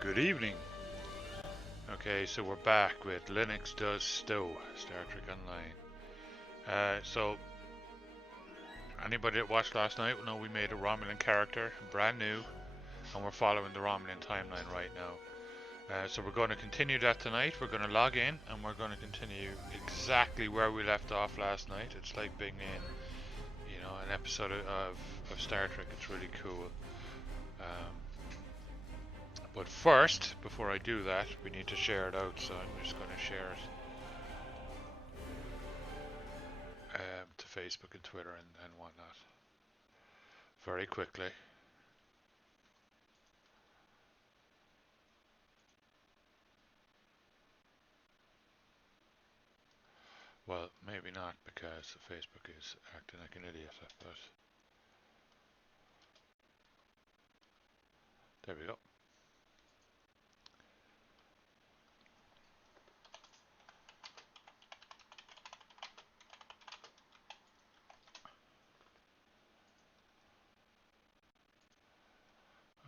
Good evening. Okay, so we're back with Linux Does STO, Star Trek Online. So, anybody that watched last night will know we made a Romulan character, brand new, and we're following the Romulan timeline right now. So we're going to continue that tonight. We're going to log in, and we're going to continue exactly where we left off last night. It's like being in, an episode of Star Trek. It's really cool. But first, before I do that, we need to share it out, so I'm just going to share it to Facebook and Twitter and whatnot very quickly. Well, maybe not, because Facebook is acting like an idiot, but there we go.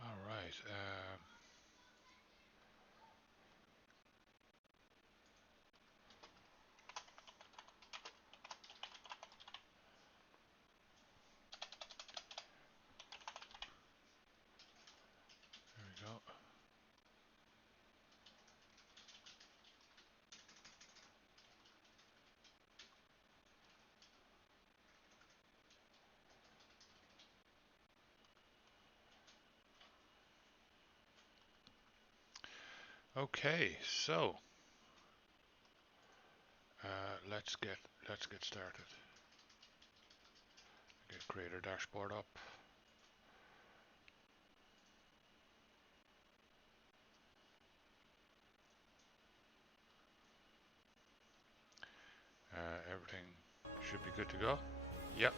Alright, there we go. Okay, so let's get started. Get creator dashboard up. Everything should be good to go. Yep.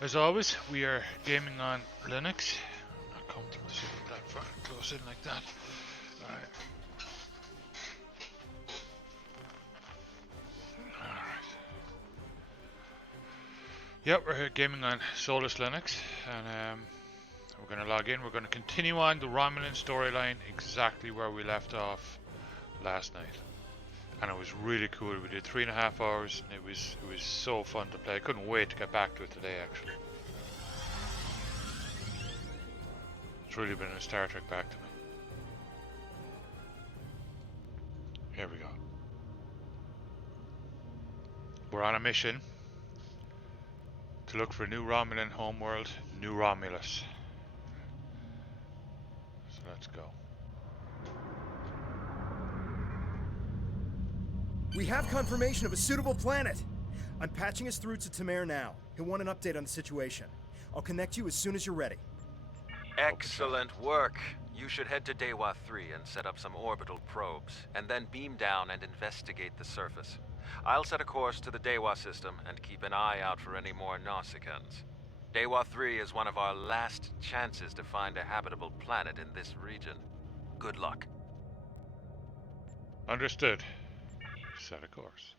As always, we are gaming on Linux. Not comfortable to sit that far close in like that. Alright. Yep, we're gaming on Solus Linux, and we're going to log in. We're going to continue on the Romulan storyline exactly where we left off last night, and it was really cool. We did 3.5 hours, and it was so fun to play. I couldn't wait to get back to it today. Actually, it's really been a Star Trek back to me. Here we go. We're on a mission to look for new Romulan homeworld, New Romulus. So let's go. We have confirmation of a suitable planet. I'm patching us through to Tamir now. He'll want an update on the situation. I'll connect you as soon as you're ready. Excellent work. You should head to Dewa 3 and set up some orbital probes, and then beam down and investigate the surface. I'll set a course to the Dewa system and keep an eye out for any more Nausicans. Dewa 3 is one of our last chances to find a habitable planet in this region. Good luck. Understood. Set a course.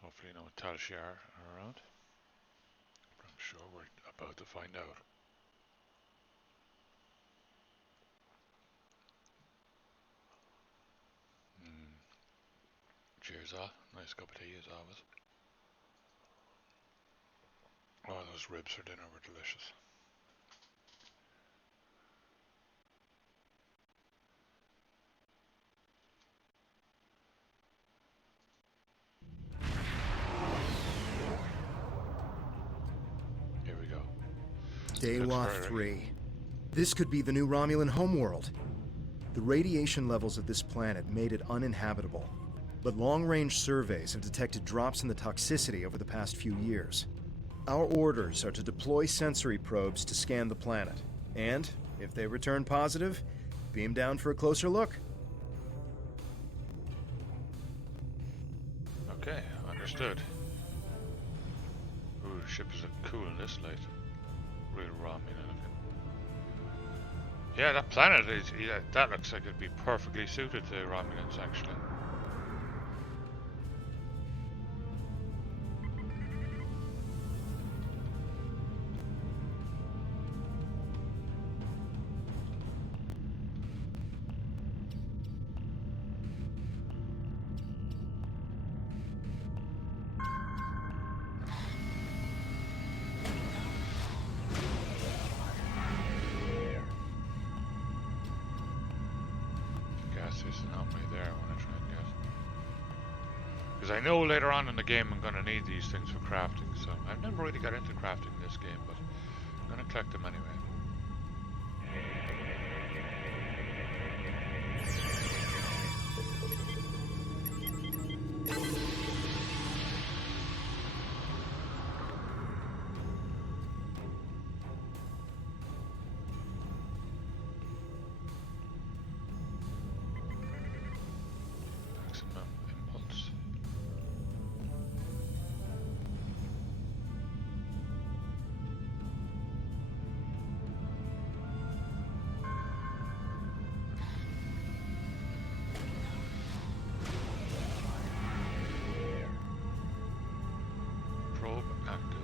Hopefully no Tal Shiar are around. I'm sure we're about to find out. Cheers, nice cup of tea as always. Oh, those ribs for dinner were delicious. Here we go. Dewa 3. This could be the new Romulan homeworld. The radiation levels of this planet made it uninhabitable, but long-range surveys have detected drops in the toxicity over the past few years. Our orders are to deploy sensory probes to scan the planet, and, if they return positive, beam down for a closer look. Okay, understood. Ooh, the ship is cool in this light. Real Romulan looking. Yeah, that planet is. Yeah, that looks like it'd be perfectly suited to Romulans, actually. way there, I want to try and get. Because I know later on in the game I'm going to need these things for crafting, so I've never really got into crafting in this game, but I'm going to collect them anyway. Maximum impulse. Probe active.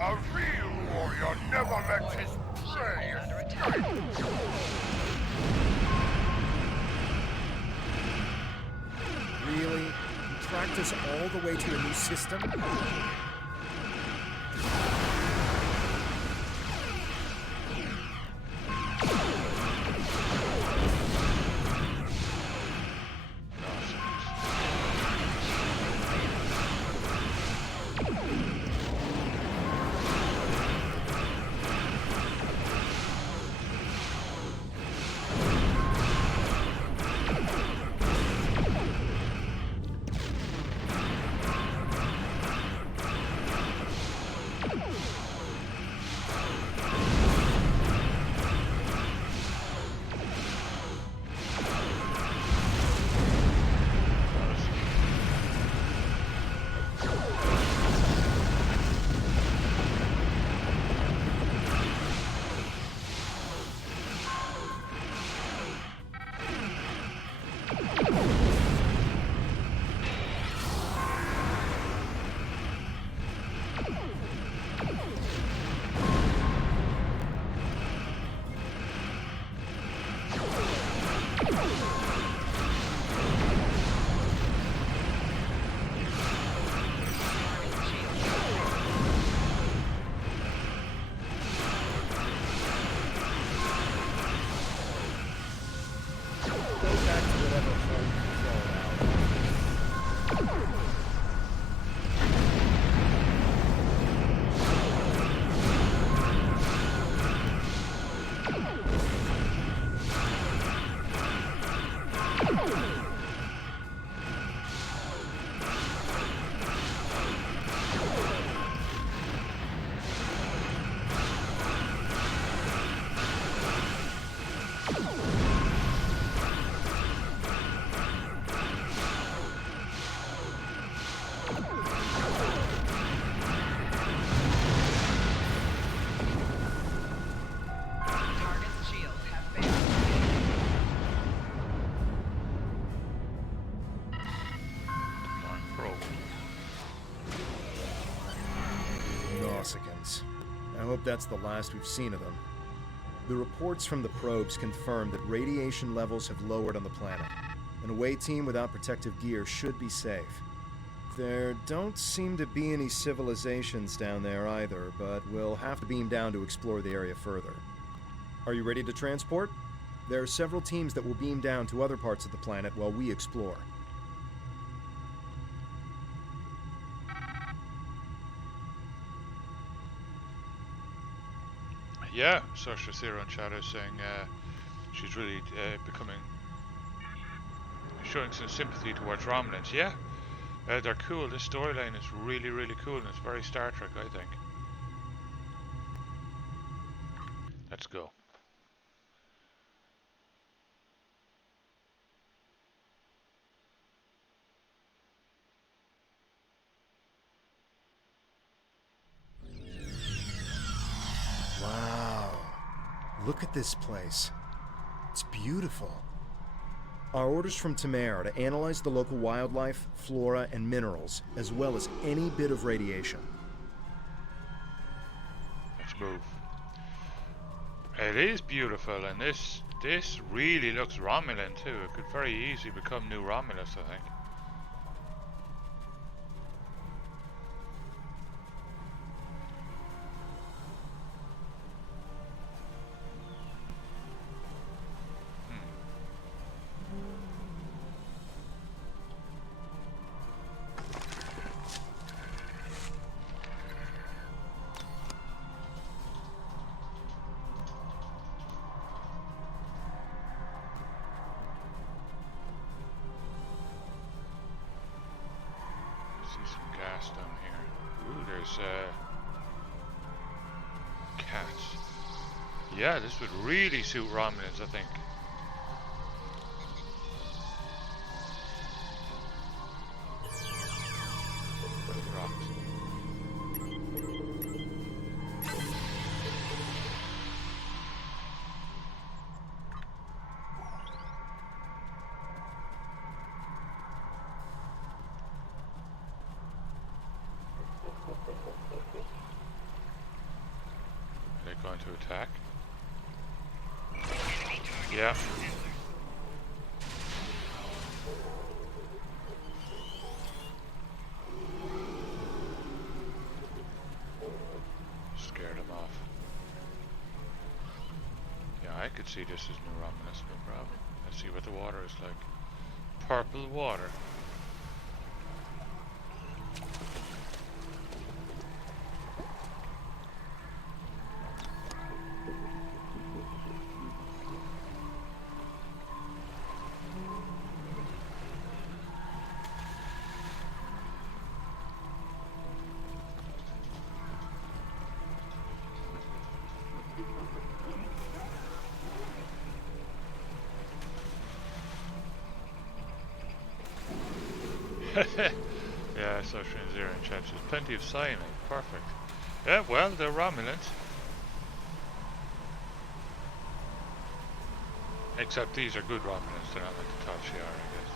A real warrior never lets his prey escape. Really? You tracked us all the way to a new system? I hope that's the last we've seen of them. The reports from the probes confirm that radiation levels have lowered on the planet. An away team without protective gear should be safe. There don't seem to be any civilizations down there either, but we'll have to beam down to explore the area further. Are you ready to transport? There are several teams that will beam down to other parts of the planet while we explore. Yeah, Sorceress Zero in chat is saying she's really showing some sympathy towards Romulans. Yeah, they're cool. This storyline is really, really cool, and it's very Star Trek, I think. Let's go. Wow. Look at this place. It's beautiful. Our orders from Tamar are to analyze the local wildlife, flora, and minerals, as well as any bit of radiation. Let's move. It is beautiful, and this really looks Romulan too. It could very easily become New Romulus, I think. Gas down here. Ooh, there's cats. Yeah, this would really suit Romulans, I think. Rocks. They're going to attack. Yeah. Scared them off. Yeah, I could see this as New Romulus, no problem. Let's see what the water is like. Purple water. Yeah, I saw Zero in chat. There's plenty of cyanide. Perfect. Yeah, well, they're Romulans. Except these are good Romulans. They're not like the Tal Shiar, I guess.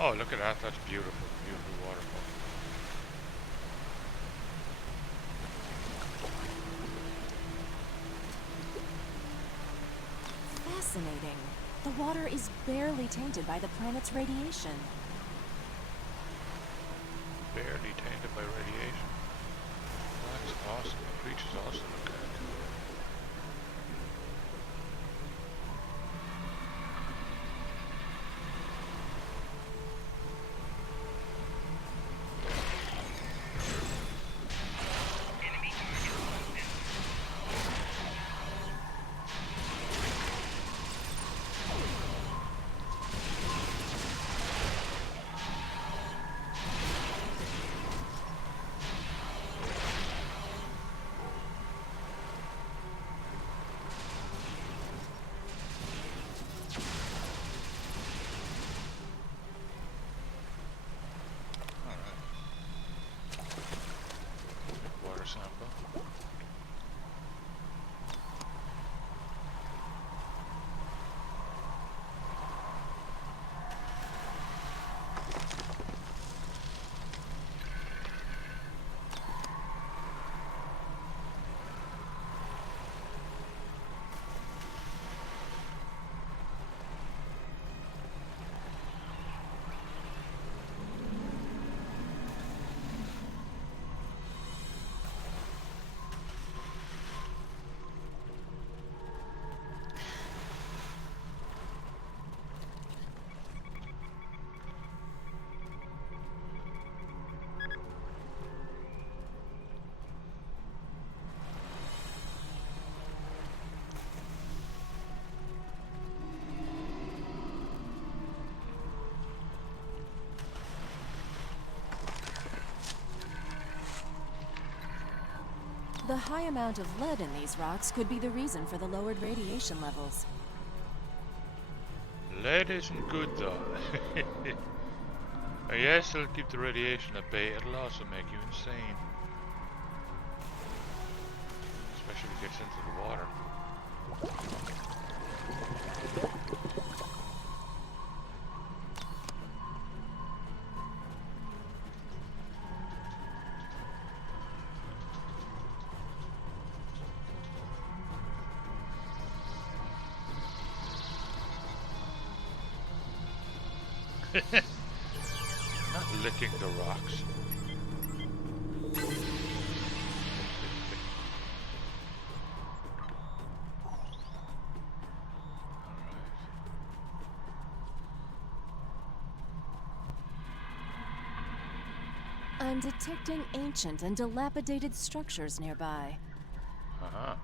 Oh, look at that. That's beautiful. Beautiful waterfall. Fascinating. The water is barely tainted by the planet's radiation. Barely tainted by radiation. That's awesome. The creature's also look at it. The high amount of lead in these rocks could be the reason for the lowered radiation levels. Lead isn't good though. Yes, it'll keep the radiation at bay. It'll also make you insane. Especially if it gets into the water. Not licking the rocks. I'm detecting ancient and dilapidated structures nearby. Uh-huh.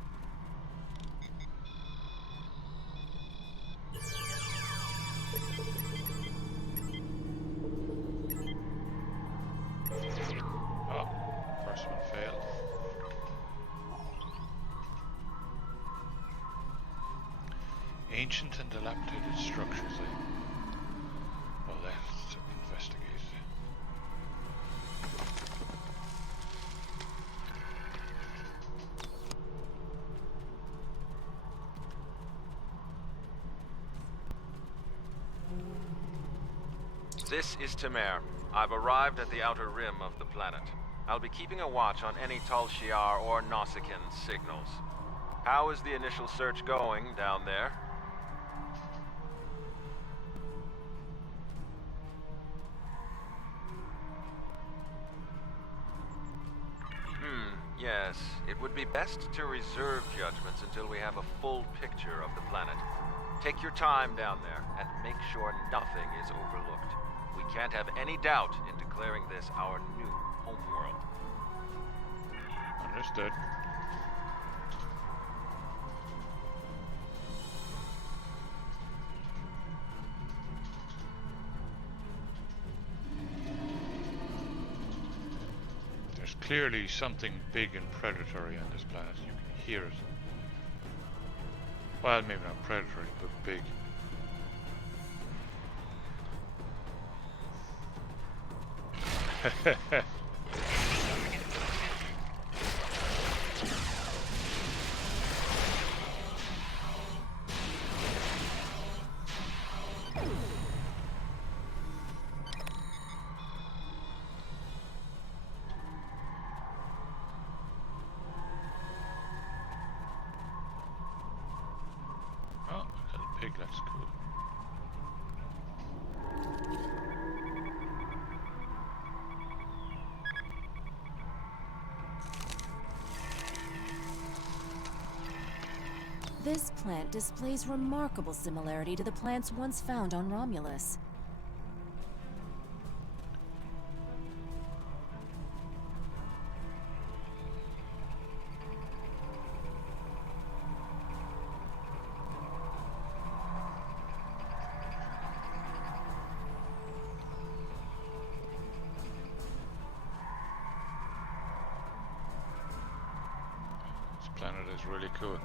Oh, first one failed. Ancient and dilapidated structures, eh? Well, let's investigate. This is Temer. I've arrived at the outer rim of the planet. I'll be keeping a watch on any Tal Shiar or Nausicaan signals. How is the initial search going down there? Yes. It would be best to reserve judgments until we have a full picture of the planet. Take your time down there, and make sure nothing is overlooked. We can't have any doubt in declaring this our new homeworld. Understood. There's clearly something big and predatory on this planet. You can hear it. Well, maybe not predatory, but big. Oh, a little pig, that's cool. This plant displays remarkable similarity to the plants once found on Romulus. This planet is really cool.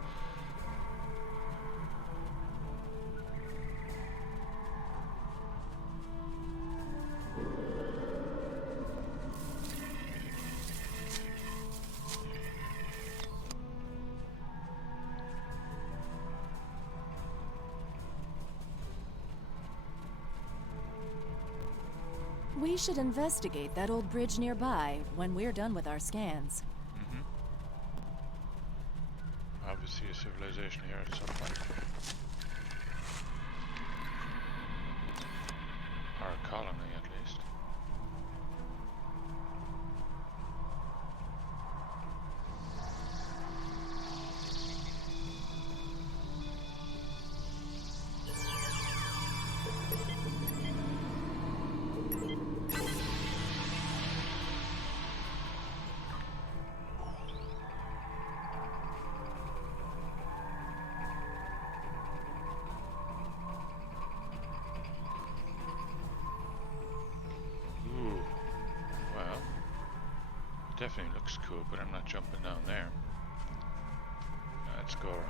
We should investigate that old bridge nearby when we're done with our scans. Obviously a civilization here at some point. Or a colony at least. Definitely looks cool, but I'm not jumping down there. Let's go around.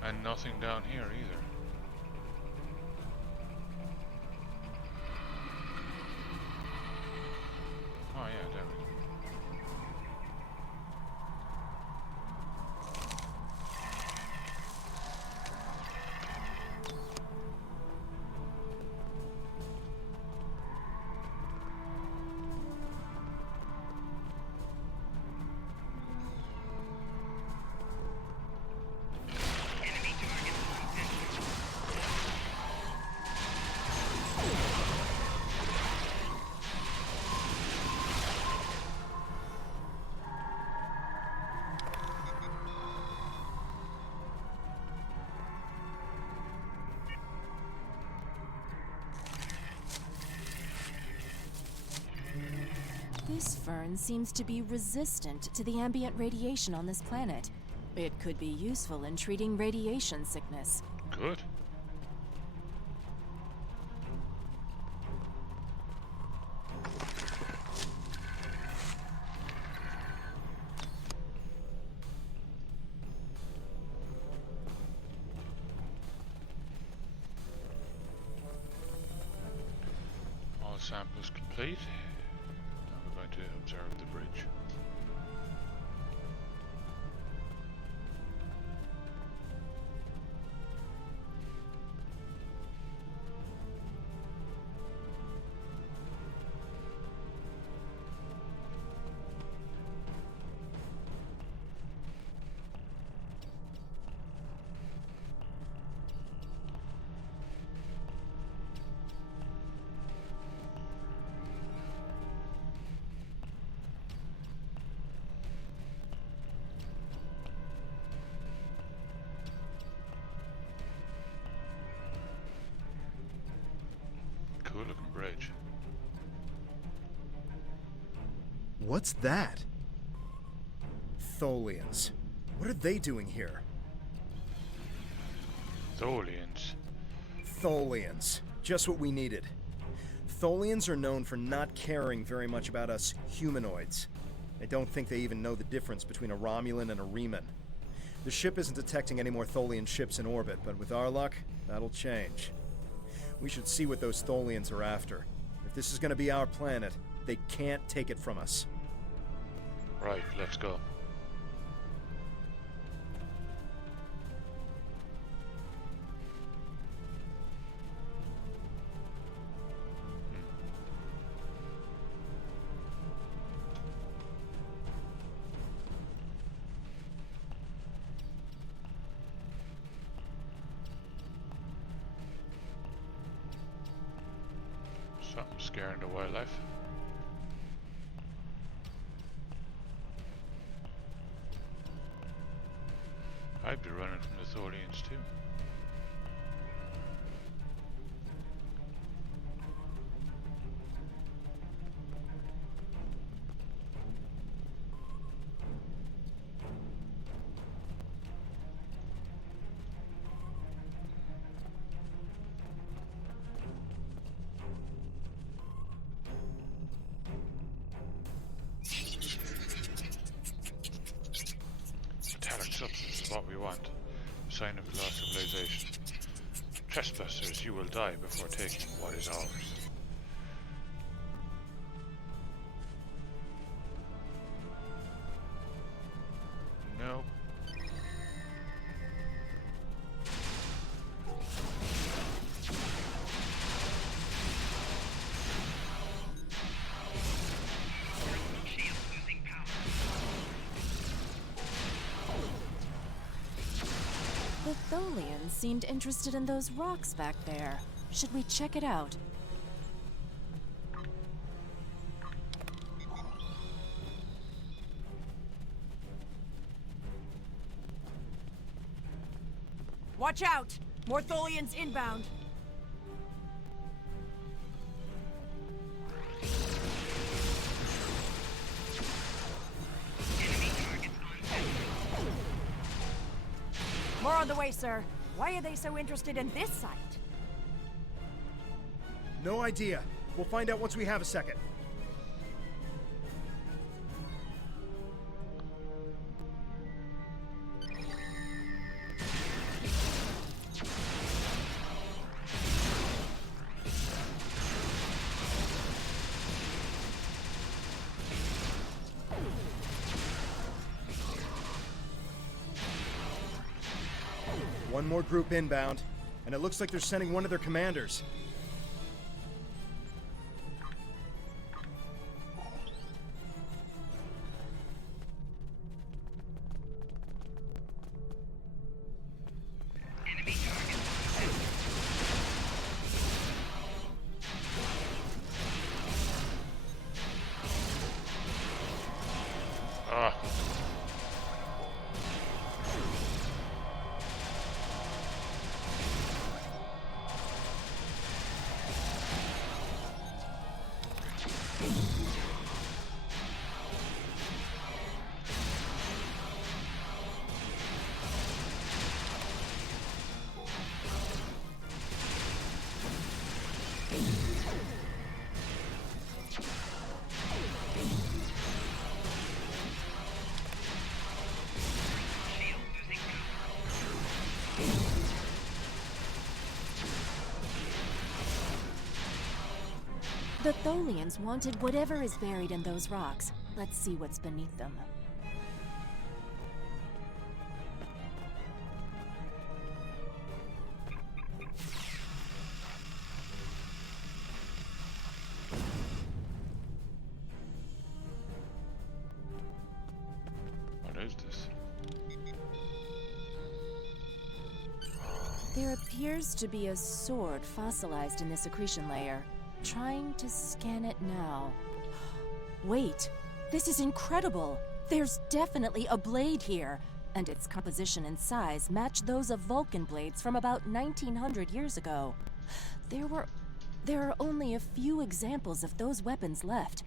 And nothing down here either. Oh yeah, there we go. This fern seems to be resistant to the ambient radiation on this planet. It could be useful in treating radiation sickness. Good. All samples complete. Now we're going to observe the bridge. Cool looking bridge. What's that? Tholians. What are they doing here? Tholians. Tholians. Just what we needed. Tholians are known for not caring very much about us humanoids. I don't think they even know the difference between a Romulan and a Reman. The ship isn't detecting any more Tholian ships in orbit, but with our luck, that'll change. We should see what those Tholians are after. If this is going to be our planet, they can't take it from us. Right, let's go. Something scaring the wildlife. I'd be running from the Tholians too. Metallic substance is what we want. Sign of lost civilization. Trespassers, you will die before taking what is ours. No. The Tholians seemed interested in those rocks back there. Should we check it out? Watch out! More Tholians inbound. More on the way, sir. Why are they so interested in this site? No idea. We'll find out once we have a second. One more group inbound, and it looks like they're sending one of their commanders. Ah. The Tholians wanted whatever is buried in those rocks. Let's see what's beneath them. What is this? There appears to be a sword fossilized in this accretion layer. Trying to scan it now. Wait, this is incredible! There's definitely a blade here, and its composition and size match those of Vulcan blades from about 1900 years ago. There are only a few examples of those weapons left.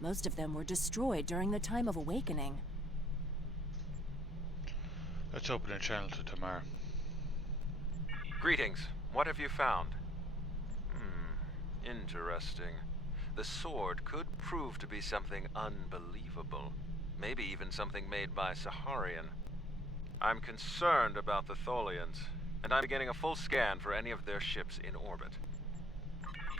Most of them were destroyed during the time of Awakening. Let's open a channel to Tamar. Greetings. What have you found? Interesting. The sword could prove to be something unbelievable. Maybe even something made by Saharian. I'm concerned about the Tholians, and I'm beginning a full scan for any of their ships in orbit.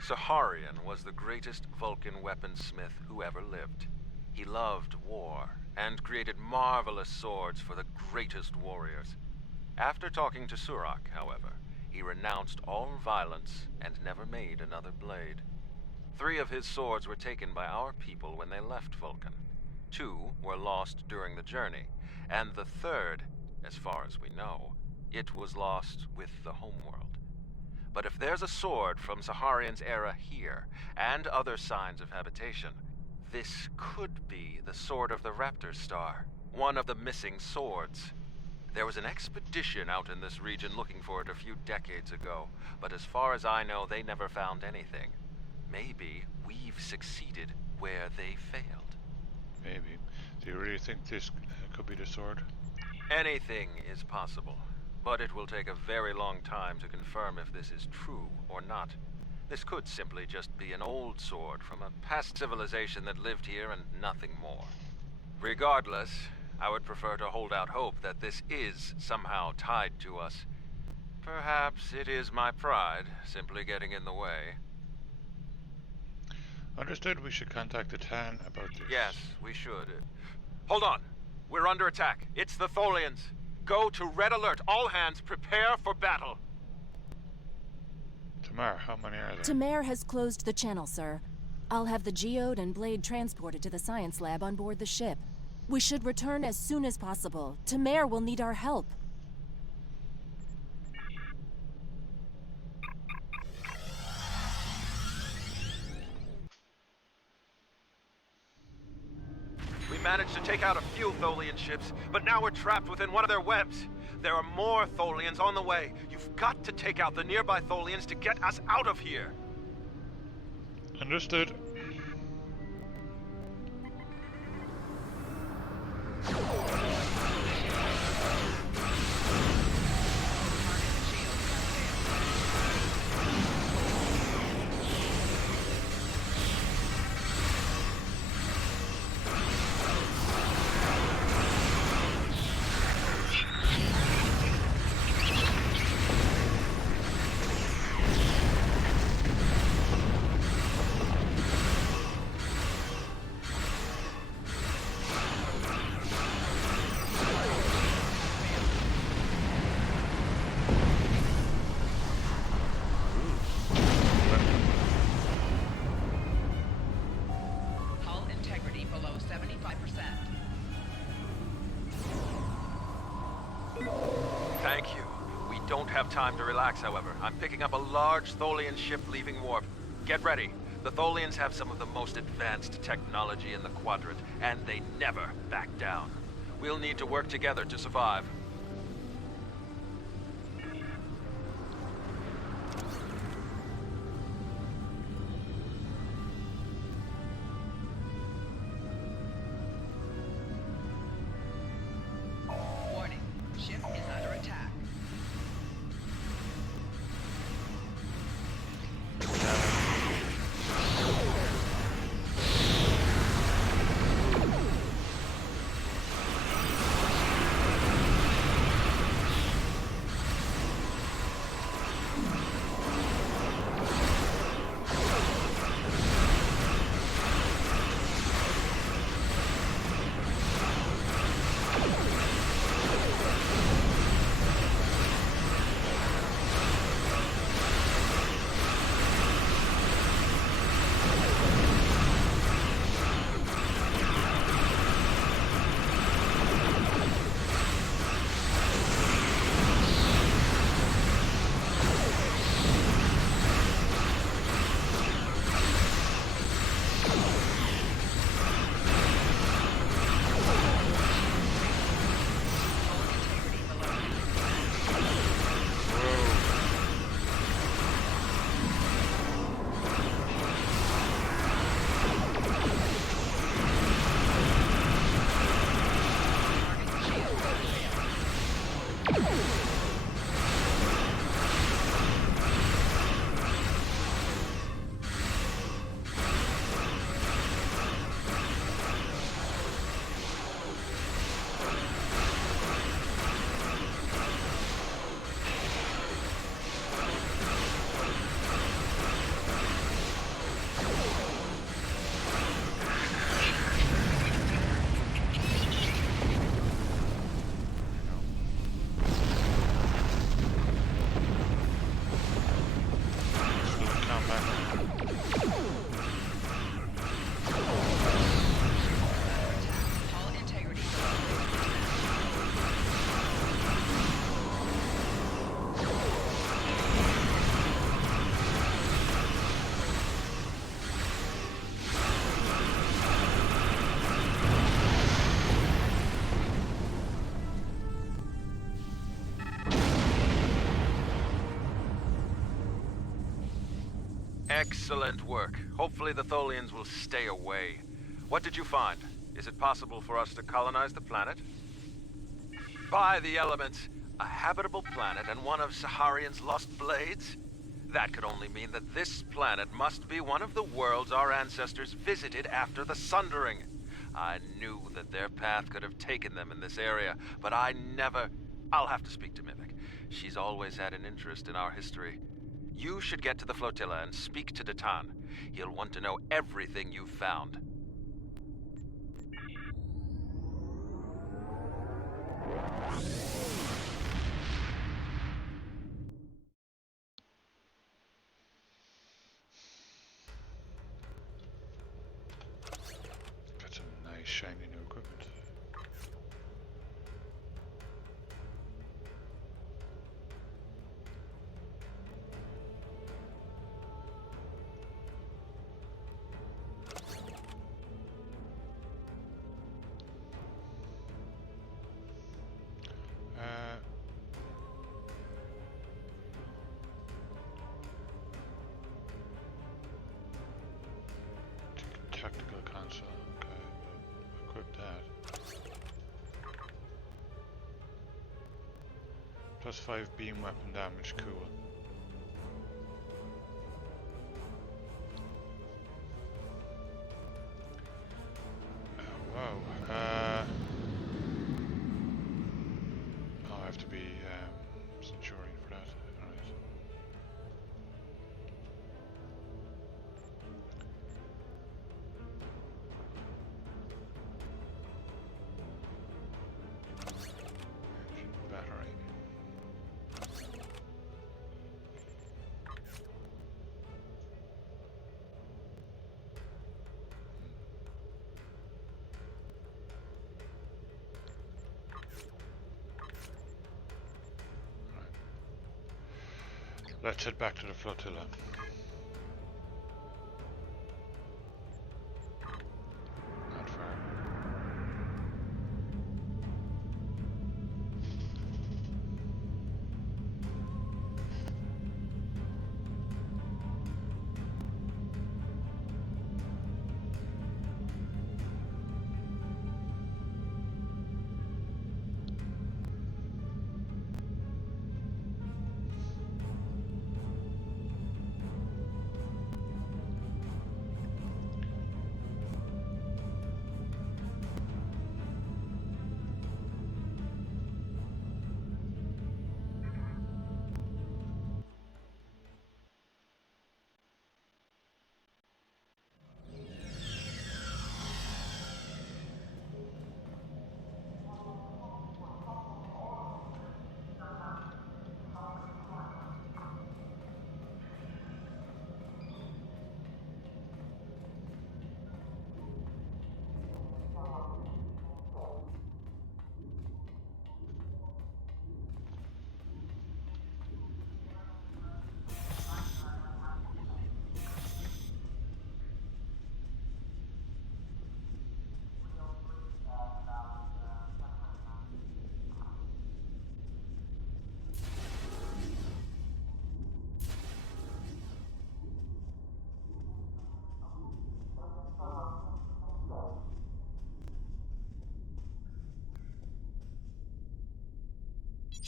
Saharian was the greatest Vulcan weaponsmith who ever lived. He loved war, and created marvelous swords for the greatest warriors. After talking to Surak, however, he renounced all violence and never made another blade. 3 of his swords were taken by our people when they left Vulcan. 2 were lost during the journey, and the 3rd, as far as we know, it was lost with the homeworld. But if there's a sword from Saharian's era here, and other signs of habitation, this could be the sword of the Raptor Star, one of the missing swords. There was an expedition out in this region looking for it a few decades ago, but as far as I know, they never found anything. Maybe we've succeeded where they failed. Maybe. Do you really think this could be the sword? Anything is possible, but it will take a very long time to confirm if this is true or not. This could simply just be an old sword from a past civilization that lived here and nothing more. Regardless, I would prefer to hold out hope that this is somehow tied to us. Perhaps it is my pride simply getting in the way. Understood. We should contact the Tan about this. Yes, we should. Hold on. We're under attack. It's the Tholians. Go to red alert. All hands prepare for battle. Tamar, how many are there? Tamar has closed the channel, sir. I'll have the geode and blade transported to the science lab on board the ship. We should return as soon as possible. Tamar will need our help. managed to take out a few Tholian ships, but now we're trapped within one of their webs. There are more Tholians on the way. You've got to take out the nearby Tholians to get us out of here. Understood. Thank you. We don't have time to relax, however. I'm picking up a large Tholian ship leaving warp. Get ready. The Tholians have some of the most advanced technology in the Quadrant, and they never back down. We'll need to work together to survive. Warning. Ship is under attack. Hull integrity Excellent work. Hopefully the Tholians will stay away. What did you find? Is it possible for us to colonize the planet? By the elements, a habitable planet and one of Saharian's lost blades? That could only mean that this planet must be one of the worlds our ancestors visited after the Sundering. I knew that their path could have taken them in this area, but I never... I'll have to speak to Mimic. She's always had an interest in our history. You should get to the flotilla and speak to Datan. He'll want to know everything you've found. Got some nice shiny new equipment. +5 beam weapon damage, cool. Wow. Oh, I have to be Centurion for that. Alright. Engine battery. Let's head back to the flotilla. Not far.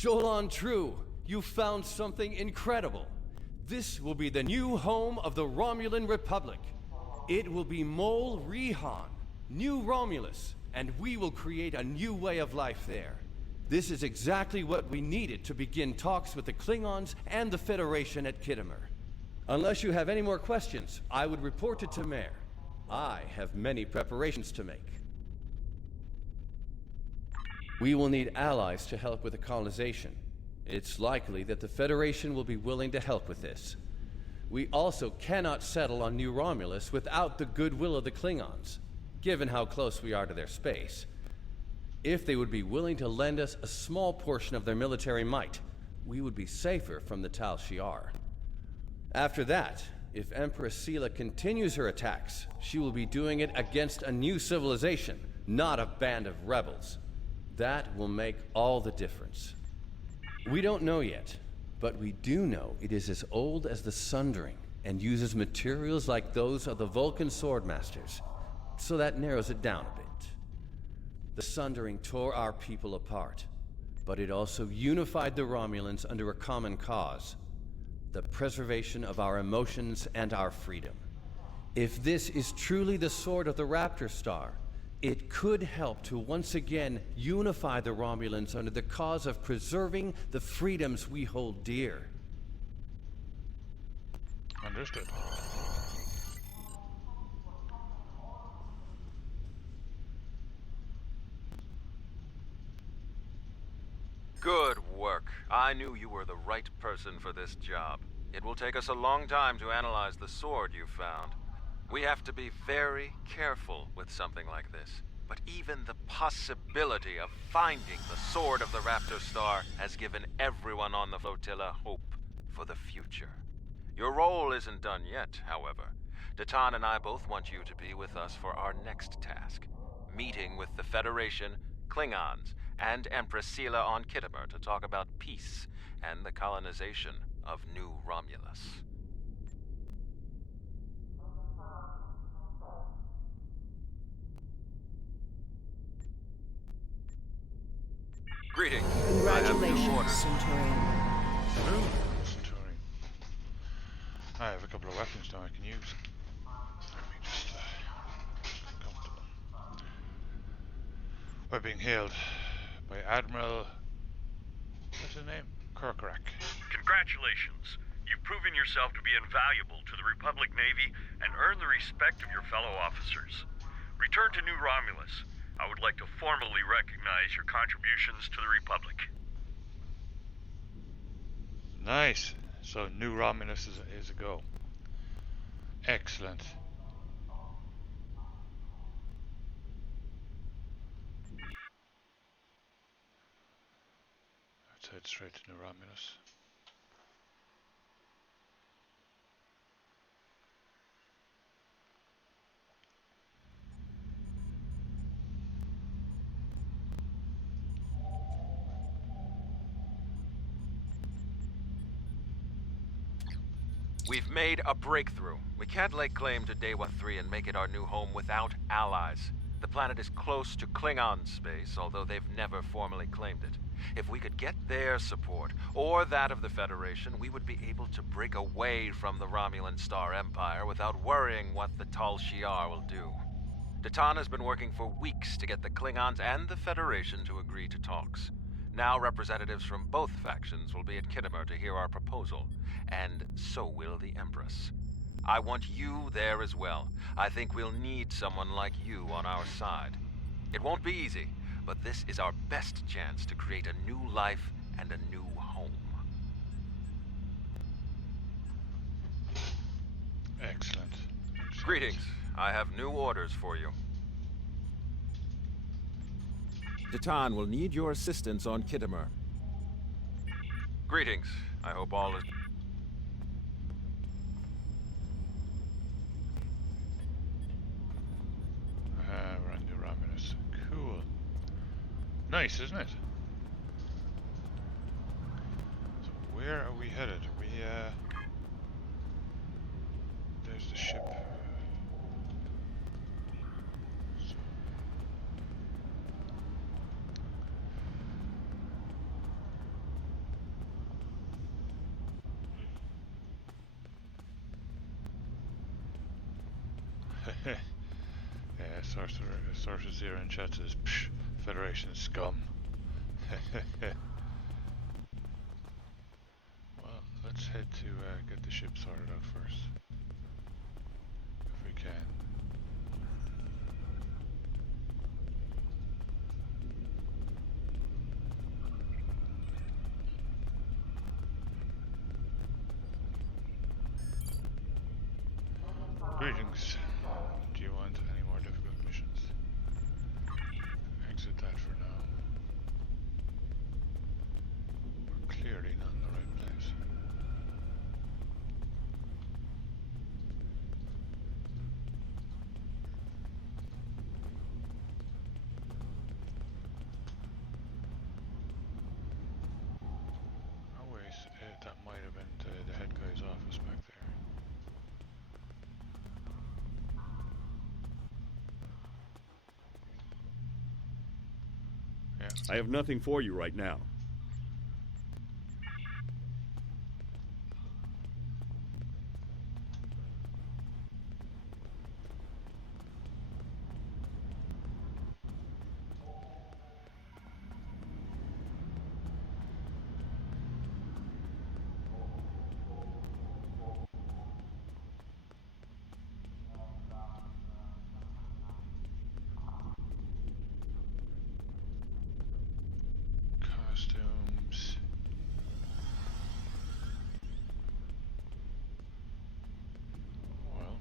Jolan True, you found something incredible. This will be the new home of the Romulan Republic. It will be Mol Rihan, New Romulus, and we will create a new way of life there. This is exactly what we needed to begin talks with the Klingons and the Federation at Khitomer. Unless you have any more questions, I would report to Tamer. I have many preparations to make. We will need allies to help with the colonization. It's likely that the Federation will be willing to help with this. We also cannot settle on New Romulus without the goodwill of the Klingons, given how close we are to their space. If they would be willing to lend us a small portion of their military might, we would be safer from the Tal Shiar. After that, if Empress Sela continues her attacks, she will be doing it against a new civilization, not a band of rebels. That will make all the difference. We don't know yet, but we do know it is as old as the Sundering and uses materials like those of the Vulcan Swordmasters, so that narrows it down a bit. The Sundering tore our people apart, but it also unified the Romulans under a common cause: the preservation of our emotions and our freedom. If this is truly the sword of the Raptor Star, it could help to once again unify the Romulans under the cause of preserving the freedoms we hold dear. Understood. Good work. I knew you were the right person for this job. It will take us a long time to analyze the sword you found. We have to be very careful with something like this. But even the possibility of finding the sword of the Raptor Star has given everyone on the flotilla hope for the future. Your role isn't done yet, however. Datan and I both want you to be with us for our next task: meeting with the Federation, Klingons, and Empress Sela on Khitomer to talk about peace and the colonization of New Romulus. Greetings. Congratulations, Centurion. couple of weapons now I can use. Let me just comfortable. We're being hailed by Admiral, what's his name? Kirkrak. Congratulations. You've proven yourself to be invaluable to the Republic Navy and earned the respect of your fellow officers. Return to New Romulus. I would like to formally recognize your contributions to the Republic. Nice. So New Romulus is a go. Excellent. Let's head straight to New Romulus. We've made a breakthrough. We can't lay claim to Dewa 3 and make it our new home without allies. The planet is close to Klingon space, although they've never formally claimed it. If we could get their support, or that of the Federation, we would be able to break away from the Romulan Star Empire without worrying what the Tal Shiar will do. Datan has been working for weeks to get the Klingons and the Federation to agree to talks. Now representatives from both factions will be at Kittimer to hear our proposal, and so will the Empress. I want you there as well. I think we'll need someone like you on our side. It won't be easy, but this is our best chance to create a new life and a new home. Excellent. Greetings. I have new orders for you. Datan will need your assistance on Kittimer. Greetings. I hope all is... We're on New Romulus. Cool. Nice, isn't it? So where are we headed? There's the ship. Yeah, Sorcerer Zero in chat says, psh, Federation scum. Well, let's head to get the ship sorted out first. If we can. Greetings. Do you want any more difficult missions? Exit that for now. We're clearly not in the right place. Oh wait, that might have been the head guy's office back there. I have nothing for you right now. Costumes. Well.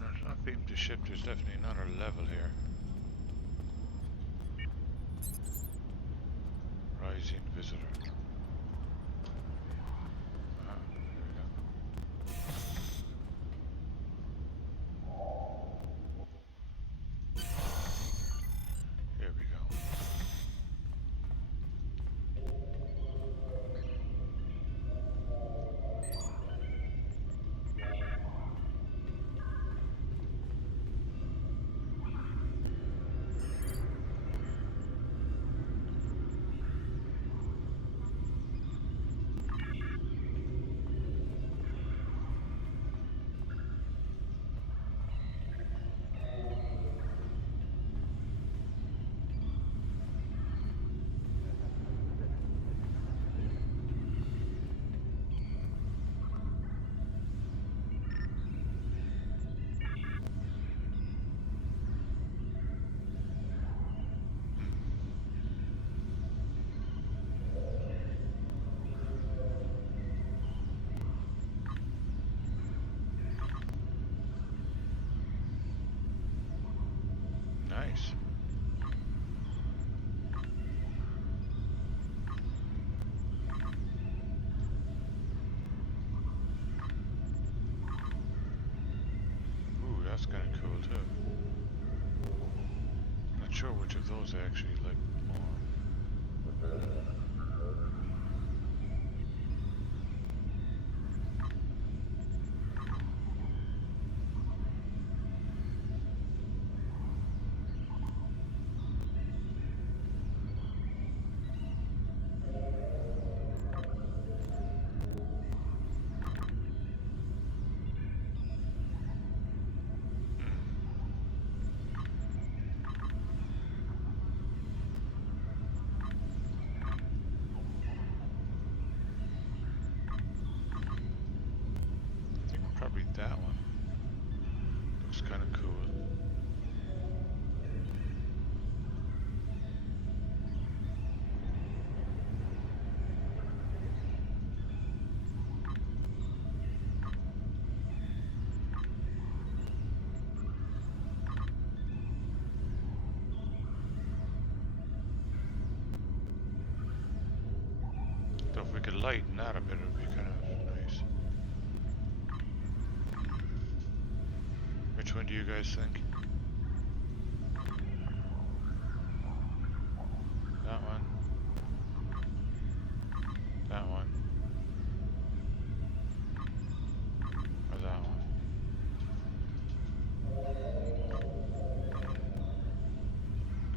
There's not beam to ship, there's definitely another level here. sure which of those I actually like more. Probably that one. Looks kind of cool. So if we could lighten that a bit, it would be kind of nice. Which one do you guys think? That one. That one. Or that one.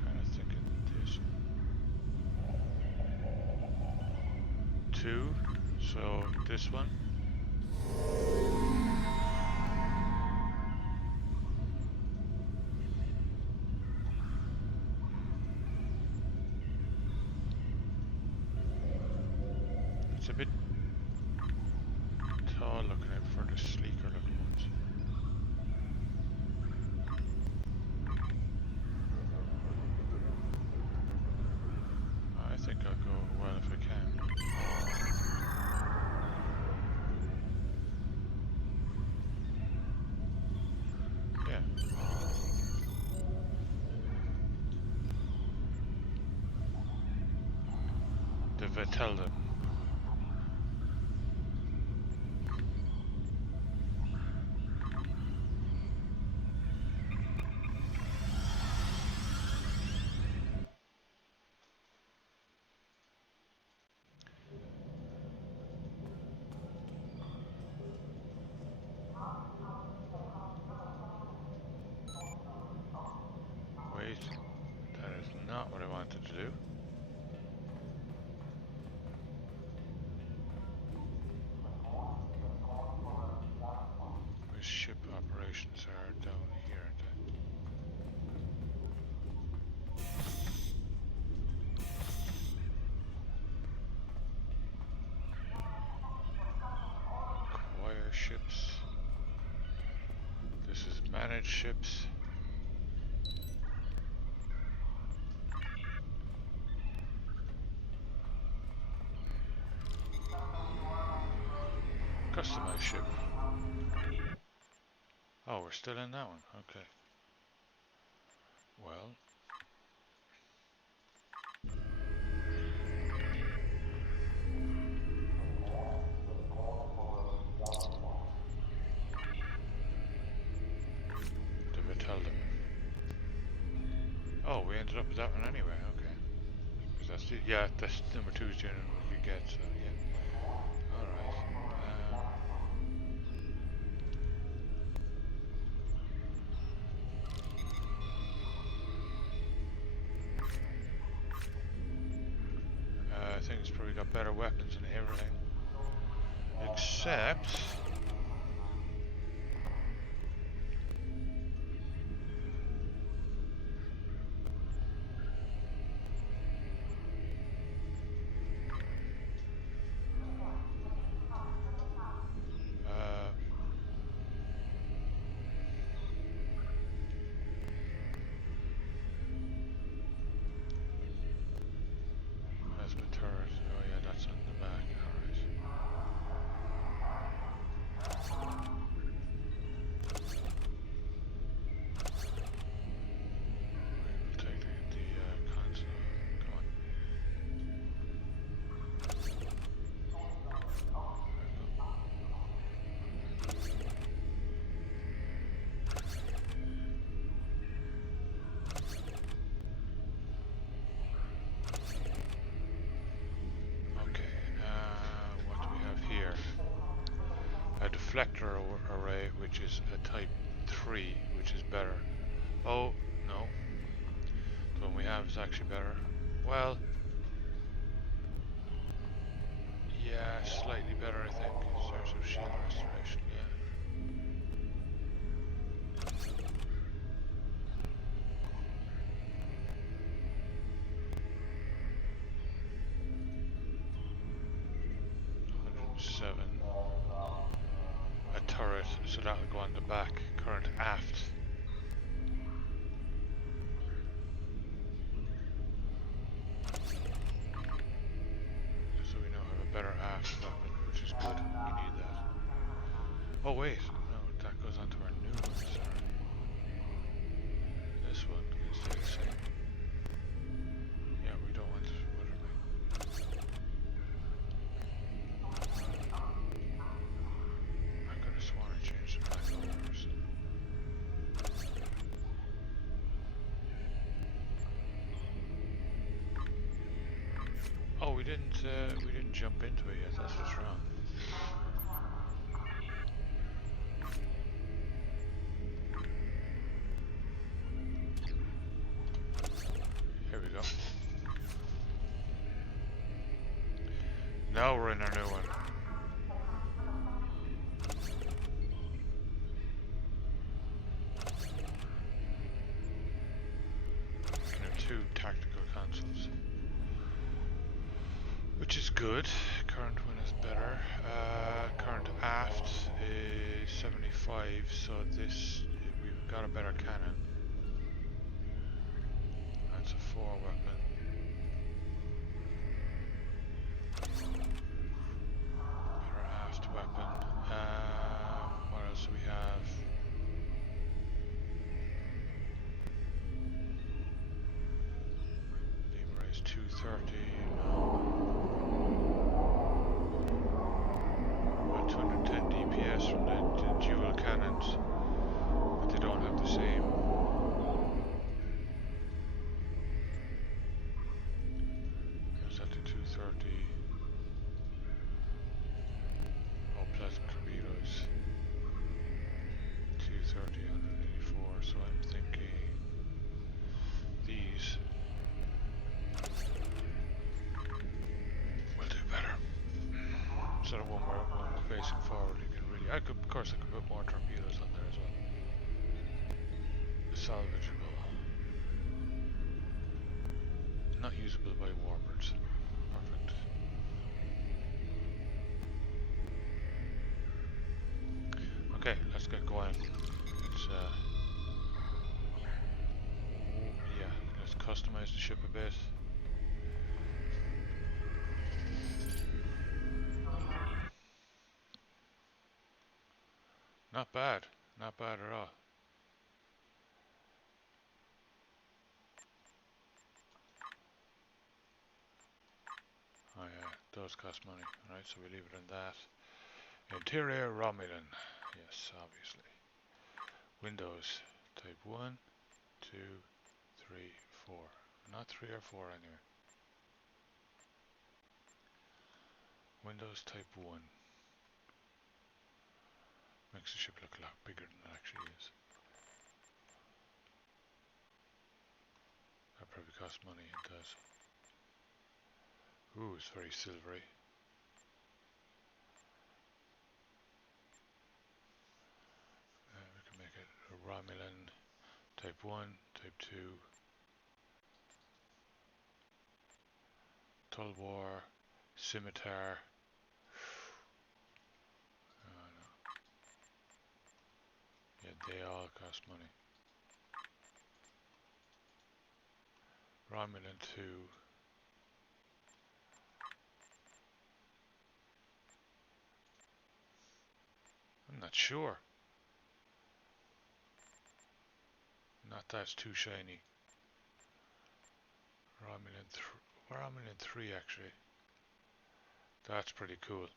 Kind of thinking this one. 2. So this one. It's a bit tall looking. I prefer the sleeker looking ones. I think I'll go well if I can. Yeah. The Vitelda. Wait, that is not what I wanted to do. Where's ship operations are down here, aren't they? Acquire ships. This is manage ships. Customize ship. Oh, we're still in that one. Okay. Well. The Vitelda. Oh, we ended up with that one anyway. Okay. Because that's the, yeah, that's number 2 is the only one we could get. So yeah. All right. I think it's probably got better weapons and everything. Except... Plasma turret. Oh yeah, that's on the back. Alright. reflector array, which is a type 3, which is better. Oh, no. The one we have is actually better. Well, yeah, slightly better, I think. Source of shield restoration, yeah. Seven. A turret, so that'll go on the back. Current aft. So we now have a better aft weapon, which is good. We need that. Oh wait, no, that goes onto our new one, sorry. This one can stay the same. Yeah, we don't want, what am I? I could have sworn I changed it back over. Oh, we didn't jump into it yet. That's what's wrong. Here we go. Now we're in our new one. We can have 2 tactical consoles, which is good. Current one is better. Current aft is 75, so this we've got a better cannon. That's a 4 weapon. Better aft weapon. What else do we have? Beam raise 230. About 210 DPS from the dual cannons, but they don't have the same. Is that the 230? Oh, plasma torpedoes. 230, 184, so I'm thinking these will do better. So that when we're facing forward, you can really, of course I could put more torpedoes on there as well. Salvageable. Not usable by warbirds. Perfect. Okay, let's get going. Let's yeah, let's customize the ship a bit. Not bad. Not bad at all. Oh yeah, it does cost money. Alright, so we leave it in that. Interior Romulan. Yes, obviously. Windows. Type 1, 2, 3, 4. Not 3 or 4 anyway. Windows type 1. Makes the ship look a lot bigger than it actually is. That probably costs money, it does. Ooh, it's very silvery. We can make it a Romulan type 1, type 2. Tulwar, Scimitar. No. Yeah, they all cost money. Romulan 2. I'm not sure. Not that's too shiny. Romulan 3 actually. That's pretty cool.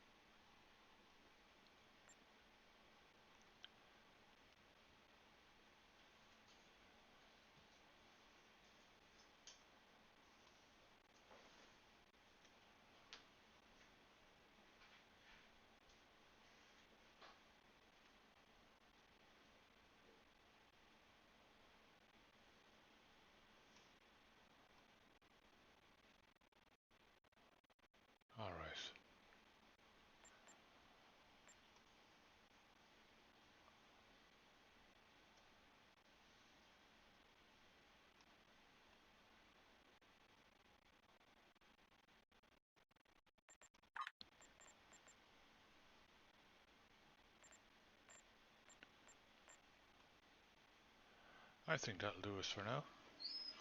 I think that'll do us for now.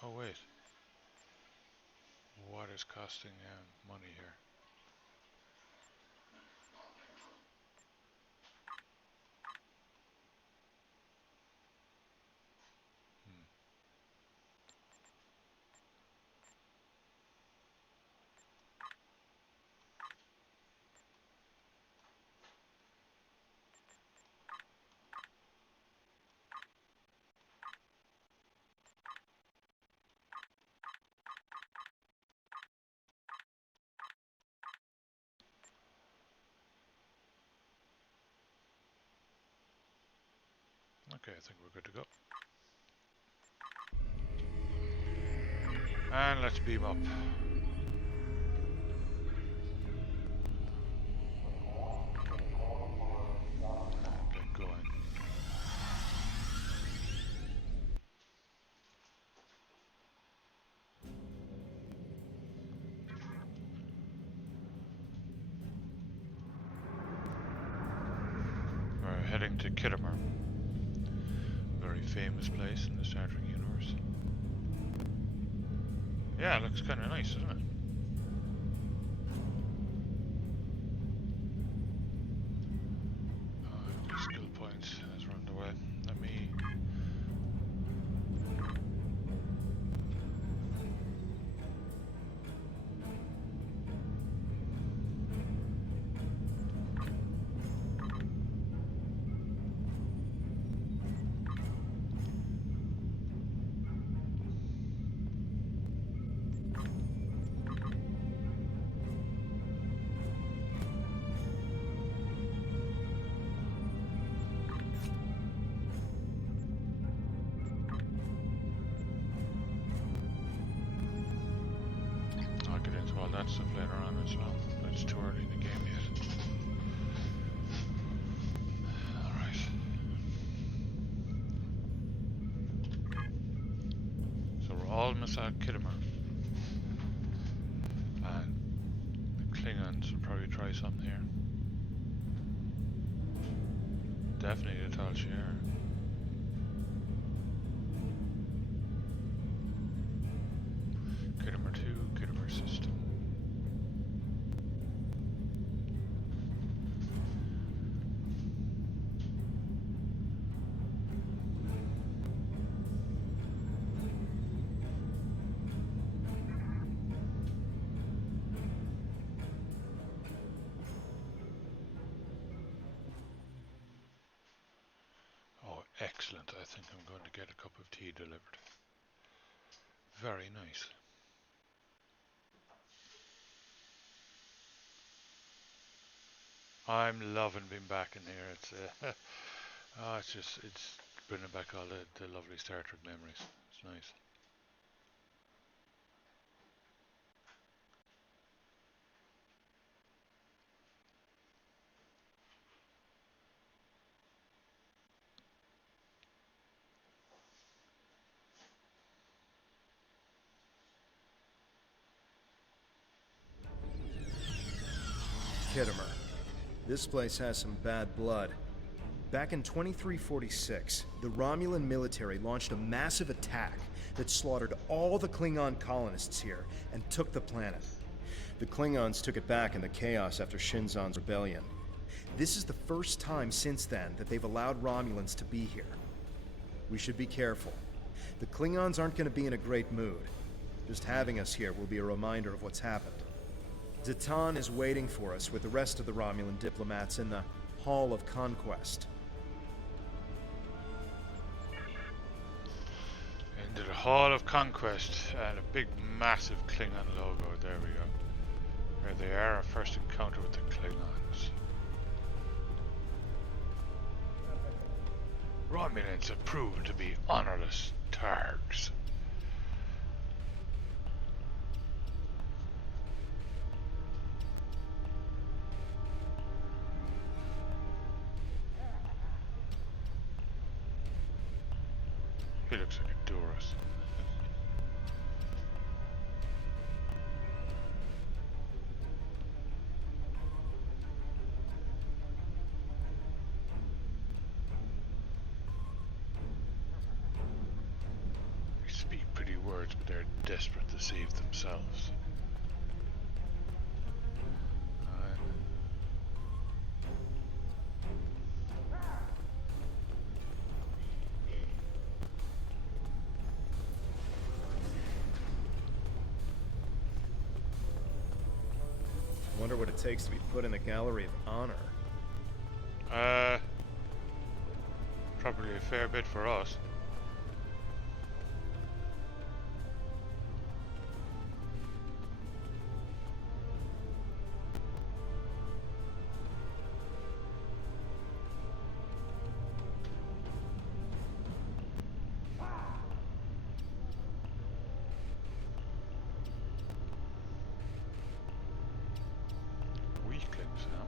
Oh wait. What is costing money here? Okay, I think we're good to go. And let's beam up. And get going. We're heading to Kittimer. Very famous place in the Star Trek universe. Yeah, it looks kind of nice, doesn't it? Skill points has run away. Let me... I'll get into all that stuff later on as well, but it's too early in the game yet. Alright. So we're almost at Kittimer. And the Klingons will probably try something here. Definitely the Tal Shiar. Kittimer 2, Kittimer system. Oh, excellent. I think I'm going to get a cup of tea delivered. Very nice. I'm loving being back in here. It's it's bringing back all the lovely Star Trek memories. It's nice. Kittimer. This place has some bad blood. Back in 2346, the Romulan military launched a massive attack that slaughtered all the Klingon colonists here and took the planet. The Klingons took it back in the chaos after Shinzon's rebellion. This is the first time since then that they've allowed Romulans to be here. We should be careful. The Klingons aren't going to be in a great mood. Just having us here will be a reminder of what's happened. Zatan is waiting for us with the rest of the Romulan diplomats in the Hall of Conquest. Into the Hall of Conquest and a big massive Klingon logo. There we go. Here they are, our first encounter with the Klingons. Romulans have proved to be honorless targs. He looks like a Doris. cowards, but they're desperate to save themselves. Wonder what it takes to be put in the Gallery of Honor. Probably a fair bit for us. Weaklings, huh?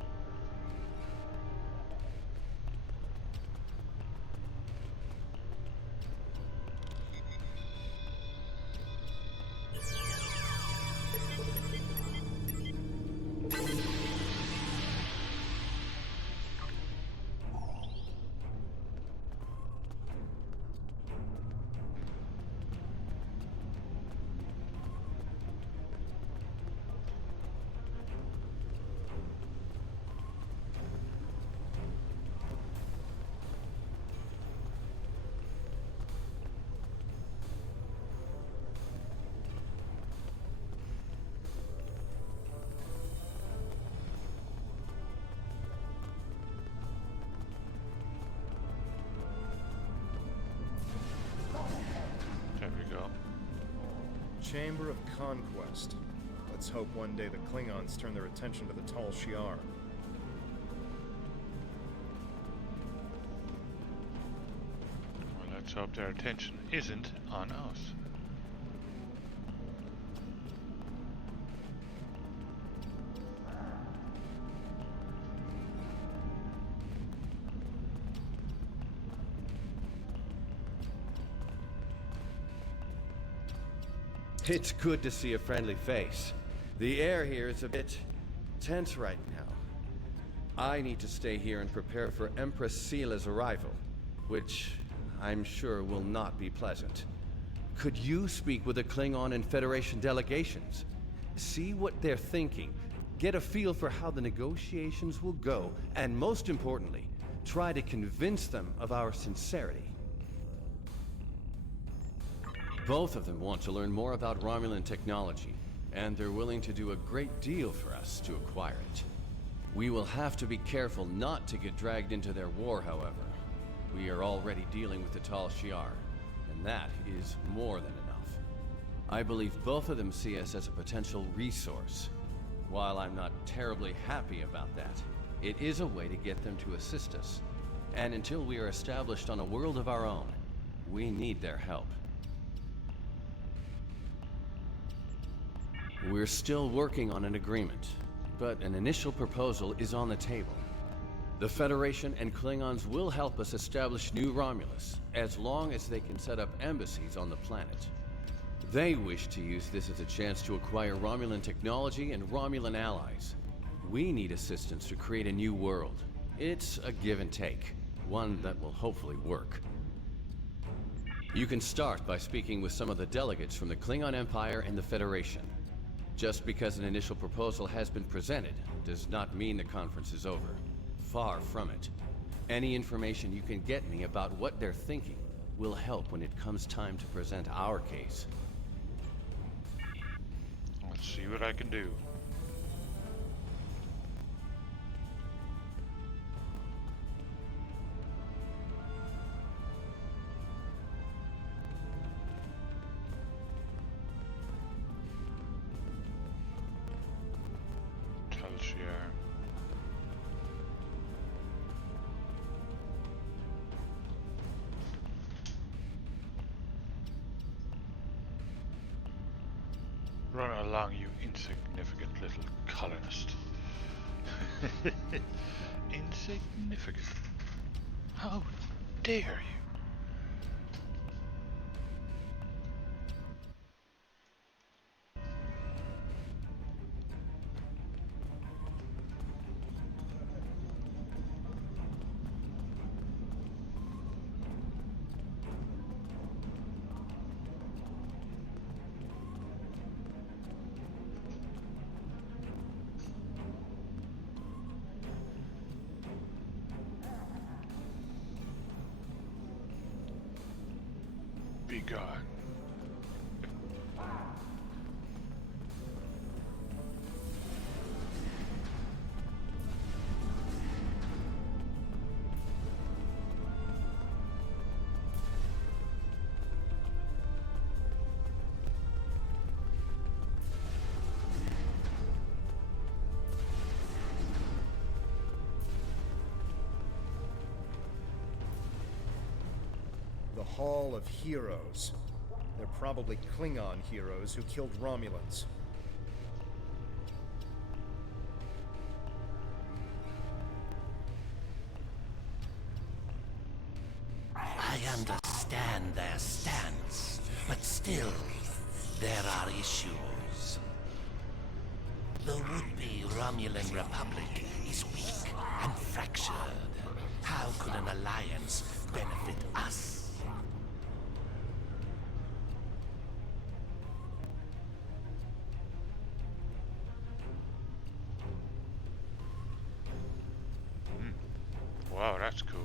There we go. Chamber of Conquest. Let's hope one day the Klingons turn their attention to the Tal Shiar. Well, let's hope their attention isn't on us. It's good to see a friendly face. The air here is a bit tense right now. I need to stay here and prepare for Empress Seela's arrival, which I'm sure will not be pleasant. Could you speak with the Klingon and Federation delegations? See what they're thinking, get a feel for how the negotiations will go, and most importantly, try to convince them of our sincerity. Both of them want to learn more about Romulan technology, and they're willing to do a great deal for us to acquire it. We will have to be careful not to get dragged into their war, however. We are already dealing with the Tal Shiar, and that is more than enough. I believe both of them see us as a potential resource. While I'm not terribly happy about that, it is a way to get them to assist us. And until we are established on a world of our own, we need their help. We're still working on an agreement, but an initial proposal is on the table. The Federation and Klingons will help us establish New Romulus, as long as they can set up embassies on the planet. They wish to use this as a chance to acquire Romulan technology and Romulan allies. We need assistance to create a new world. It's a give and take, one that will hopefully work. You can start by speaking with some of the delegates from the Klingon Empire and the Federation. Just because an initial proposal has been presented does not mean the conference is over. Far from it. Any information you can get me about what they're thinking will help when it comes time to present our case. Let's see what I can do. Run along, you insignificant little colonist. Insignificant. How dare you? God. The Hall of Heroes. They're probably Klingon heroes who killed Romulans. I understand their stance, but still, there are issues. The would-be Romulan Republic is weak and fractured. How could an alliance benefit us? Wow, that's cool.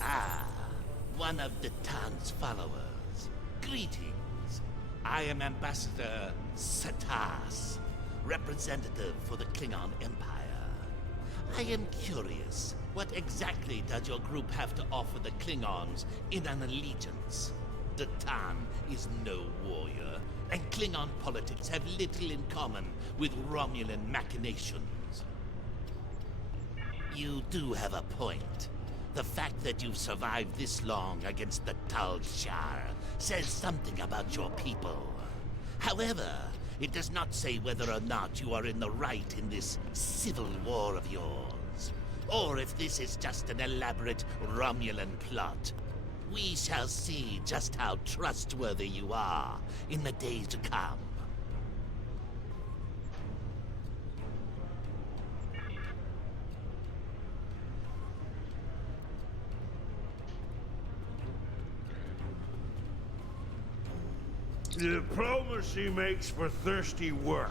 Ah, one of the town's followers. Greetings. I am Ambassador Satas, representative for the Klingon Empire. I am curious, what exactly does your group have to offer the Klingons in an allegiance? The Tan is no warrior, and Klingon politics have little in common with Romulan machinations. You do have a point. The fact that you've survived this long against the Tal Shar says something about your people. However, it does not say whether or not you are in the right in this civil war of yours, or if this is just an elaborate Romulan plot. We shall see just how trustworthy you are in the days to come. Diplomacy makes for thirsty work.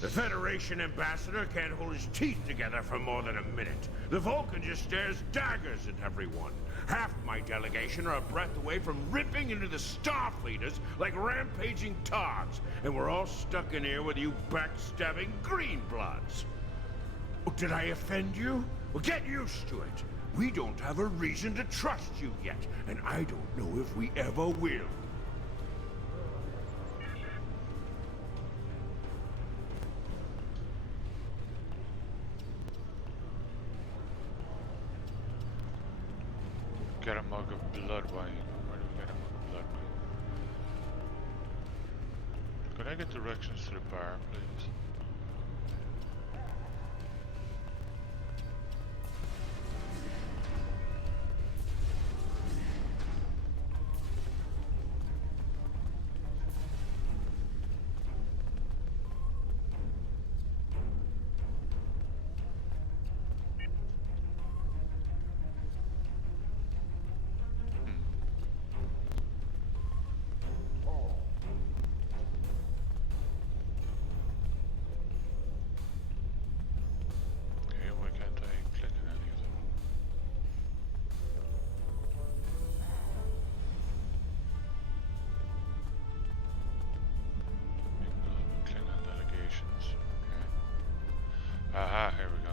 The Federation ambassador can't hold his teeth together for more than a minute. The Vulcan just stares daggers at everyone. Half of my delegation are a breath away from ripping into the Starfleeters like rampaging togs, and we're all stuck in here with you backstabbing greenbloods. Oh, did I offend you? Well, get used to it. We don't have a reason to trust you yet, and I don't know if we ever will. Get a mug of blood wine. Where do we get a mug of blood wine? Could I get directions to the bar, please? Aha, here we go.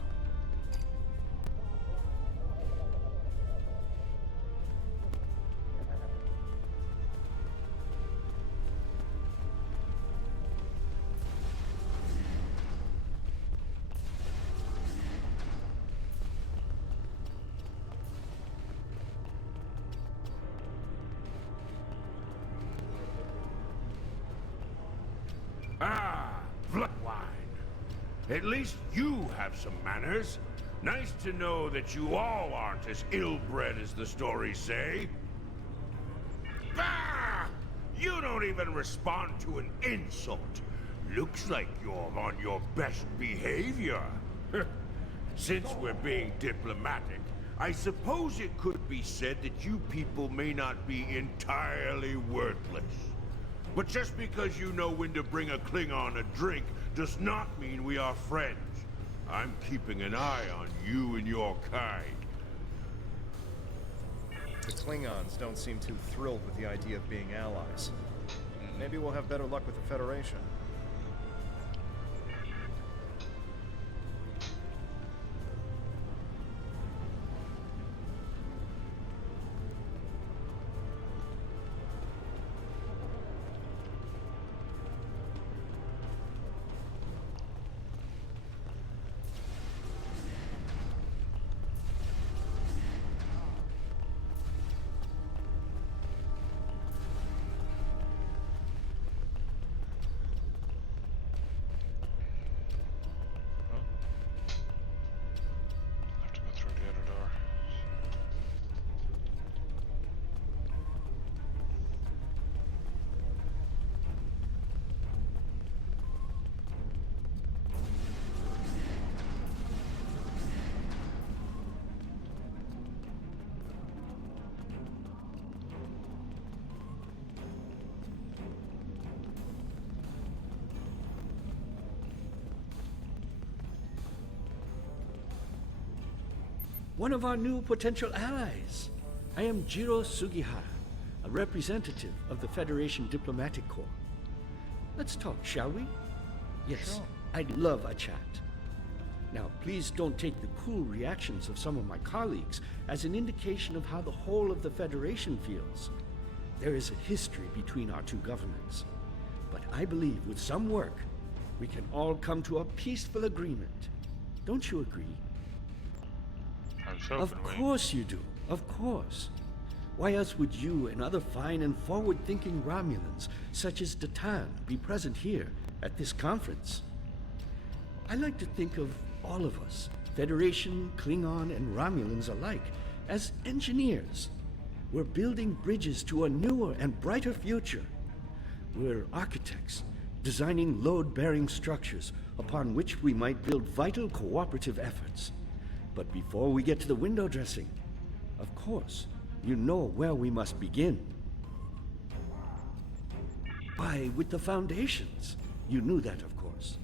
Ah, blood wine. At least you have some manners. Nice to know that you all aren't as ill-bred as the stories say. Bah! You don't even respond to an insult. Looks like you're on your best behavior. Since we're being diplomatic, I suppose it could be said that you people may not be entirely worthless. But just because you know when to bring a Klingon a drink does not mean we are friends. I'm keeping an eye on you and your kind. The Klingons don't seem too thrilled with the idea of being allies. Maybe we'll have better luck with the Federation. Have to go through the other door. One of our new potential allies. I am Jiro Sugihara, a representative of the Federation Diplomatic Corps. Let's talk, shall we? Yes, Sure. I'd love a chat. Now, please don't take the cool reactions of some of my colleagues as an indication of how the whole of the Federation feels. There is a history between our two governments. But I believe with some work, we can all come to a peaceful agreement. Don't you agree? I was Of hoping we... course you do. Of course. Why else would you and other fine and forward-thinking Romulans, such as Datan, be present here at this conference? I like to think of all of us, Federation, Klingon, and Romulans alike, as engineers. We're building bridges to a newer and brighter future. We're architects, designing load-bearing structures upon which we might build vital cooperative efforts. But before we get to the window dressing, of course, you know where we must begin. Why, with the foundations. You knew that, of course.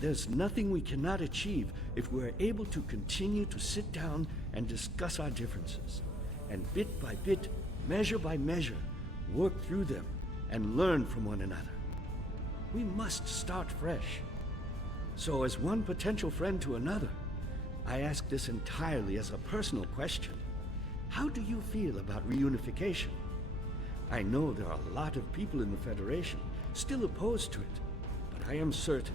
There's nothing we cannot achieve if we're able to continue to sit down and discuss our differences, and bit by bit, measure by measure, work through them and learn from one another. We must start fresh. So as one potential friend to another, I ask this entirely as a personal question. How do you feel about reunification? I know there are a lot of people in the Federation still opposed to it, but I am certain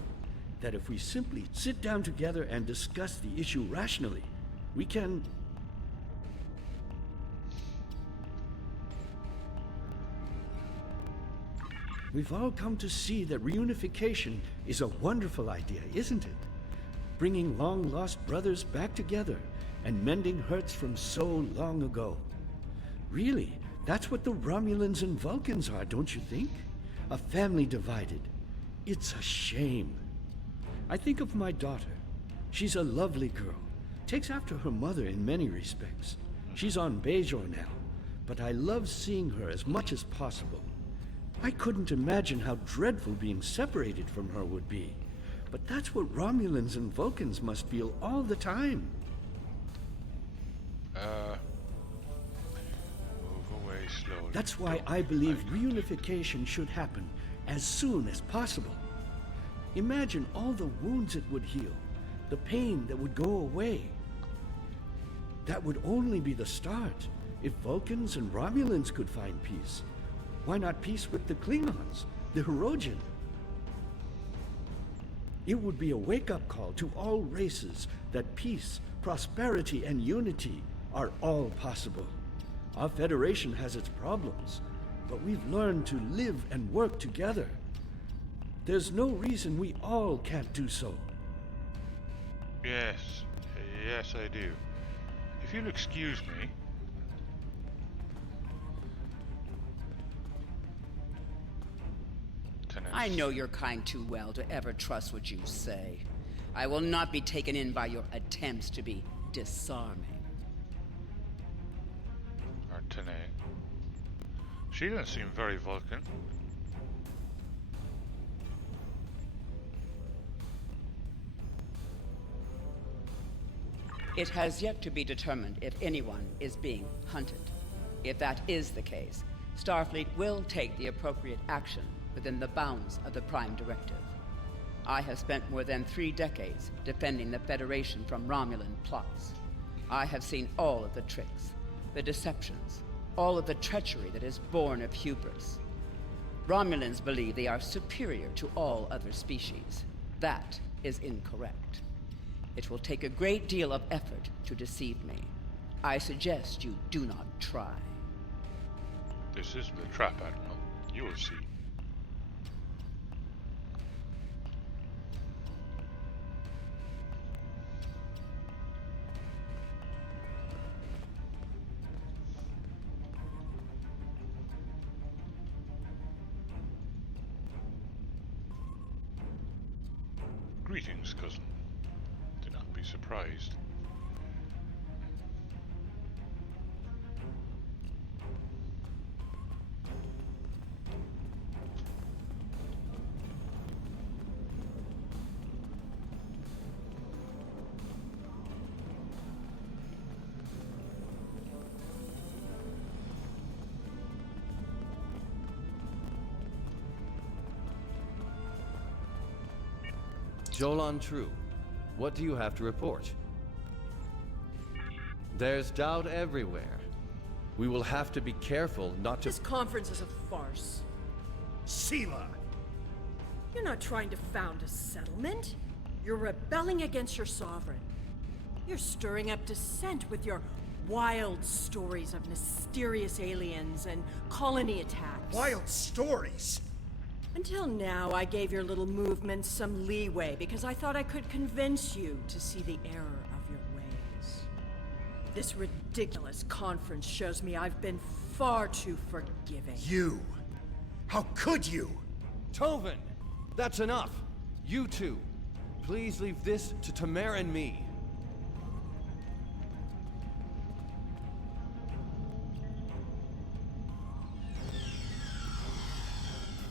that if we simply sit down together and discuss the issue rationally, we can... We've all come to see that reunification is a wonderful idea, isn't it? Bringing long-lost brothers back together and mending hurts from so long ago. Really, that's what the Romulans and Vulcans are, don't you think? A family divided. It's a shame. I think of my daughter. She's a lovely girl. Takes after her mother in many respects. She's on Bajor now, but I love seeing her as much as possible. I couldn't imagine how dreadful being separated from her would be. But that's what Romulans and Vulcans must feel all the time. Move away slowly. That's why I believe reunification should happen as soon as possible. Imagine all the wounds it would heal, the pain that would go away. That would only be the start. If Vulcans and Romulans could find peace, why not peace with the Klingons, the Hirogen? It would be a wake-up call to all races that peace, prosperity, and unity are all possible. Our Federation has its problems, but we've learned to live and work together. There's no reason we all can't do so. Yes. Yes, I do. If you'll excuse me... I know your kind too well to ever trust what you say. I will not be taken in by your attempts to be disarming. Or Tanae. She doesn't seem very Vulcan. It has yet to be determined if anyone is being hunted. If that is the case, Starfleet will take the appropriate action within the bounds of the Prime Directive. I have spent more than 3 decades defending the Federation from Romulan plots. I have seen all of the tricks, the deceptions, all of the treachery that is born of hubris. Romulans believe they are superior to all other species. That is incorrect. It will take a great deal of effort to deceive me. I suggest you do not try. This is the trap, Admiral. You will see. Greetings, cousin. Do not be surprised. Jolan True, what do you have to report? There's doubt everywhere. We will have to be careful not to— This conference is a farce. Sela! You're not trying to found a settlement. You're rebelling against your sovereign. You're stirring up dissent with your wild stories of mysterious aliens and colony attacks. Wild stories? Until now, I gave your little movements some leeway because I thought I could convince you to see the error of your ways. This ridiculous conference shows me I've been far too forgiving. You! How could you? Tovin! That's enough! You two, please leave this to Tamer and me.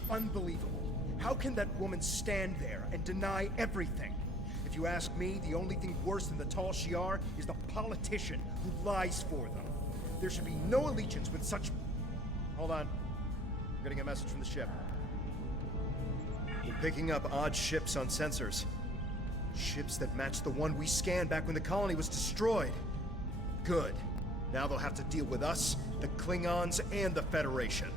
Unbelievable. How can that woman stand there and deny everything? If you ask me, the only thing worse than the Tal Shiar is the politician who lies for them. There should be no allegiance with such... Hold on. I'm getting a message from the ship. We're picking up odd ships on sensors. Ships that match the one we scanned back when the colony was destroyed. Good. Now they'll have to deal with us, the Klingons, and the Federation.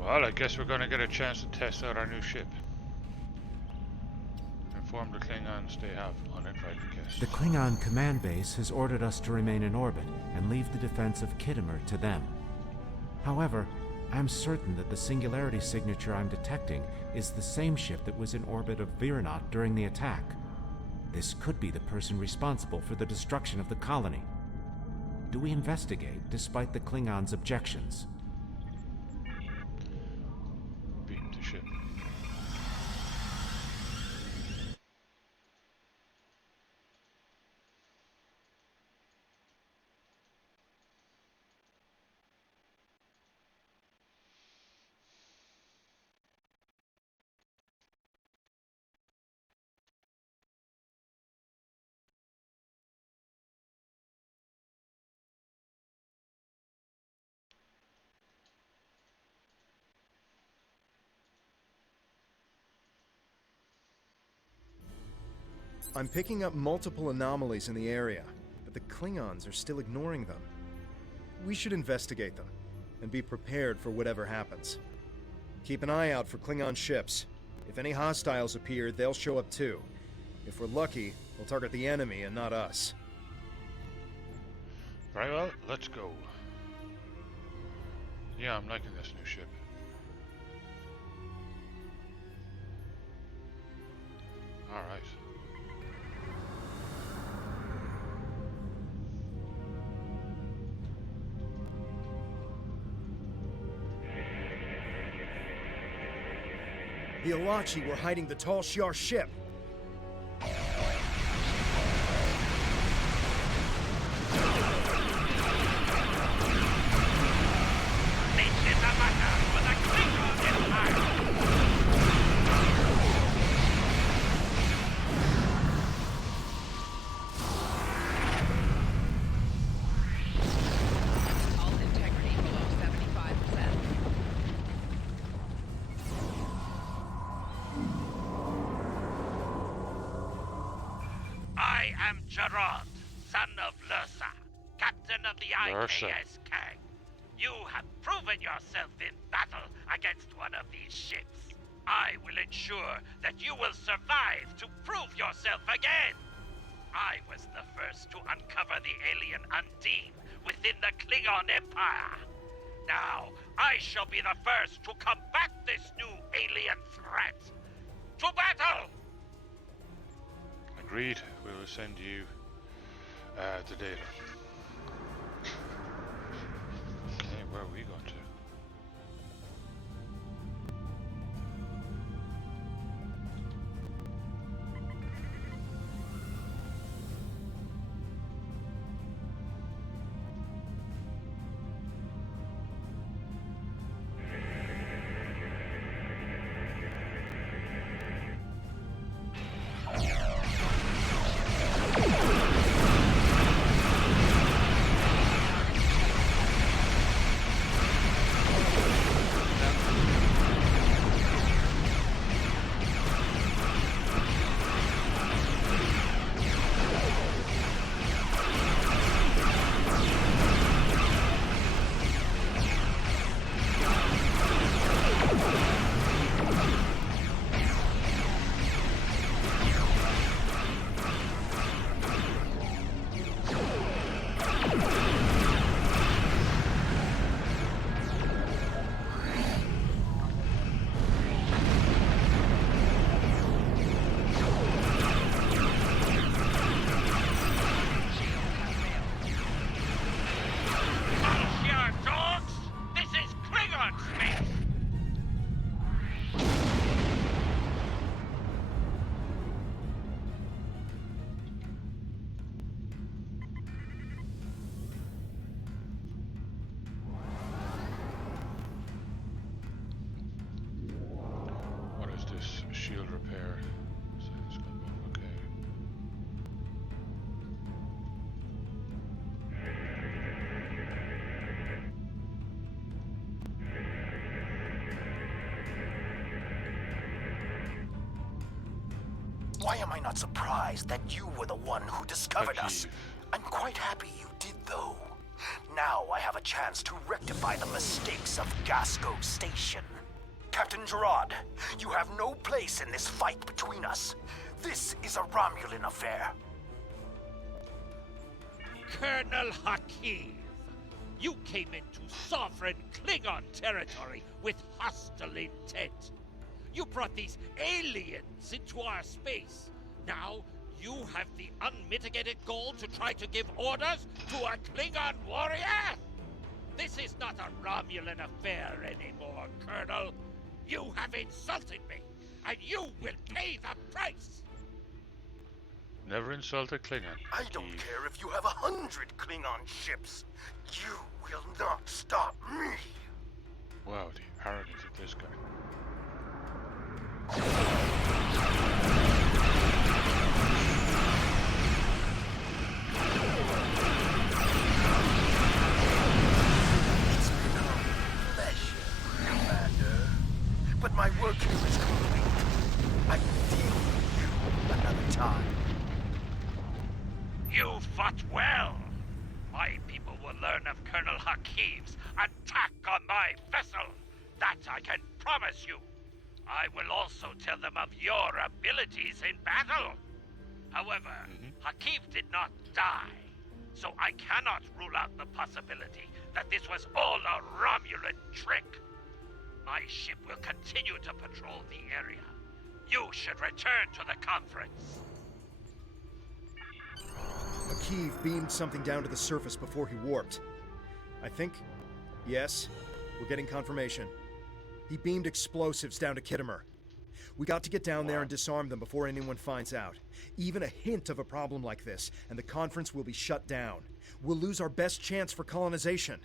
Well, I guess we're going to get a chance to test out our new ship. Inform the Klingons they have uninvited guests. The Klingon command base has ordered us to remain in orbit and leave the defense of Khitomer to them. However, I'm certain that the singularity signature I'm detecting is the same ship that was in orbit of Viranot during the attack. This could be the person responsible for the destruction of the colony. Do we investigate despite the Klingons' objections? Beam the ship. I'm picking up multiple anomalies in the area, but the Klingons are still ignoring them. We should investigate them, and be prepared for whatever happens. Keep an eye out for Klingon ships. If any hostiles appear, they'll show up too. If we're lucky, they'll target the enemy and not us. Very well, let's go. Yeah, I'm liking this new ship. Alright. The Alachi were hiding the Tal Shiar ship. am Gerard, son of Lursa, captain of the Lursa. IKS Kang. You have proven yourself in battle against one of these ships. I will ensure that you will survive to prove yourself again. I was the first to uncover the alien Undine within the Klingon Empire. Now, I shall be the first to combat this new alien threat. To battle! Agreed. We will send you the data. Okay, where are we going to? Shield repair. So it's gonna go okay. Why am I not surprised that you were the one who discovered us? I'm quite happy you did, though. Now I have a chance to rectify the mistakes of Gasco Station. Captain Gerard, you have no place in this fight between us. This is a Romulan affair. Colonel Hakiv, you came into sovereign Klingon territory with hostile intent. You brought these aliens into our space. Now, you have the unmitigated goal to try to give orders to a Klingon warrior? This is not a Romulan affair anymore, Colonel. You have insulted me, and you will pay the price! Never insult a Klingon. I don't care if you have 100 Klingon ships. You will not stop me! Wow, the arrogance of this guy. It's been a pleasure, Commander. But my work here is complete. I will deal with you another time. You fought well. My people will learn of Colonel Hakiv's attack on my vessel. That I can promise you. I will also tell them of your abilities in battle. However, Hakiv did not die, so I cannot rule out the possibility that this was all a Romulan trick. My ship will continue to patrol the area. You should return to the conference. Akiv beamed something down to the surface before he warped. I think... yes, we're getting confirmation. He beamed explosives down to Kittimer. We got to get down there and disarm them before anyone finds out. Even a hint of a problem like this, and the conference will be shut down. We'll lose our best chance for colonization.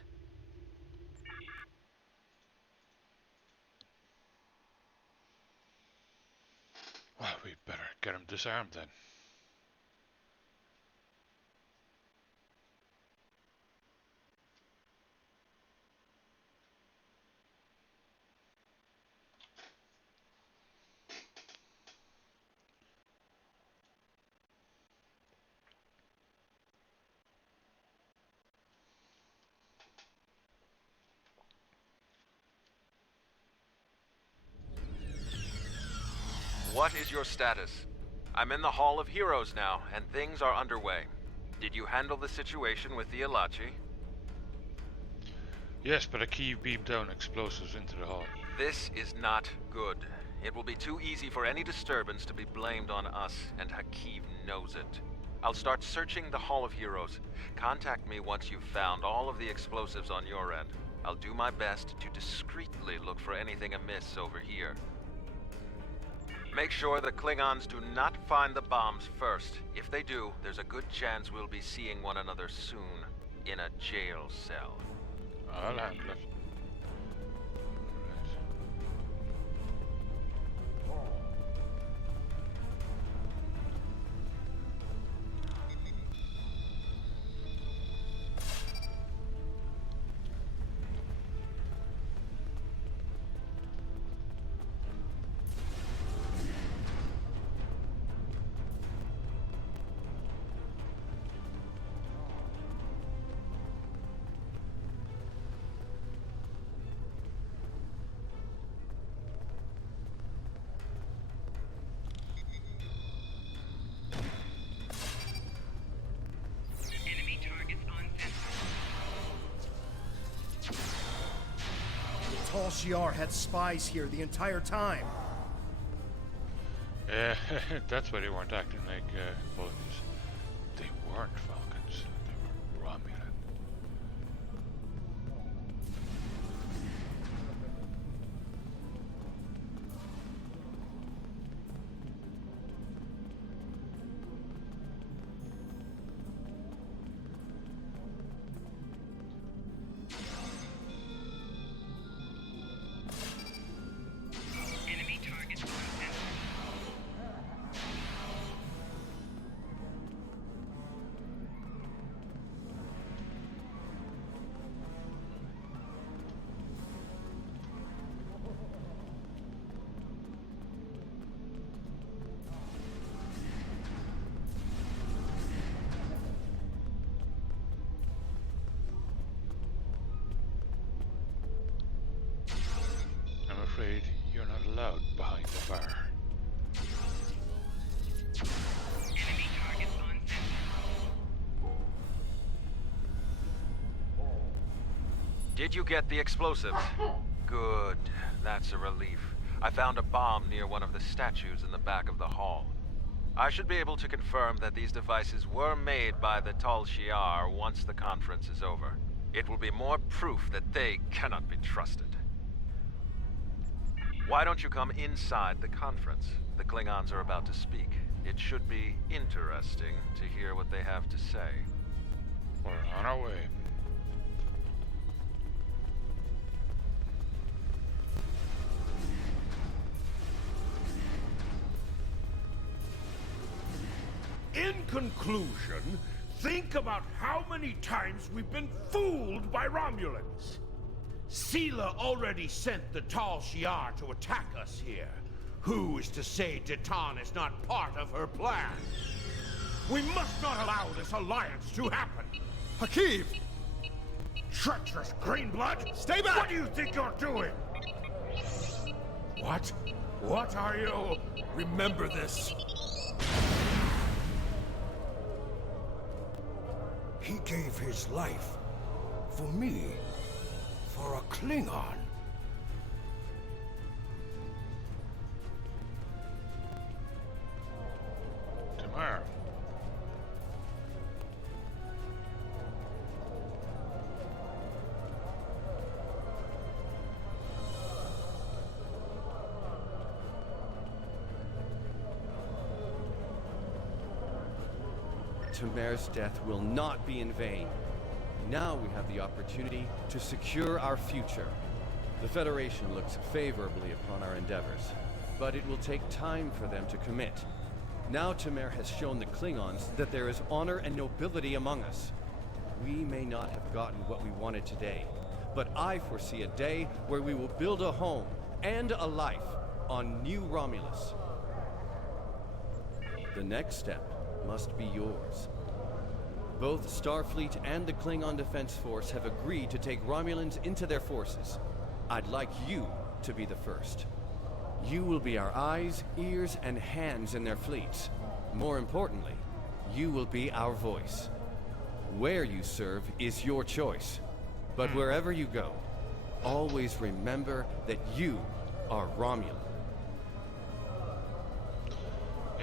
Well, we better get him disarmed then. What is your status? I'm in the Hall of Heroes now, and things are underway. Did you handle the situation with the Elachi? Yes, but a key beamed down explosives into the hall. This is not good. It will be too easy for any disturbance to be blamed on us, and Hakeem knows it. I'll start searching the Hall of Heroes. Contact me once you've found all of the explosives on your end. I'll do my best to discreetly look for anything amiss over here. Make sure the Klingons do not find the bombs first. If they do, there's a good chance we'll be seeing one another soon in a jail cell. I'll handle it. Tall Shiar had spies here the entire time. That's why they weren't acting like Vulcans. They weren't Falcons. They were Romulan. Afraid you're not allowed behind the bar. Enemy targets on center. Did you get the explosives? Good. That's a relief. I found a bomb near one of the statues in the back of the hall. I should be able to confirm that these devices were made by the Tal Shiar once the conference is over. It will be more proof that they cannot be trusted. Why don't you come inside the conference? The Klingons are about to speak. It should be interesting to hear what they have to say. We're on our way. In conclusion, think about how many times we've been fooled by Romulans. Sela already sent the Tal Shiar to attack us here. Who is to say Titan is not part of her plan? We must not allow this alliance to happen. Hakeem! Treacherous Greenblood! Stay back! What do you think you're doing? What? What are you? Remember this. He gave his life for me. For a Klingon. Tomorrow. Tamer's death will not be in vain. Now we have the opportunity to secure our future. The Federation looks favorably upon our endeavors, but it will take time for them to commit. Now Tamer has shown the Klingons that there is honor and nobility among us. We may not have gotten what we wanted today, but I foresee a day where we will build a home and a life on New Romulus. The next step must be yours. Both Starfleet and the Klingon Defense Force have agreed to take Romulans into their forces. I'd like you to be the first. You will be our eyes, ears, and hands in their fleets. More importantly, you will be our voice. Where you serve is your choice. But wherever you go, always remember that you are Romulan.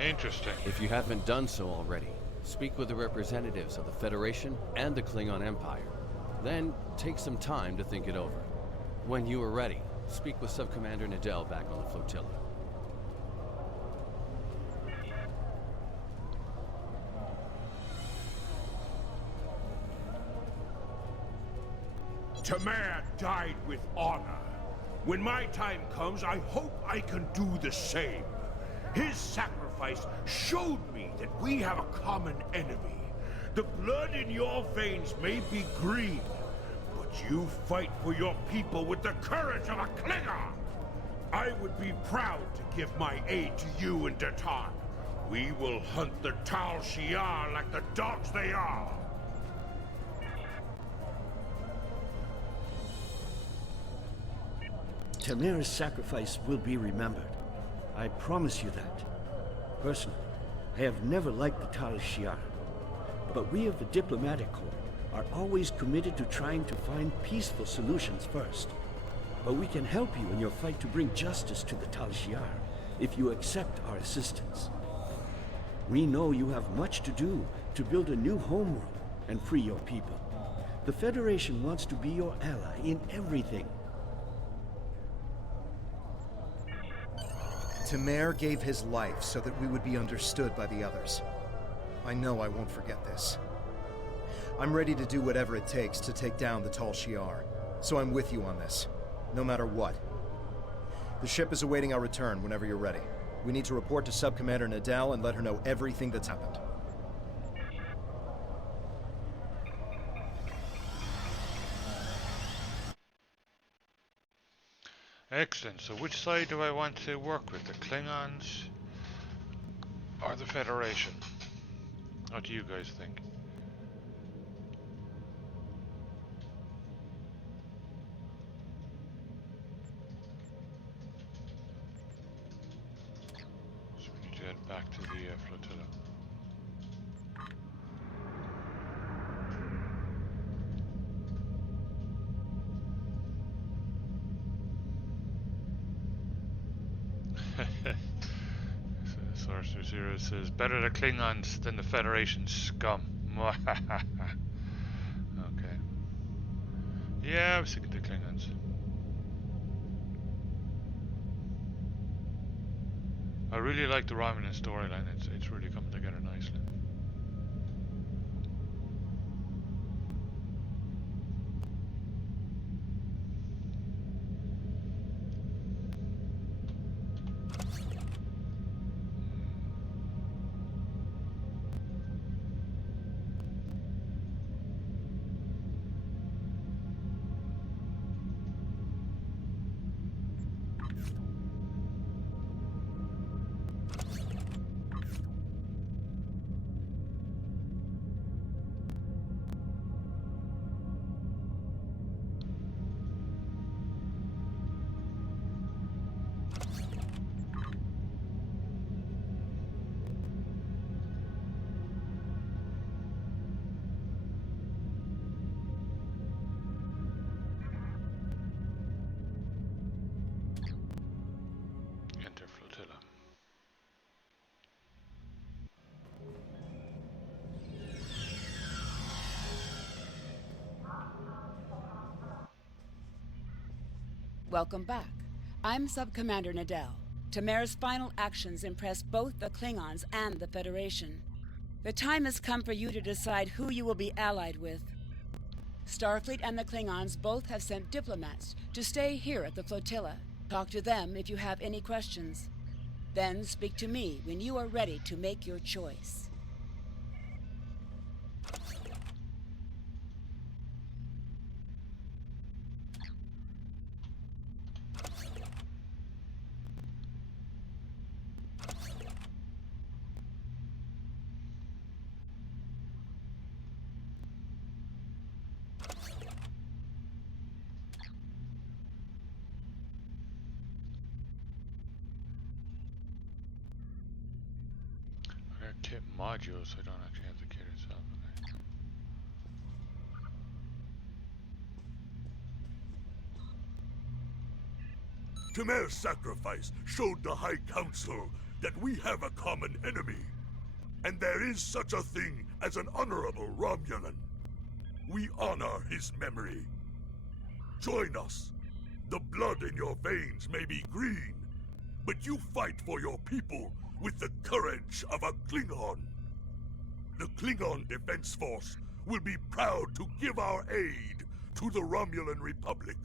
Interesting. If you haven't done so already, speak with the representatives of the Federation and the Klingon Empire. Then take some time to think it over. When you are ready, speak with Subcommander Nadell back on the flotilla. Tamer died with honor. When my time comes, I hope I can do the same. His sacrifice showed me that we have a common enemy. The blood in your veins may be green, but you fight for your people with the courage of a Klingon. I would be proud to give my aid to you and Datan. We will hunt the Tal Shiar like the dogs they are. Tamir's sacrifice will be remembered. I promise you that. Personally, I have never liked the Tal Shiar, but we of the Diplomatic Corps are always committed to trying to find peaceful solutions first. But we can help you in your fight to bring justice to the Tal Shiar if you accept our assistance. We know you have much to do to build a new homeworld and free your people. The Federation wants to be your ally in everything. Tamer gave his life so that we would be understood by the others. I know I won't forget this. I'm ready to do whatever it takes to take down the Tal Shiar, so I'm with you on this, no matter what. The ship is awaiting our return whenever you're ready. We need to report to Subcommander Nadell and let her know everything that's happened. Excellent. So which side do I want to work with? The Klingons or the Federation? What do you guys think? So we need to head back to the flotilla. Sorcerer Zero says, better the Klingons than the Federation scum. Okay. Yeah, I was thinking the Klingons. I really like the Romulan storyline. It's really coming together nicely. Enter flotilla. Welcome back. I'm Subcommander Nadell. Tamer's final actions impressed both the Klingons and the Federation. The time has come for you to decide who you will be allied with. Starfleet and the Klingons both have sent diplomats to stay here at the flotilla. Talk to them if you have any questions. Then speak to me when you are ready to make your choice. modules. I don't actually have the kit itself. Okay. Tamer's sacrifice showed the High Council that we have a common enemy. And there is such a thing as an honorable Romulan. We honor his memory. Join us. The blood in your veins may be green, but you fight for your people with the courage of a Klingon. The Klingon Defense Force will be proud to give our aid to the Romulan Republic.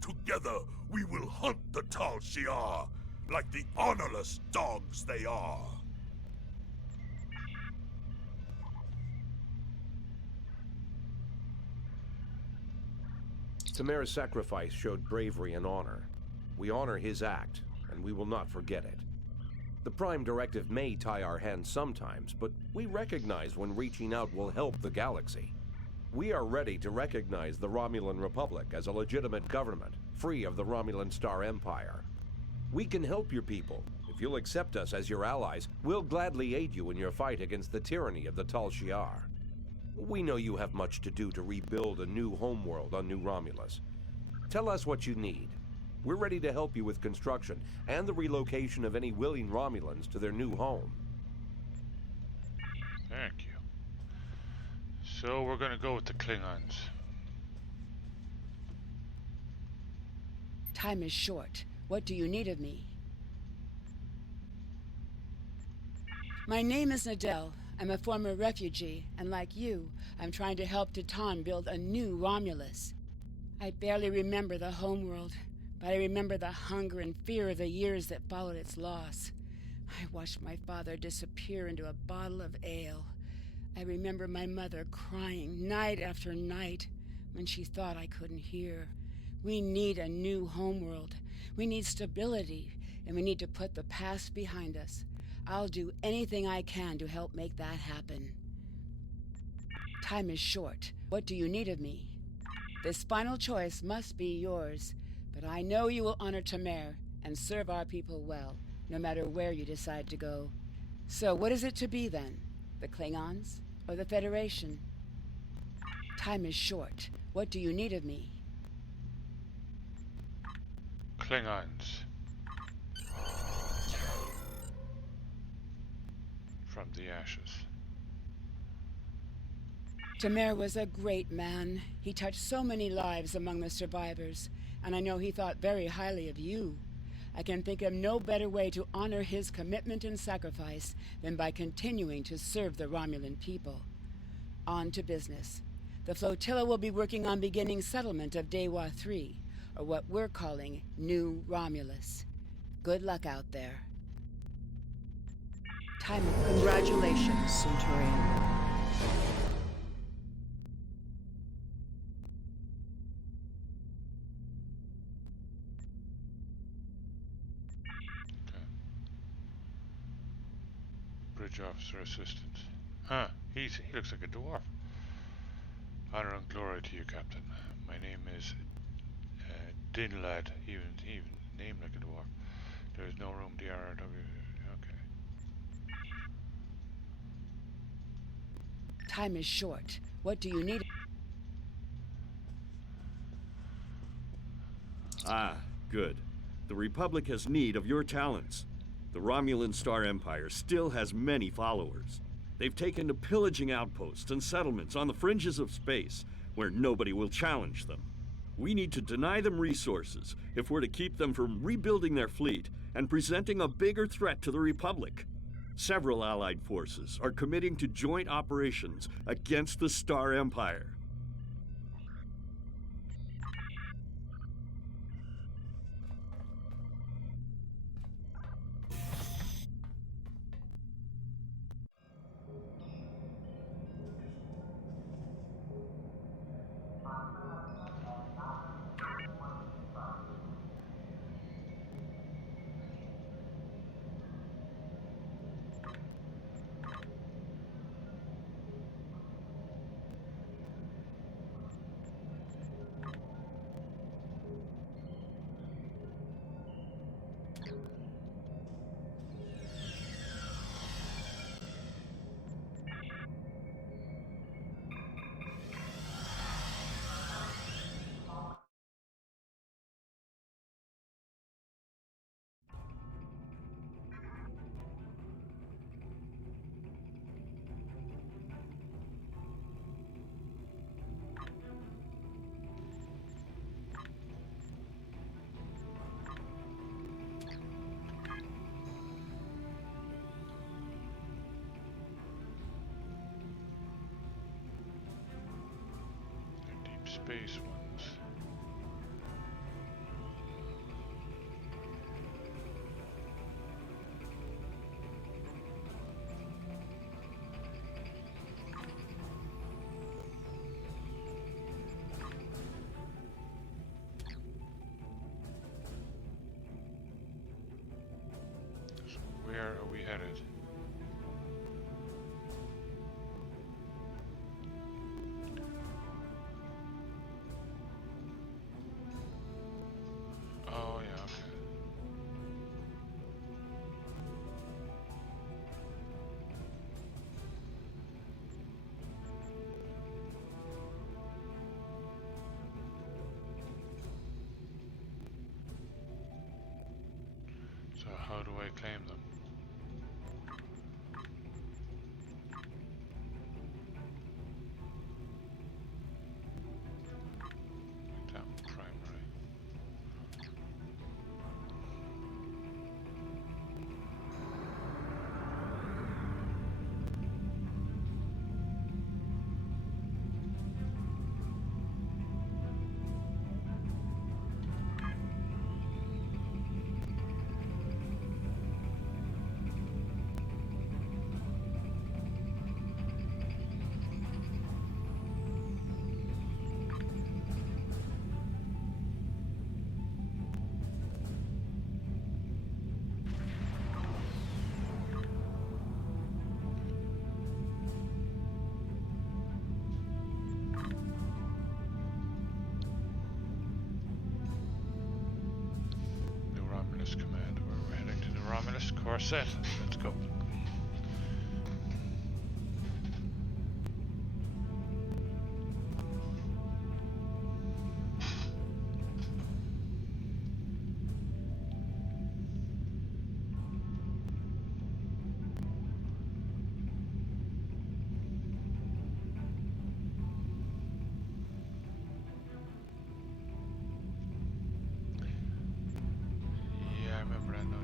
Together, we will hunt the Tal Shiar like the honorless dogs they are. Tamer's sacrifice showed bravery and honor. We honor his act, and we will not forget it. The Prime Directive may tie our hands sometimes, but we recognize when reaching out will help the galaxy. We are ready to recognize the Romulan Republic as a legitimate government, free of the Romulan Star Empire. We can help your people. If you'll accept us as your allies, we'll gladly aid you in your fight against the tyranny of the Tal Shiar. We know you have much to do to rebuild a new homeworld on New Romulus. Tell us what you need. We're ready to help you with construction and the relocation of any willing Romulans to their new home. Thank you. So we're going to go with the Klingons. Time is short. What do you need of me? My name is Nadell. I'm a former refugee, and like you, I'm trying to help Titan build a new Romulus. I barely remember the homeworld, but I remember the hunger and fear of the years that followed its loss. I watched my father disappear into a bottle of ale. I remember my mother crying night after night when she thought I couldn't hear. We need a new homeworld. We need stability, and we need to put the past behind us. I'll do anything I can to help make that happen. Time is short. What do you need of me? This final choice must be yours, but I know you will honor Tamer and serve our people well, no matter where you decide to go. So what is it to be then? The Klingons or the Federation? Time is short. What do you need of me? Klingons. From the ashes. Tamer was a great man. He touched so many lives among the survivors, and I know he thought very highly of you. I can think of no better way to honor his commitment and sacrifice than by continuing to serve the Romulan people. On to business. The flotilla will be working on beginning settlement of Dewa 3, or what we're calling New Romulus. Good luck out there. Congratulations, Centurion. Bridge officer assistant. Huh, he looks like a dwarf. Honor and glory to you, Captain. My name is Dinlad, even named like a dwarf. There is no room DRW. Okay. Time is short. What do you need? Ah, good. The Republic has need of your talents. The Romulan Star Empire still has many followers. They've taken to pillaging outposts and settlements on the fringes of space, where nobody will challenge them. We need to deny them resources if we're to keep them from rebuilding their fleet and presenting a bigger threat to the Republic. Several Allied forces are committing to joint operations against the Star Empire. space ones. So where are we headed? Oh yeah, okay. So how do I claim them? Damn, primary. New Romulus command. We're heading to New Romulus. Course set. Let's go. Yeah, I remember. I know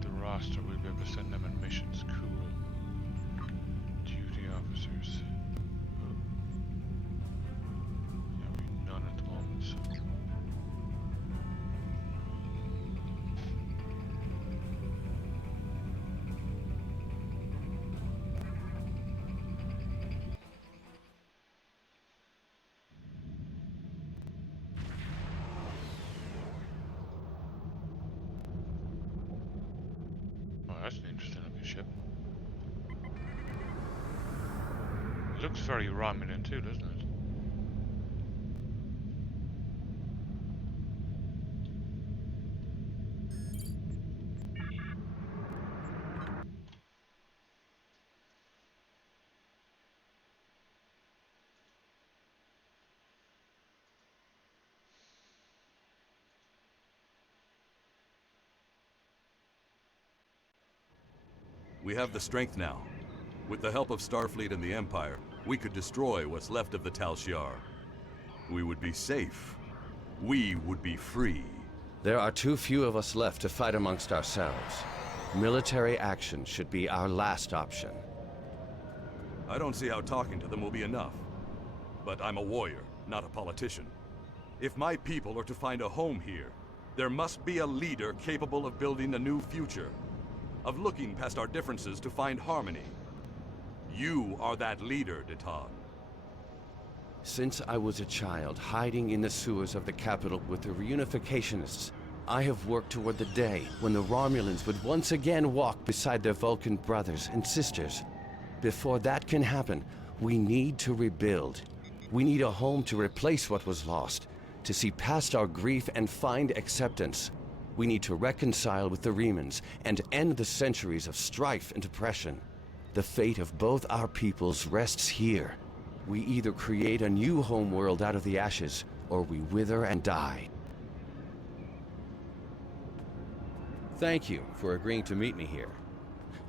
the roster. We'll be able to send them on missions. Cool. Duty officers. Oh. Yeah, we've none at the moment. So. Oh, that's an interesting looking ship. It looks very Romulan too, doesn't it? We have the strength now. With the help of Starfleet and the Empire, we could destroy what's left of the Tal Shiar. We would be safe. We would be free. There are too few of us left to fight amongst ourselves. Military action should be our last option. I don't see how talking to them will be enough. But I'm a warrior, not a politician. If my people are to find a home here, there must be a leader capable of building a new future. Of looking past our differences to find harmony. You are that leader, Detan. Since I was a child, hiding in the sewers of the capital with the reunificationists, I have worked toward the day when the Romulans would once again walk beside their Vulcan brothers and sisters. Before that can happen, we need to rebuild. We need a home to replace what was lost, to see past our grief and find acceptance. We need to reconcile with the Remans and end the centuries of strife and oppression. The fate of both our peoples rests here. We either create a new homeworld out of the ashes, or we wither and die. Thank you for agreeing to meet me here.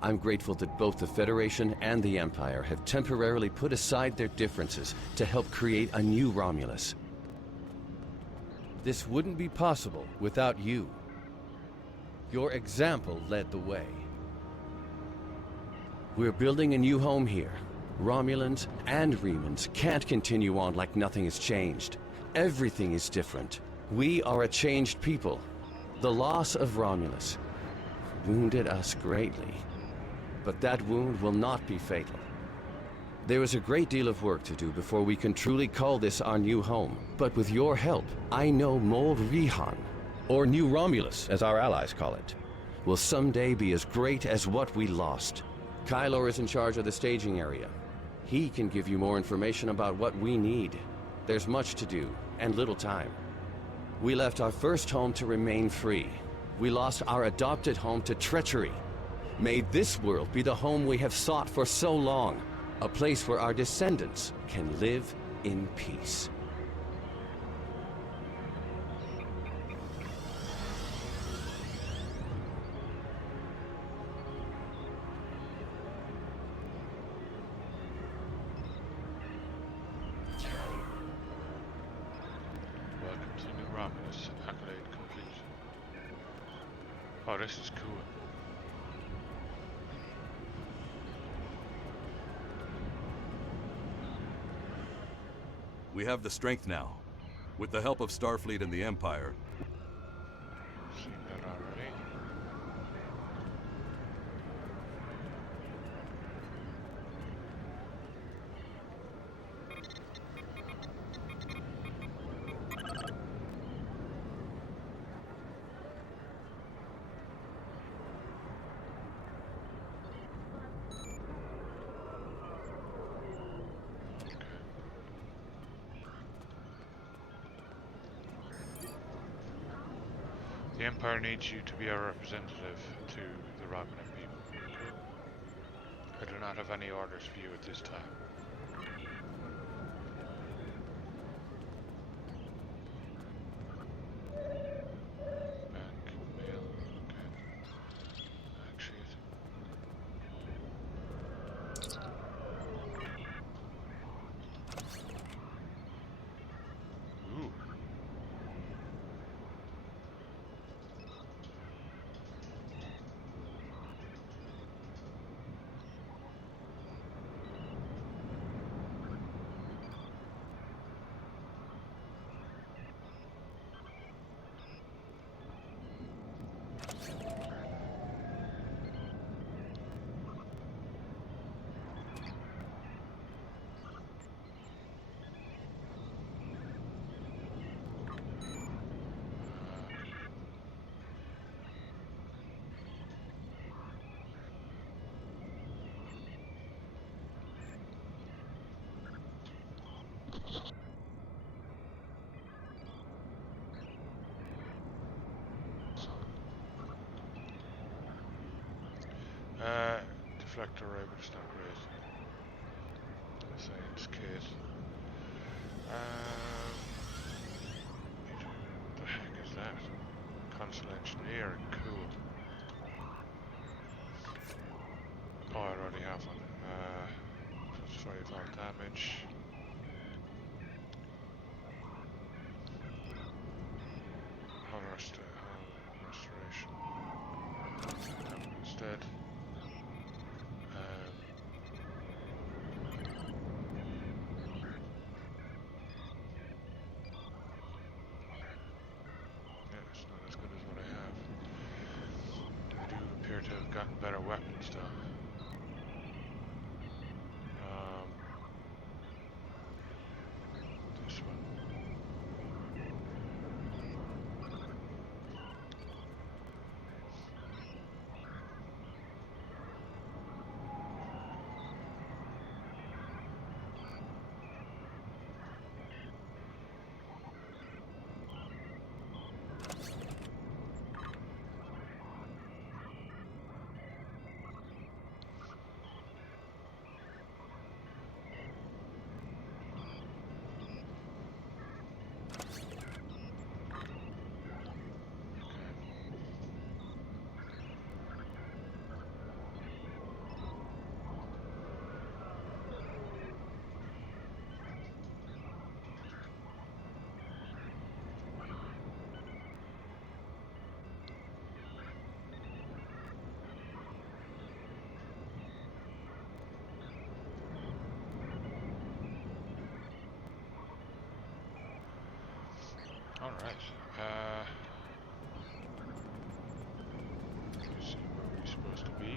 I'm grateful that both the Federation and the Empire have temporarily put aside their differences to help create a new Romulus. This wouldn't be possible without you. Your example led the way. We're building a new home here, Romulans and Remans can't continue on like nothing has changed. Everything is different. We are a changed people. The loss of Romulus wounded us greatly, but that wound will not be fatal. There is a great deal of work to do before we can truly call this our new home. But with your help, I know Mold Rihan, or New Romulus, as our allies call it, will someday be as great as what we lost. Kylor is in charge of the staging area. He can give you more information about what we need. There's much to do, and little time. We left our first home to remain free. We lost our adopted home to treachery. May this world be the home we have sought for so long. A place where our descendants can live in peace. Welcome to New Romulus. Accolade complete. Oh, this is cool. We have the strength now. With the help of Starfleet and the Empire. Seen that already. The Empire needs you to be our representative to the Romulan people. I do not have any orders for you at this time. Bank, mail, okay. Actually, ooh. Deflector able to stop raising. Science kit. What the heck is that? Console engineering, cool. Oh, I already have one. Plus 5 all damage. Hull restoration. That one instead. Yeah, it's not as good as what I have. I do appear to have gotten better weapons though. This one. Alright. Let's see where we're supposed to be.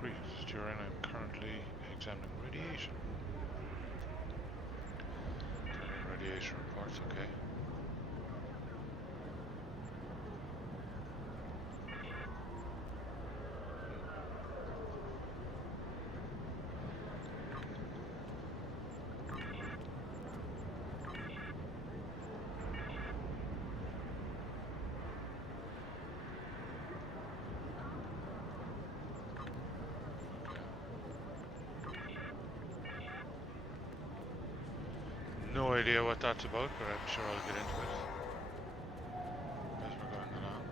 Greetings, Turin. I'm currently examining radiation. Radiation reports, okay. No idea what that's about, but I'm sure I'll get into it as we're going along.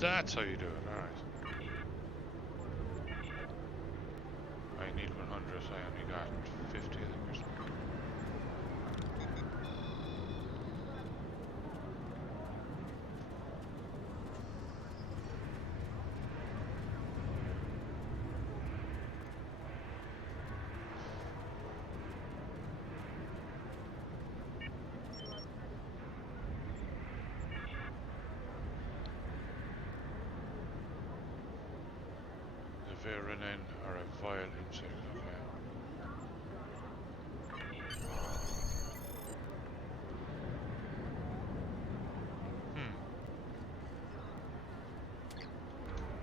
That's how you do it, alright. I need 100, I only got 50, I think, or something. Verenin or a vile insect, okay.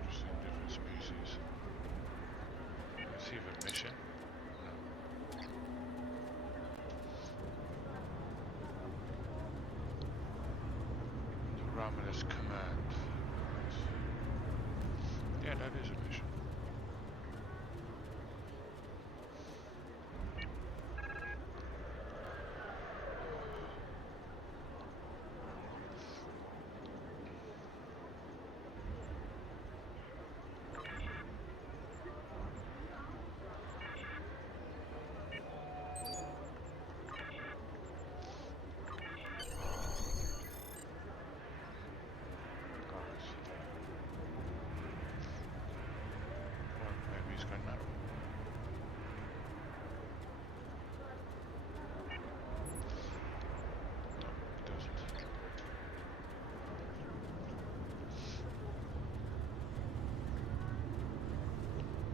Interesting, different species. Receive a mission? No. The Romulus command. Yeah, that is a mission.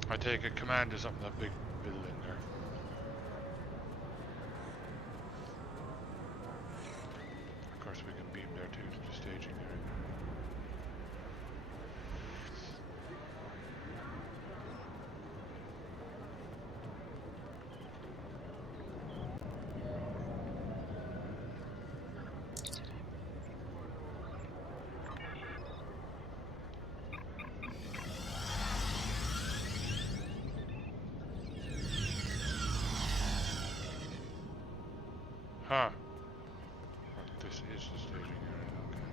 I take it command is up in that big building there. Of course we can beam there too to the staging area. Huh. This is the staging area, okay.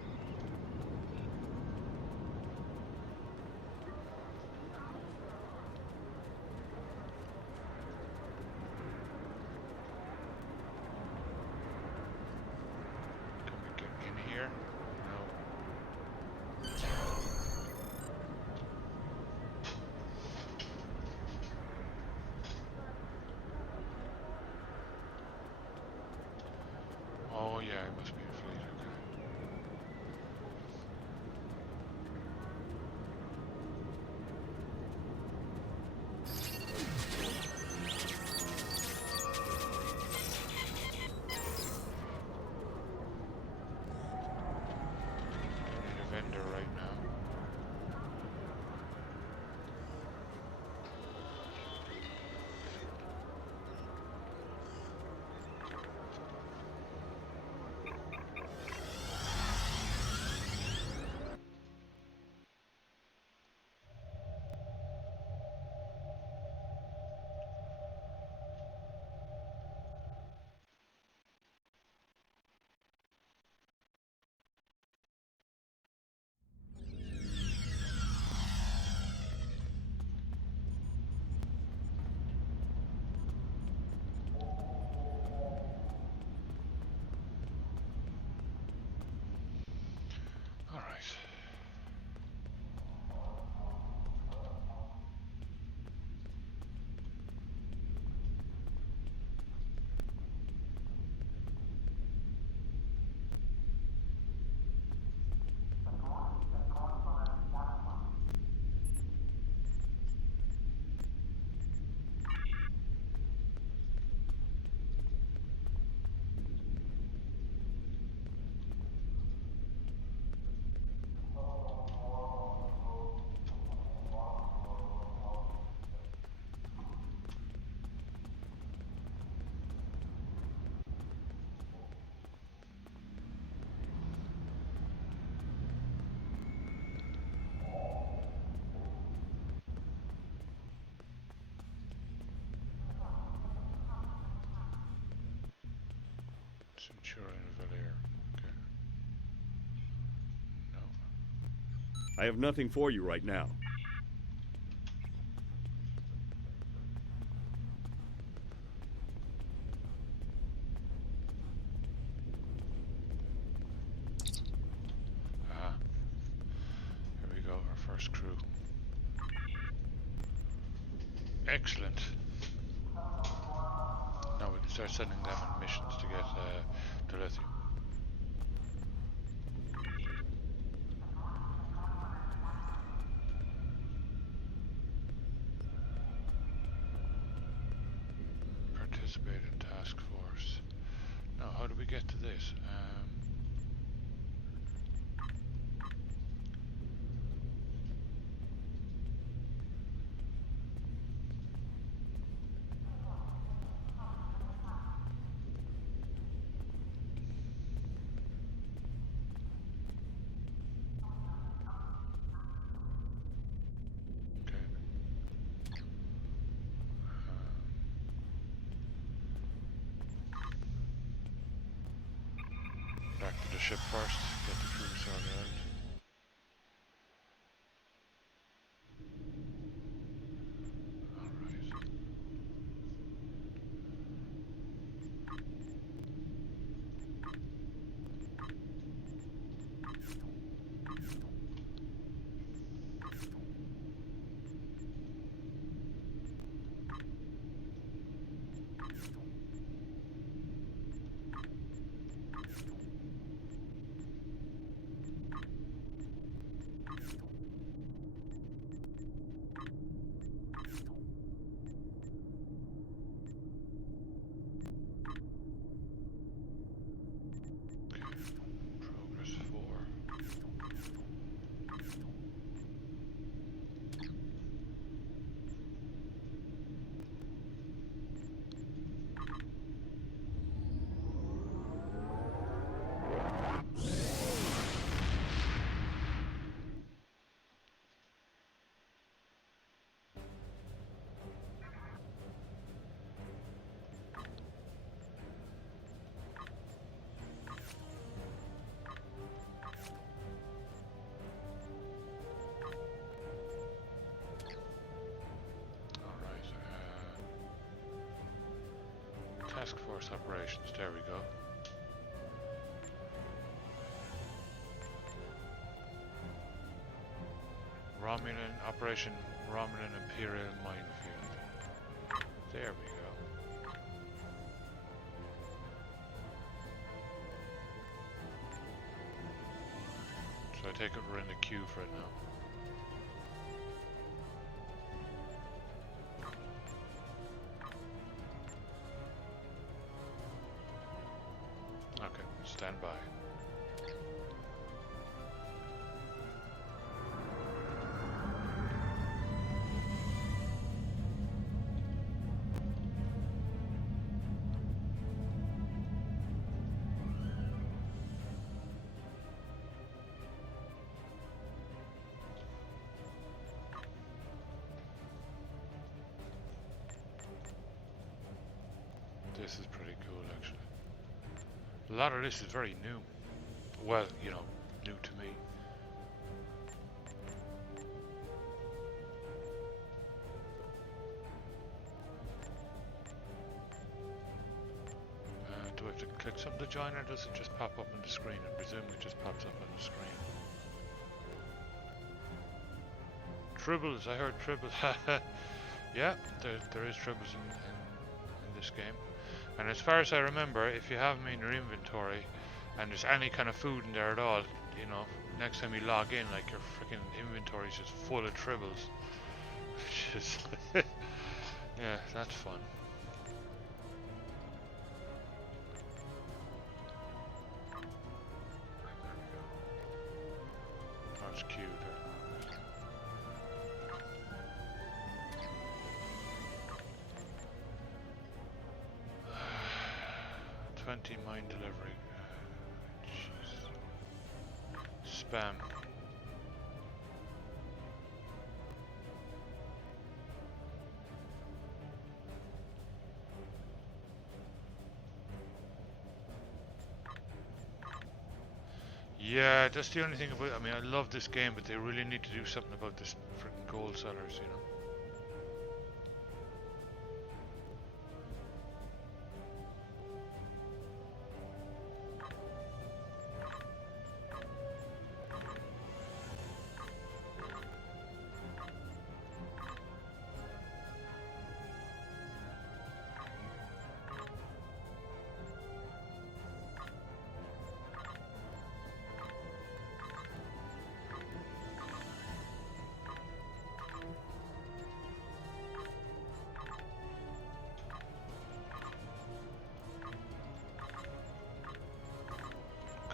it must be a fleet, okay. Don't need a vendor right now. All right. Centurion Valier. Okay. No. I have nothing for you right now. Ah. Here we go, our first crew. Excellent. Now we can start sending them on missions to get the lithium. Participate in task force. Now, how do we get to this? Back to the ship first, get the crew sorted out. Progress 4. Task force operations, there we go. Romulan Operation Romulan Imperial Minefield. There we go. So I take it we're in the queue for it now. Okay, stand by. This is pretty cool, actually. A lot of this is very new. Well, you know, new to me. Do I have to click something to join, or does it just pop up on the screen? I presume it just pops up on the screen. Tribbles, I heard tribbles. Yeah, there is tribbles in this game. And as far as I remember, if you have them in your inventory and there's any kind of food in there at all, you know, next time you log in, like, your freaking inventory is just full of tribbles. Which is yeah, that's fun. That's cute. 20 mine delivery. Jeez. Spam. Yeah, that's the only thing about. I mean, I love this game, but they really need to do something about this freaking gold sellers, you know.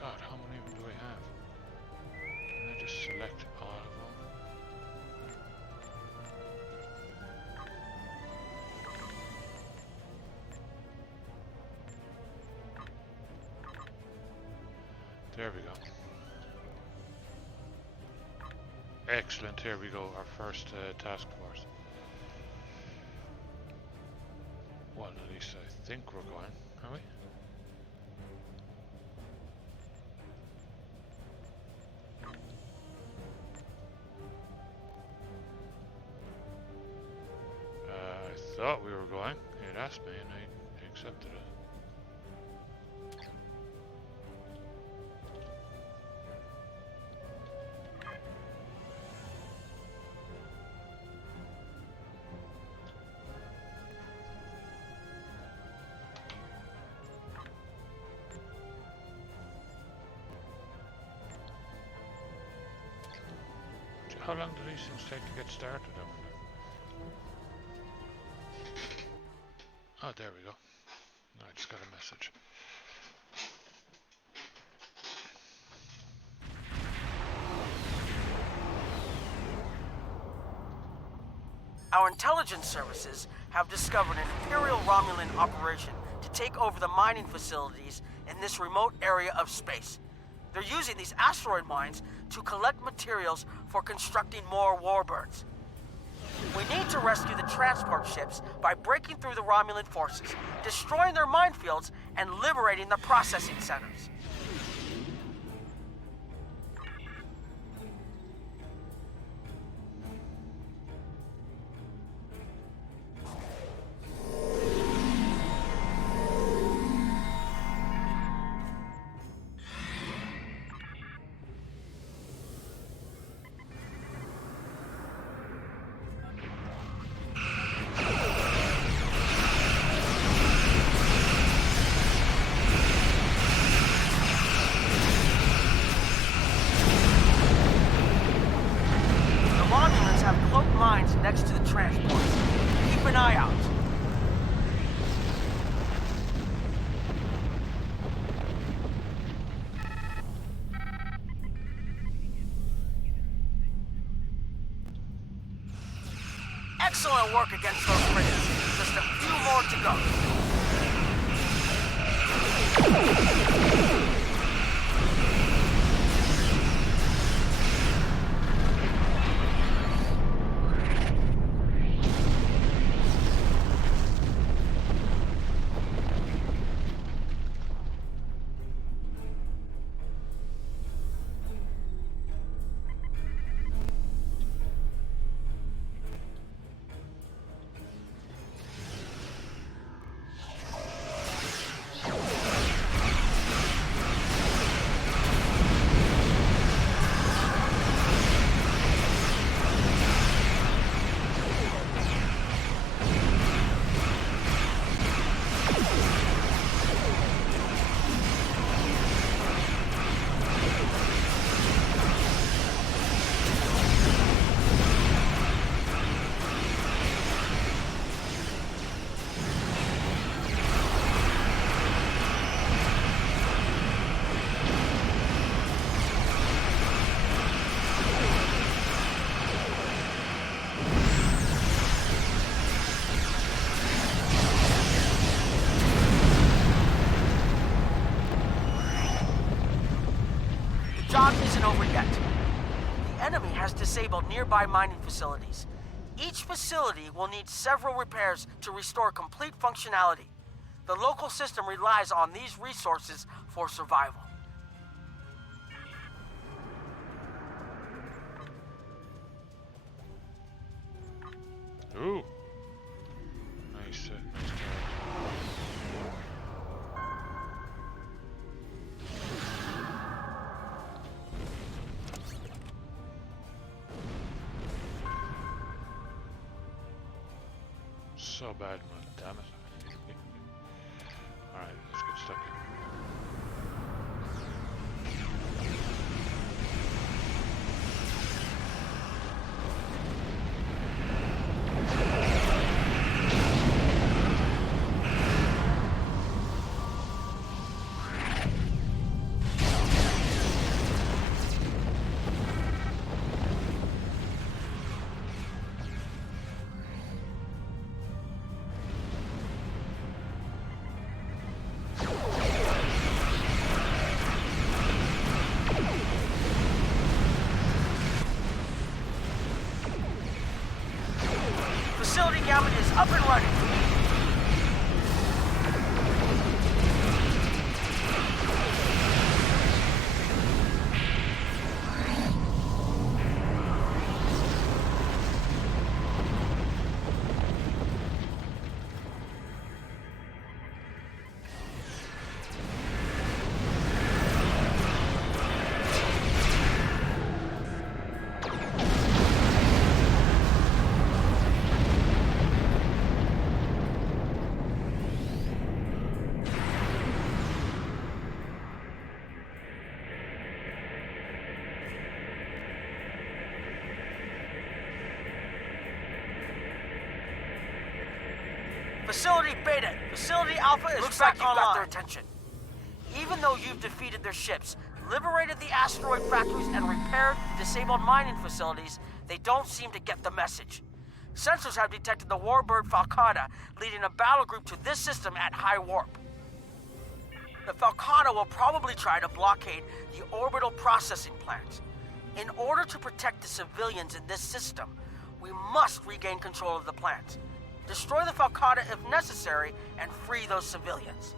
God, how many of them do I have? Can I just select all of them? There we go. Excellent, here we go, our first task force. Well, at least I think we're going, are we? I thought we were going. It asked me and I accepted it. How long do these things take to get started? I wonder. Oh, there we go. I just got a message. Our intelligence services have discovered an Imperial Romulan operation to take over the mining facilities in this remote area of space. They're using these asteroid mines to collect materials for constructing more warbirds. We need to rescue the transport ships by breaking through the Romulan forces, destroying their minefields, and liberating the processing centers. have cloaked mines next to the transports. Keep an eye out. Excellent work against those frigates. Just a few more to go. Job isn't over yet. The enemy has disabled nearby mining facilities. Each facility will need several repairs to restore complete functionality. The local system relies on these resources for survival. Ooh. Nice, nice job. So bad, man. Damn it. Alright, let's get stuck in. Facility Gamut is up and running. Facility Beta, Facility Alpha is Looks back like you've got online. their attention. Even though you've defeated their ships, liberated the asteroid factories, and repaired the disabled mining facilities, they don't seem to get the message. Sensors have detected the warbird Falcata leading a battle group to this system at high warp. The Falcata will probably try to blockade the orbital processing plants. In order to protect the civilians in this system, we must regain control of the plants. Destroy the Falcata if necessary, and free those civilians.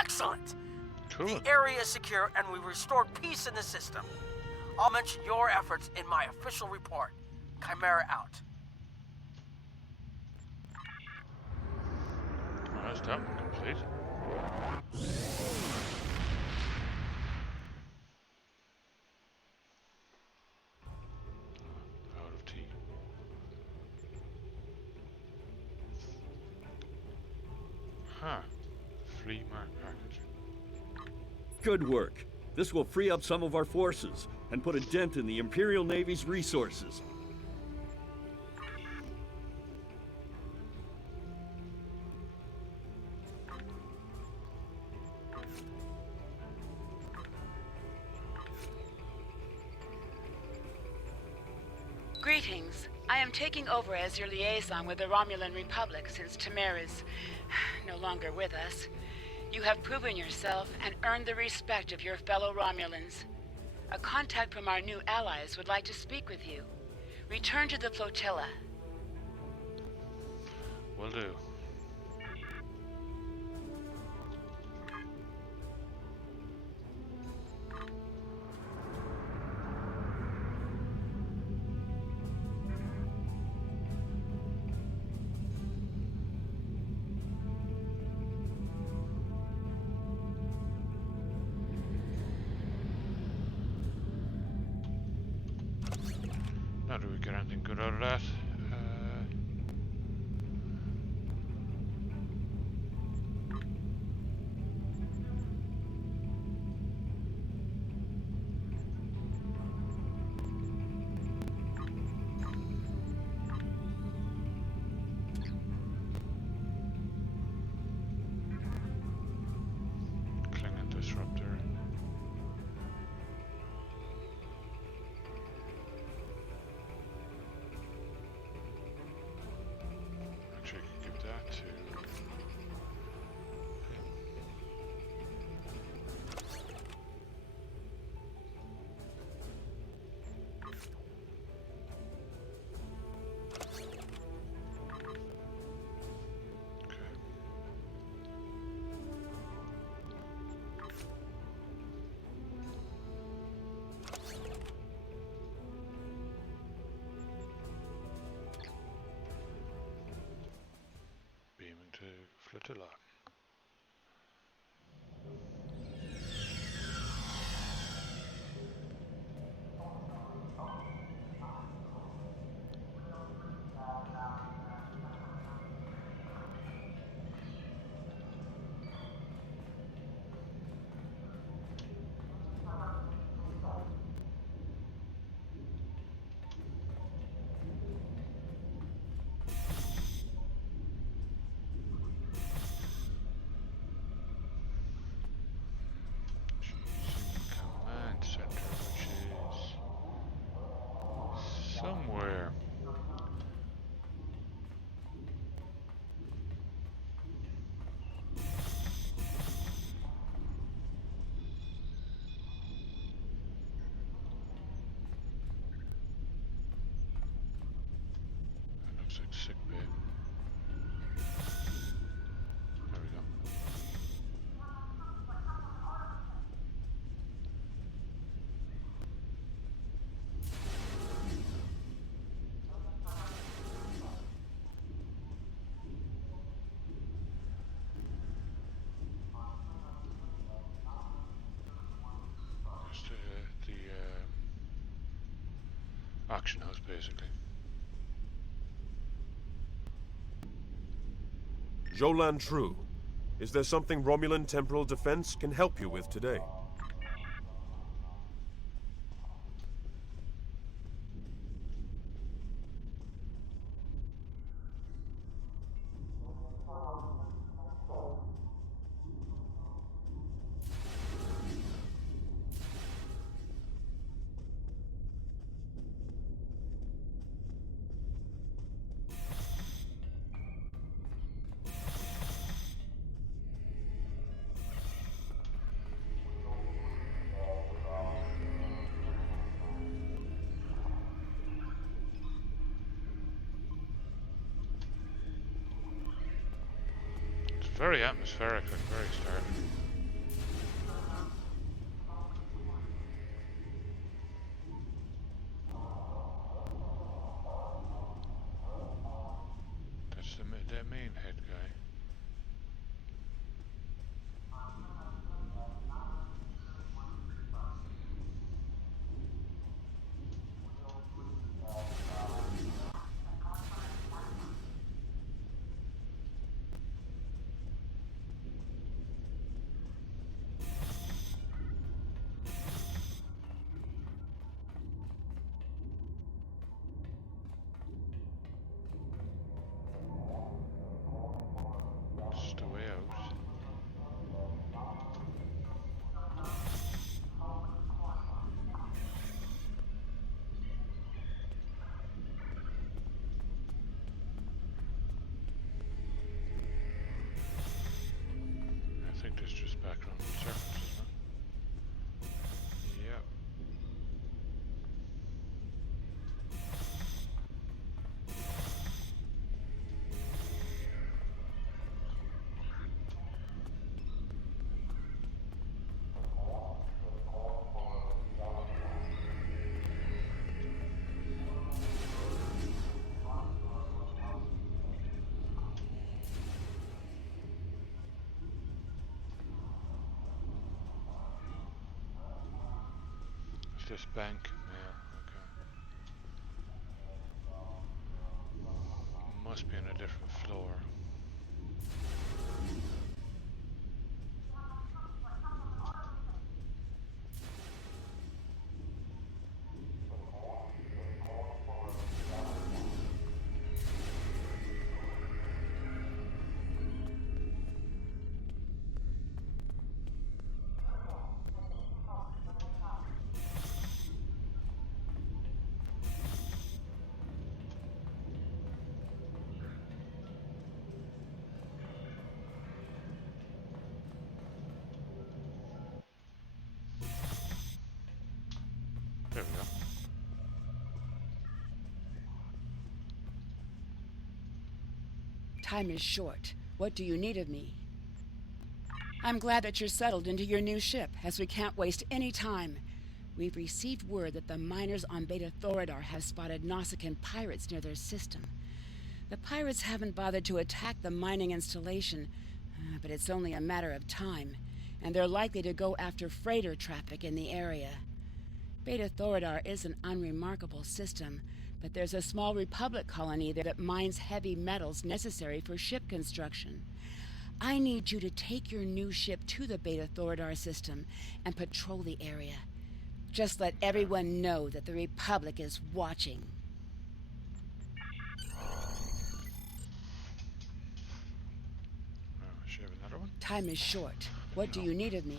Excellent! Cool. The area is secure, and we restored peace in the system. I'll mention your efforts in my official report. Chimera out. That's done. Complete. Out of tea. Huh. Free mark package. Good work. This will free up some of our forces and put a dent in the Imperial Navy's resources. Greetings. I am taking over as your liaison with the Romulan Republic since Tamir is no longer with us. You have proven yourself and earned the respect of your fellow Romulans. A contact from our new allies would like to speak with you. Return to the flotilla. Will do. Now, do we get anything good out of that? Klingon disruptor. Actually, I could give that to. Beam into flotilla. Command center, which is somewhere. That looks like sick bay. There we go. Just the auction house, basically. Jolan True, is there something Romulan temporal defense can help you with today? It's very atmospheric at the very start. That's the main head guy. Just bank mail. Okay. Must be on a different floor. There we go. Time is short. What do you need of me? I'm glad that you're settled into your new ship, as we can't waste any time. We've received word that the miners on Beta Thoradar have spotted Nausicaan pirates near their system. The pirates haven't bothered to attack the mining installation, but it's only a matter of time, and they're likely to go after freighter traffic in the area. Beta Thoradar is an unremarkable system, but there's a small Republic colony there that mines heavy metals necessary for ship construction. I need you to take your new ship to the Beta Thoradar system and patrol the area. Just let everyone know that the Republic is watching. Should I have another one? Time is short. What do you need of me?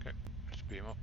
Okay, let's beam up.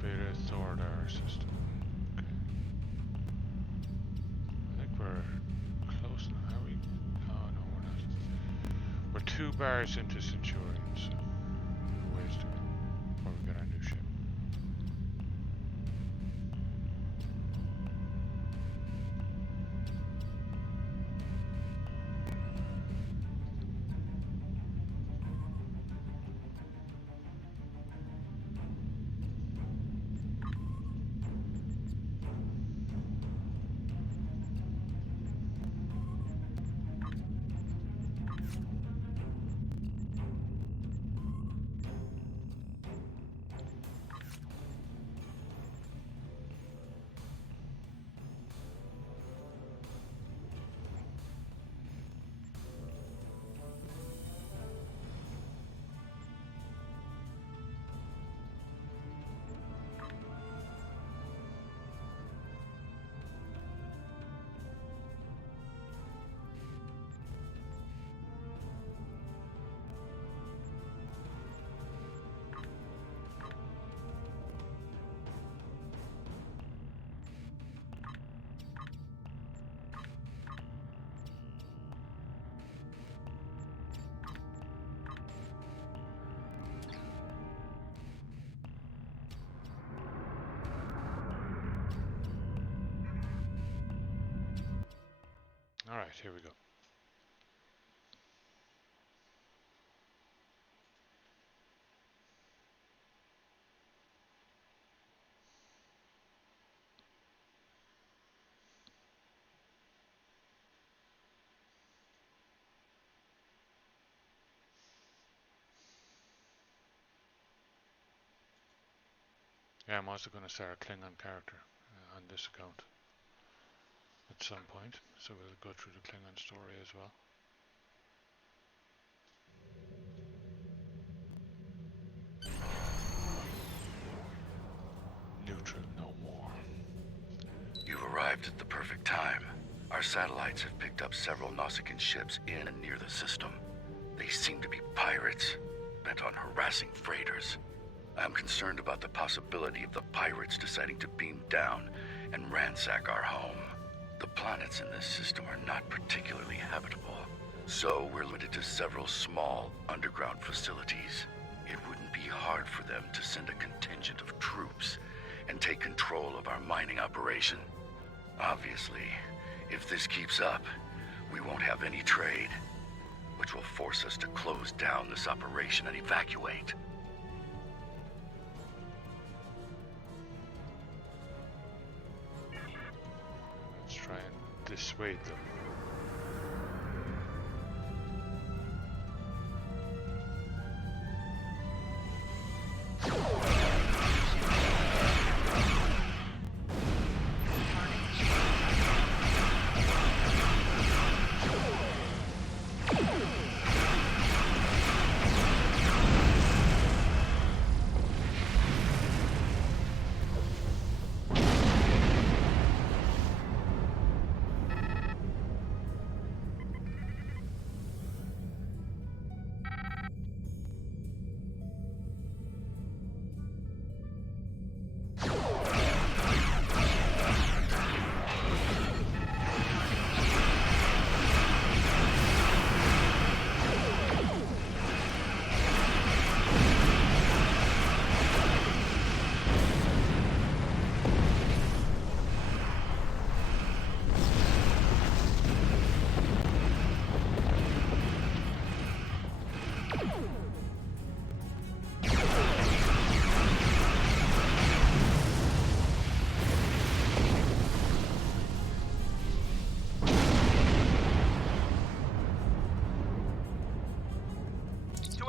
Beta Thoradar system. Okay. I think we're close now. Are we? Oh no, we're not. We're 2 bars into Centurion, so ways to go before we get our new ship. Alright, here we go. Yeah, I'm also going to start a Klingon character on this account. at some point, so we'll go through the Klingon story as well. Neutral no more. You've arrived at the perfect time. Our satellites have picked up several Nausicaan ships in and near the system. They seem to be pirates, bent on harassing freighters. I'm concerned about the possibility of the pirates deciding to beam down and ransack our home. The planets in this system are not particularly habitable, so we're limited to several small underground facilities. It wouldn't be hard for them to send a contingent of troops and take control of our mining operation. Obviously, if this keeps up, we won't have any trade, which will force us to close down this operation and evacuate. Let's try and dissuade them.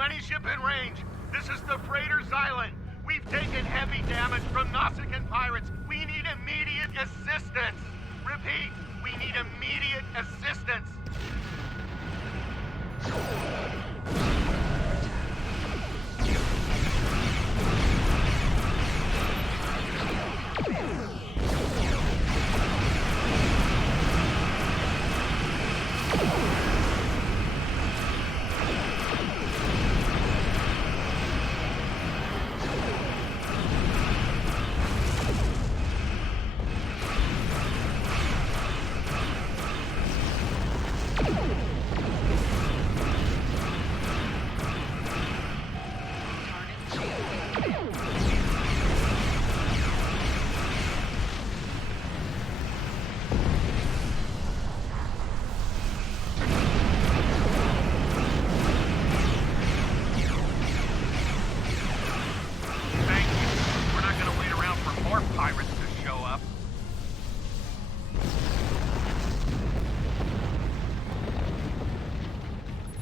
Any ship in range. This is the freighter Xylan. We've taken heavy damage from Nausicaan pirates. We need immediate assistance. Repeat, we need immediate assistance.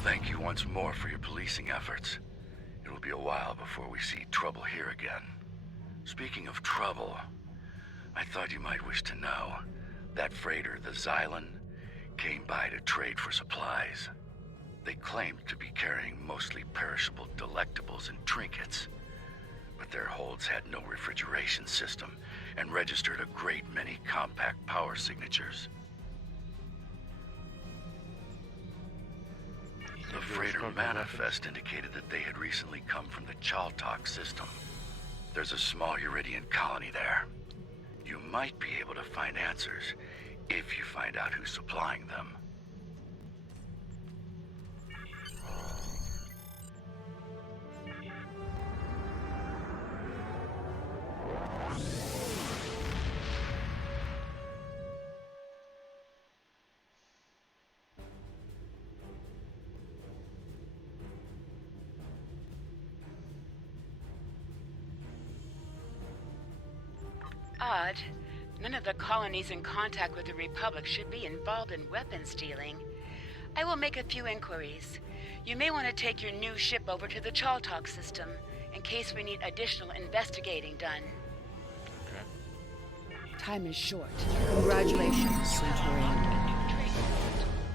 Thank you once more for your policing efforts. It will be a while before we see trouble here again. Speaking of trouble, I thought you might wish to know that freighter, the Xylan, came by to trade for supplies. They claimed to be carrying mostly perishable delectables and trinkets, but their holds had no refrigeration system and registered a great many compact power signatures. The freighter manifest indicated that they had recently come from the Chaltok system. There's a small Uridian colony there. You might be able to find answers if you find out who's supplying them. Odd. None of the colonies in contact with the Republic should be involved in weapon stealing. I will make a few inquiries. You may want to take your new ship over to the Chaltok system, in case we need additional investigating done. Time is short. Congratulations, Centurion.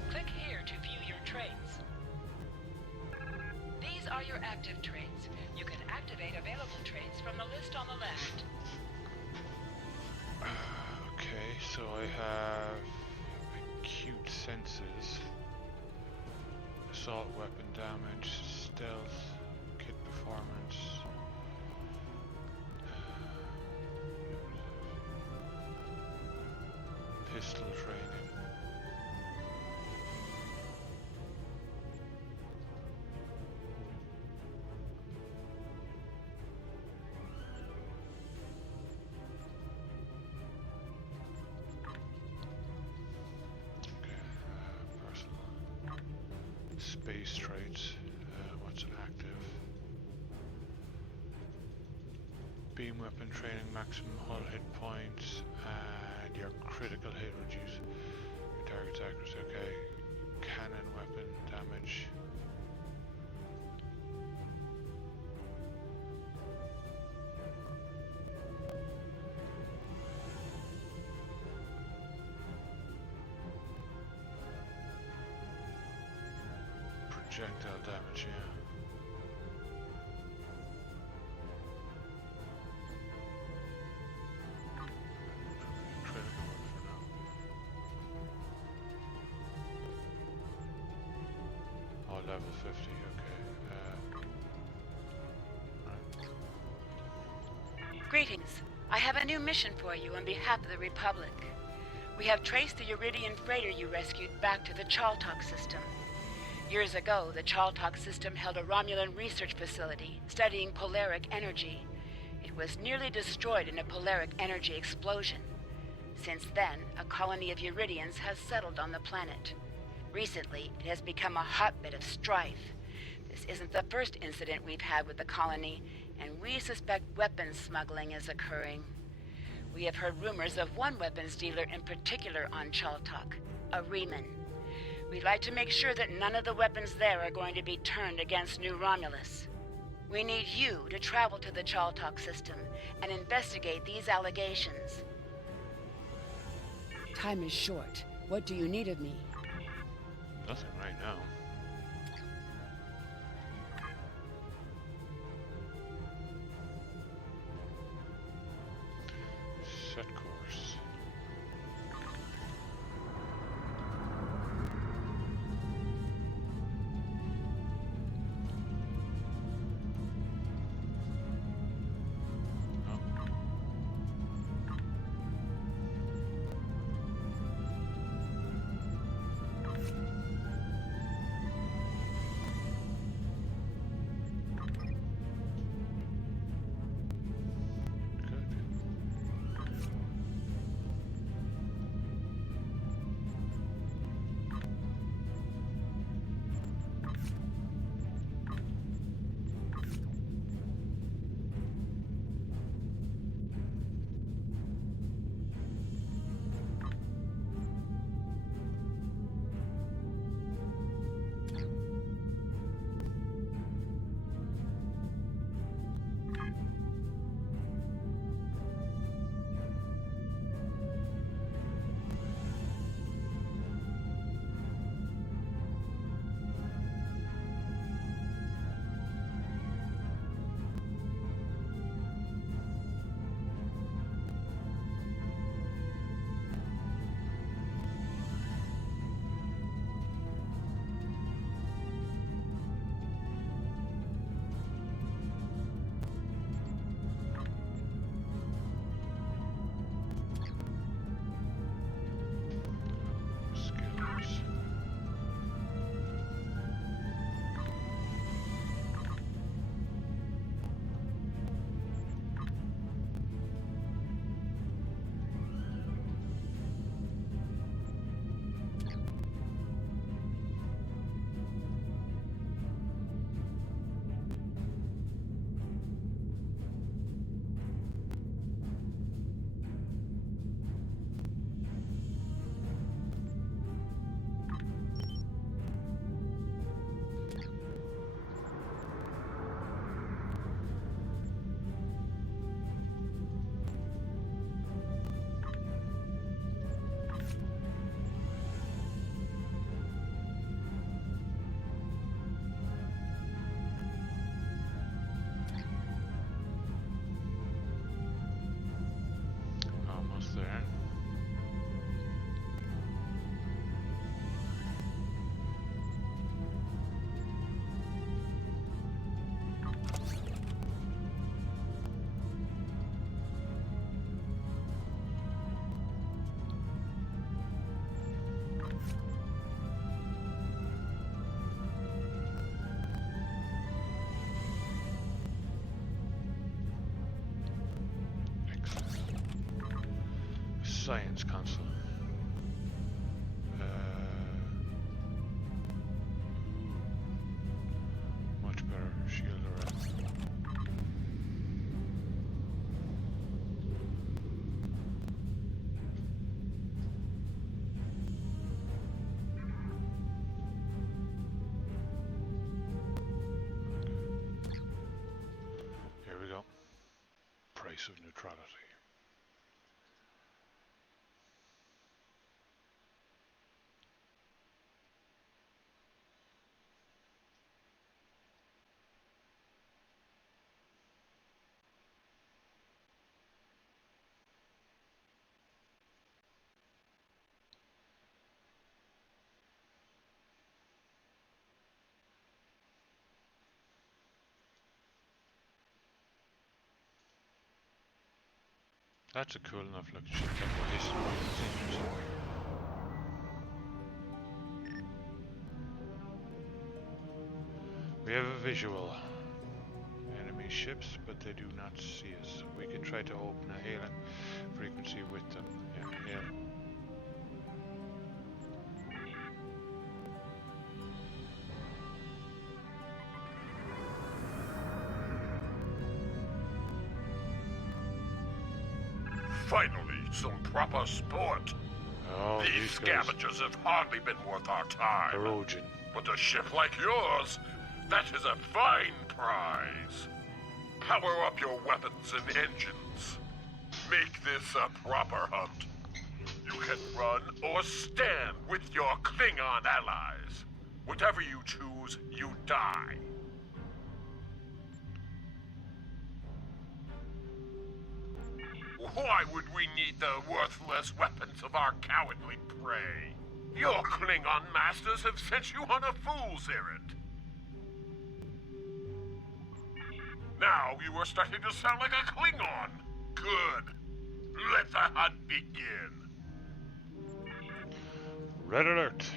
Click here to view your traits. These are your active traits. You can activate available traits from the list on the left. Okay, so I have acute senses, assault weapon damage, stealth, kit performance. Pistol training. Okay, personal. Space traits. What's active? Beam weapon training, maximum hull hit points, and your critical hit reduce your target's accuracy. Okay, cannon weapon damage. Projectile damage, yeah. Critical one for now. Oh, level 50, okay. Greetings. I have a new mission for you on behalf of the Republic. We have traced the Uridian freighter you rescued back to the Chaltok system. Years ago, the Chaltok system held a Romulan research facility studying polaric energy. It was nearly destroyed in a polaric energy explosion. Since then, a colony of Uridians has settled on the planet. Recently, it has become a hotbed of strife. This isn't the first incident we've had with the colony, and we suspect weapons smuggling is occurring. We have heard rumors of one weapons dealer in particular on Chaltok, a Riemann. We'd like to make sure that none of the weapons there are going to be turned against New Romulus. We need you to travel to the Chaltok system and investigate these allegations. Time is short. What do you need of me? Nothing right now. Set course. Science Council. Much better shield arrest. Here we go. Price of neutrality. That's a cool enough looking ship. We have a visual. Enemy ships, but they do not see us. We can try to open a hailing frequency with them. Yeah, hail. Finally, some proper sport. Oh, these scavengers have hardly been worth our time. Erosion. But a ship like yours, that is a fine prize. Power up your weapons and engines. Make this a proper hunt. You can run or stand with your Klingon allies. Whatever you choose, you die. Why would we need the worthless weapons of our cowardly prey? Your Klingon masters have sent you on a fool's errand. Now you are starting to sound like a Klingon. Good. Let the hunt begin. Red alert.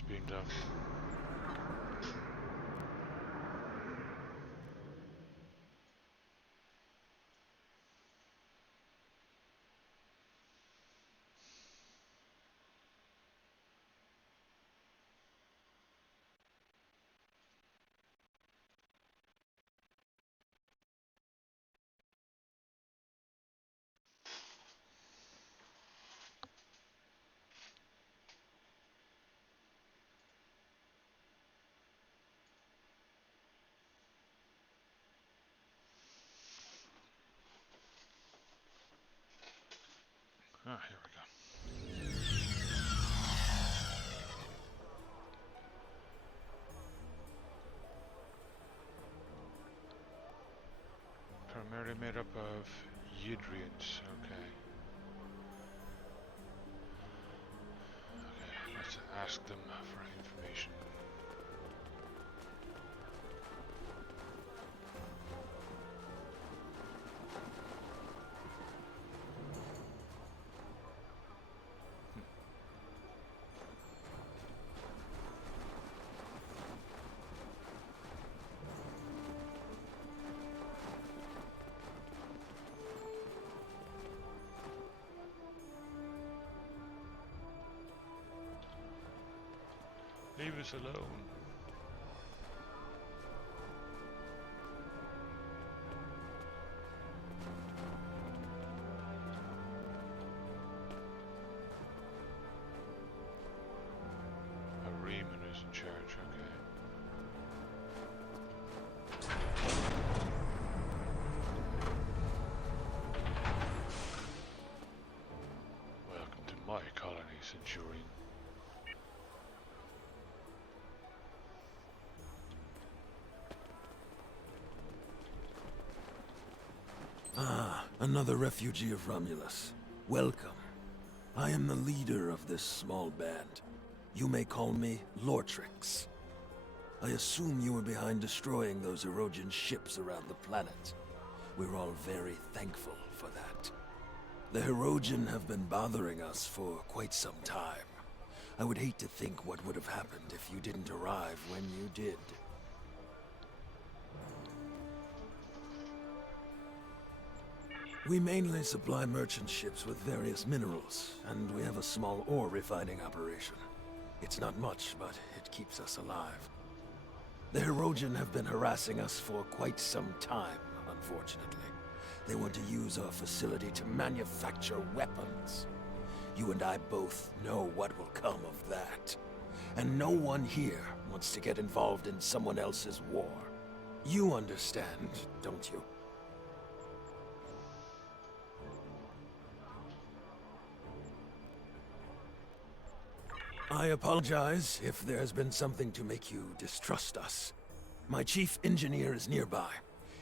Linux beamed up. Ah, here we go. Primarily made up of Yidrians, okay. Okay, let's ask them for information. Leave us alone. Reeman is in charge, okay. Welcome to my colony, Centurion. Ah, another refugee of Romulus. Welcome. I am the leader of this small band. You may call me Lortrix. I assume you were behind destroying those Erogen ships around the planet. We're all very thankful for that. The Erogen have been bothering us for quite some time. I would hate to think what would have happened if you didn't arrive when you did. We mainly supply merchant ships with various minerals, and we have a small ore refining operation. It's not much, but it keeps us alive. The Erogen have been harassing us for quite some time, unfortunately. They want to use our facility to manufacture weapons. You and I both know what will come of that. And no one here wants to get involved in someone else's war. You understand, don't you? I apologize if there has been something to make you distrust us. My chief engineer is nearby.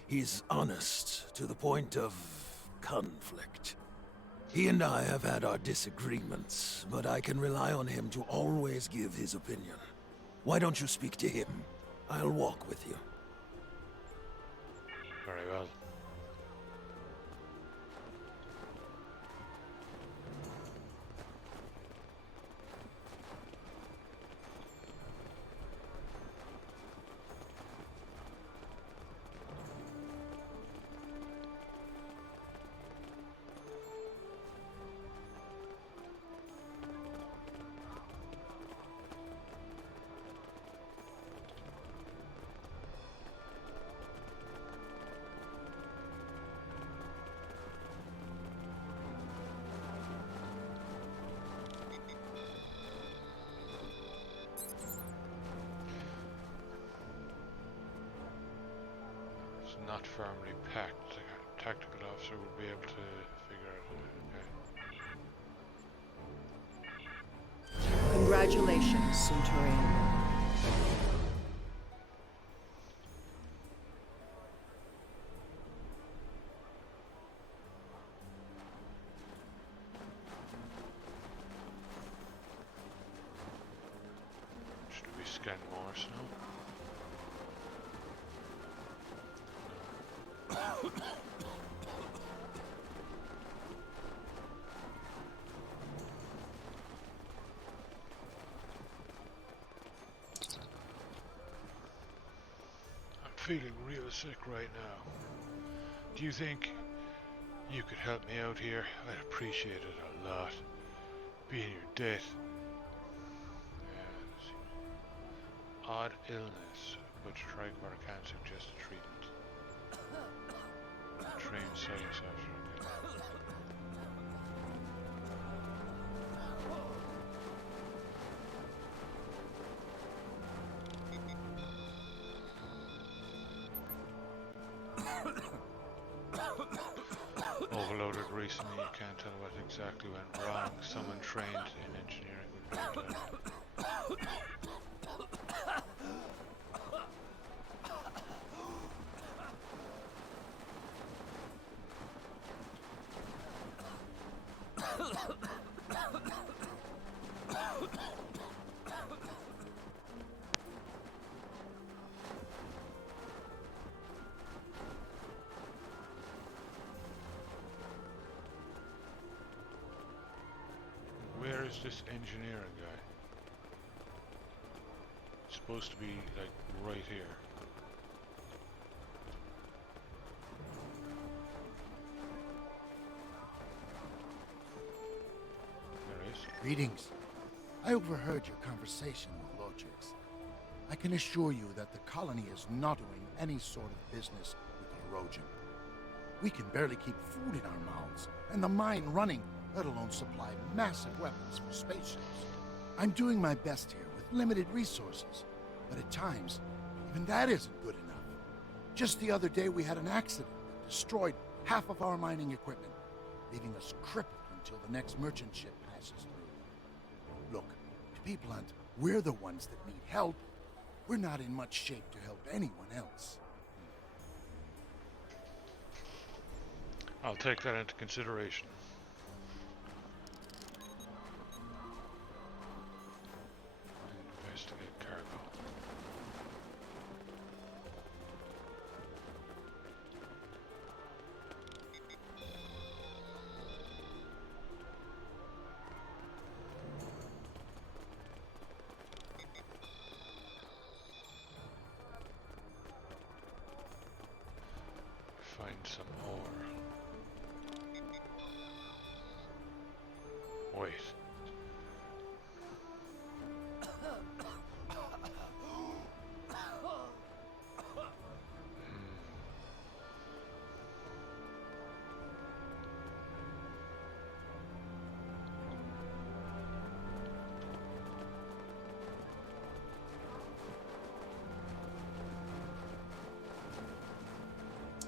He's honest to the point of conflict. He and I have had our disagreements, but I can rely on him to always give his opinion. Why don't you speak to him? I'll walk with you. Very well. Not firmly packed. A tactical officer would be able to figure it out. Okay. Congratulations, Centurion. Should we scan Morse now? feeling real sick right now. Do you think you could help me out here? I'd appreciate it a lot. Being your debt. Odd illness, but Tricor can't suggest a treatment. Trained science officer. Overloaded recently, you can't tell what exactly went wrong. Someone trained in engineering would know that. Where is this engineering guy? It's supposed to be like right here. There he is. Greetings. I overheard your conversation with Logix. I can assure you that the colony is not doing any sort of business with Erosion. We can barely keep food in our mouths, and the mine running, let alone supply massive weapons for spaceships. I'm doing my best here with limited resources, but at times, even that isn't good enough. Just the other day we had an accident that destroyed half of our mining equipment, leaving us crippled until the next merchant ship passes through. Look, to be blunt, we're the ones that need help. We're not in much shape to help anyone else. I'll take that into consideration. Investigate cargo. Find some ore. Wait.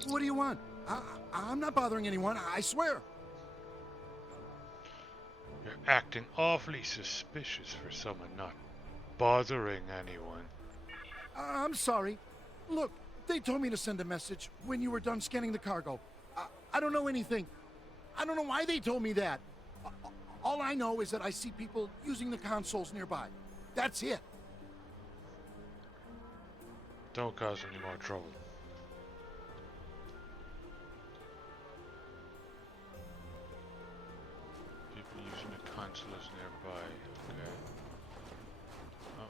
What do you want? I'm not bothering anyone, I swear. You're acting awfully suspicious for someone not bothering anyone. I'm sorry. Look, they told me to send a message when you were done scanning the cargo. I don't know anything. I don't know why they told me that. All I know is that I see people using the consoles nearby. That's it. Don't cause any more trouble. People using the consoles nearby. Okay. Oh.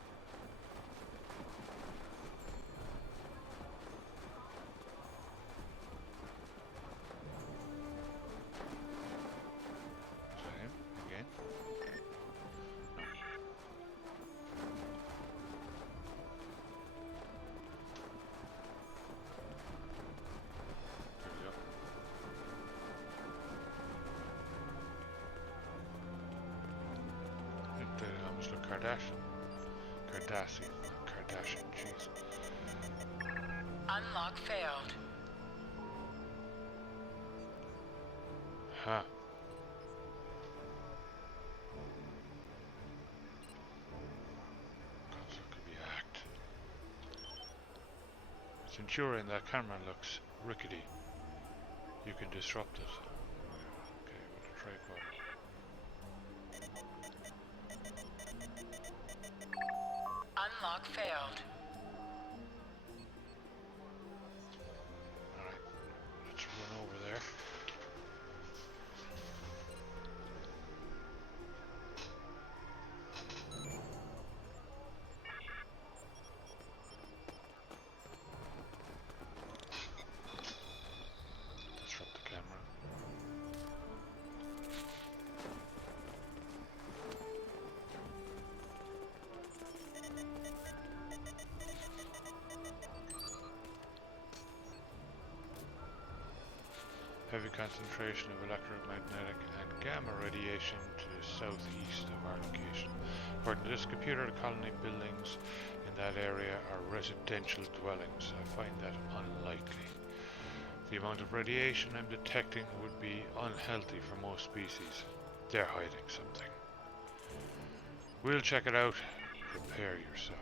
Is that him again? No. There we go. They almost look Kardashian. Kardashian, jeez. Unlock failed. Huh. Console could be hacked. Centurion, that camera looks rickety. You can disrupt it. Okay, with a tripod. Unlock failed. Alright, let's run over there. heavy concentration of electromagnetic and gamma radiation to the southeast of our location. According to this computer, the colony buildings in that area are residential dwellings. I find that unlikely. The amount of radiation I'm detecting would be unhealthy for most species. They're hiding something. We'll check it out. Prepare yourselves.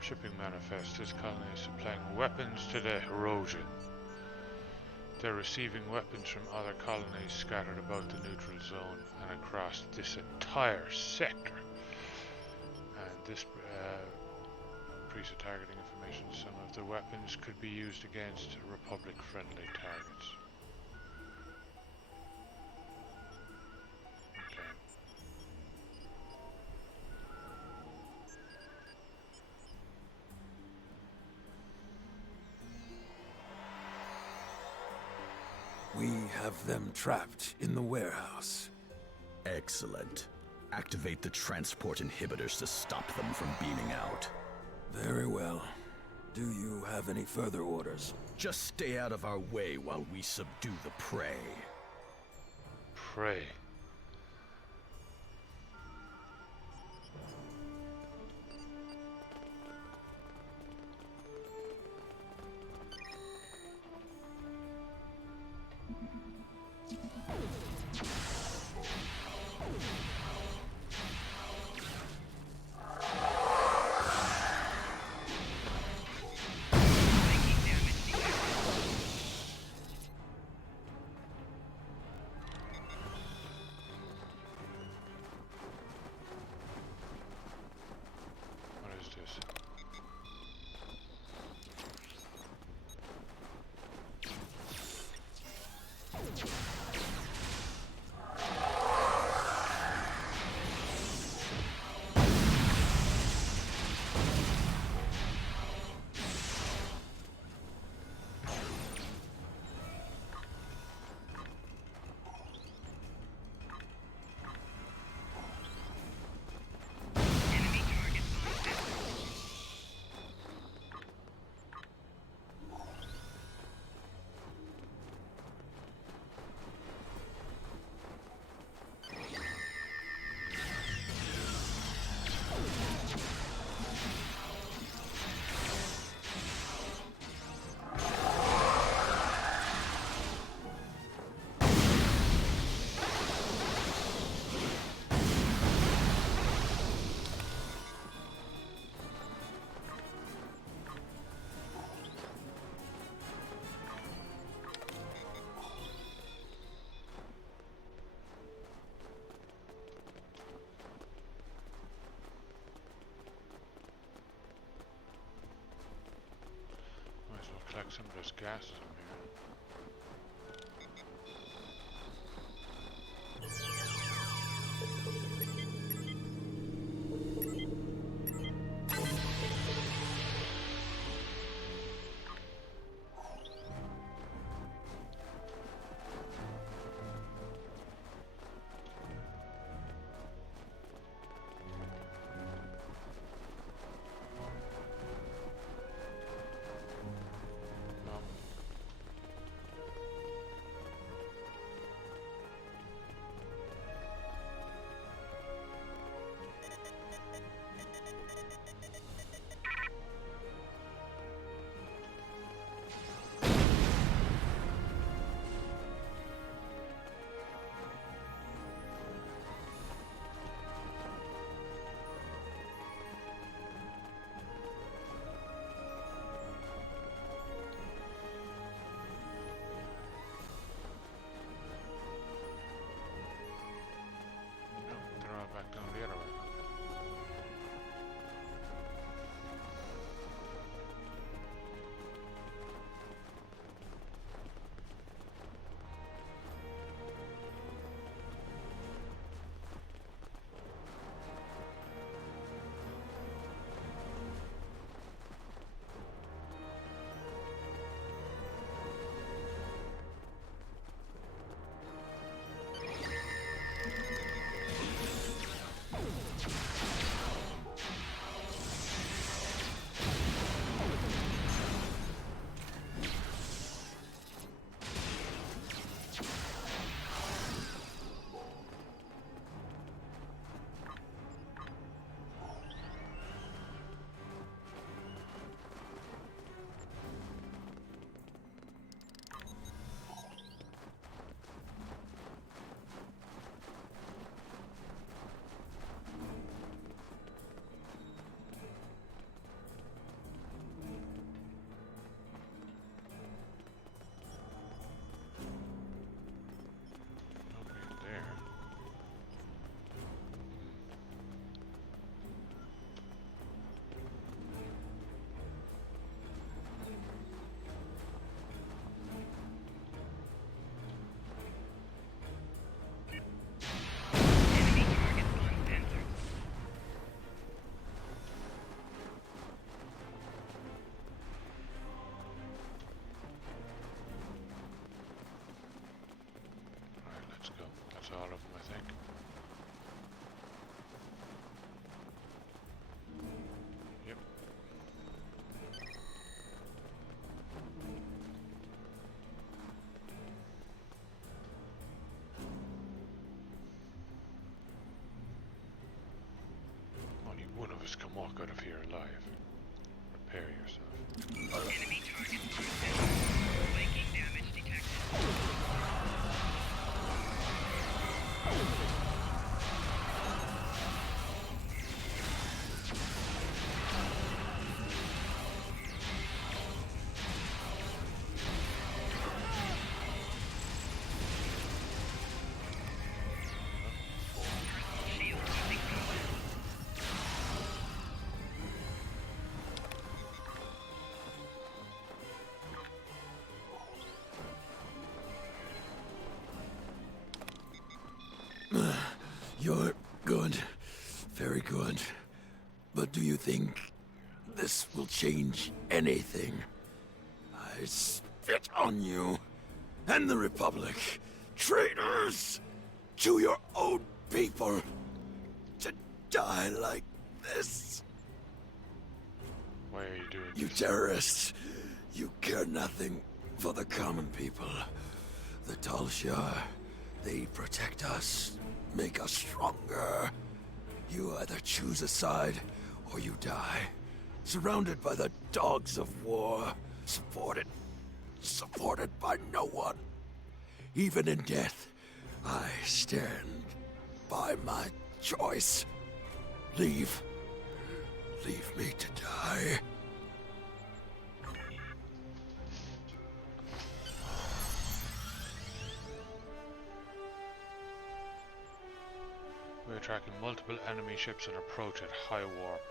Shipping manifest. This colony is supplying weapons to the erosion. They're receiving weapons from other colonies scattered about the neutral zone and across this entire sector. And this preset targeting information. Some of the weapons could be used against Republic-friendly targets. We have them trapped in the warehouse. Excellent. Activate the transport inhibitors to stop them from beaming out. Very well. Do you have any further orders? Just stay out of our way while we subdue the prey. Prey. Collect some of those gases in here. Walk out of here alive. Prepare yourself. Enemy target detected. Flanking damage detected. You're good. Very good. But do you think this will change anything? I spit on you and the Republic. Traitors to your own people. To die like this. Why are you doing You this? terrorists. You care nothing for the common people. The Talshar, they protect us, make us stronger. You either choose a side, or you die. Surrounded by the dogs of war. Supported by no one. Even in death, I stand by my choice. Leave. Leave me to die. We are tracking multiple enemy ships and approach at high warp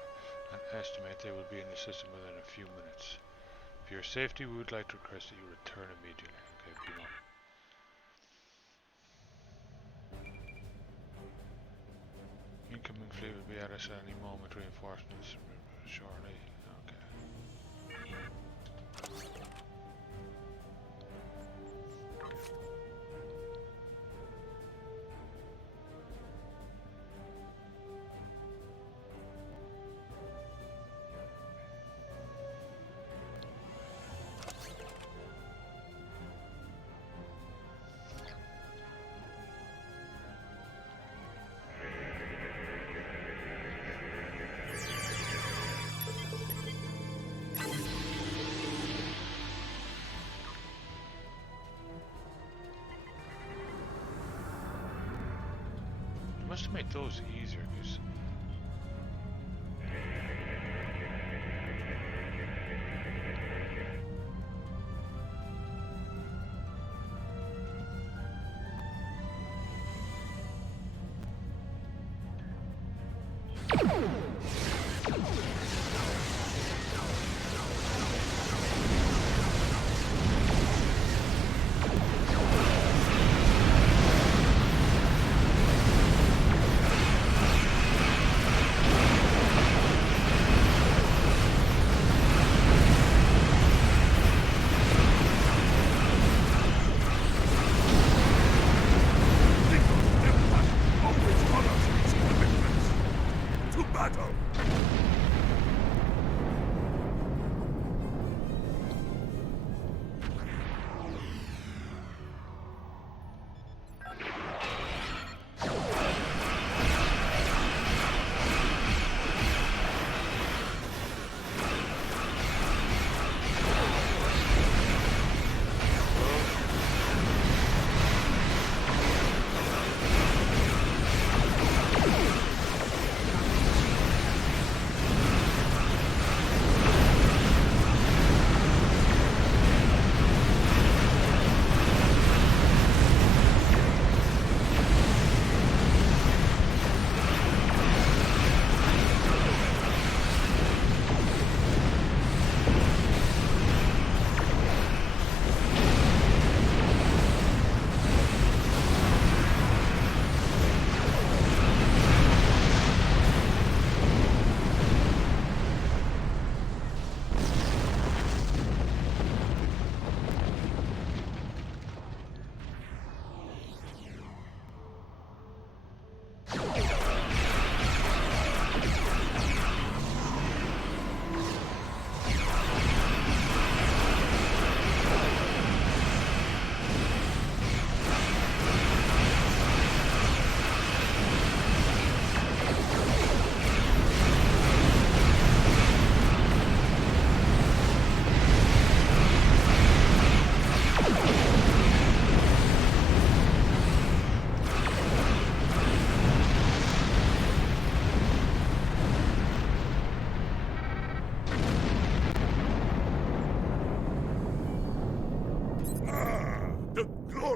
and estimate they will be in the system within a few minutes. For your safety, we would like to request that you return immediately. Okay, beam up. Incoming fleet will be at us at any moment. Reinforcements shortly. Okay. Must have made those easier because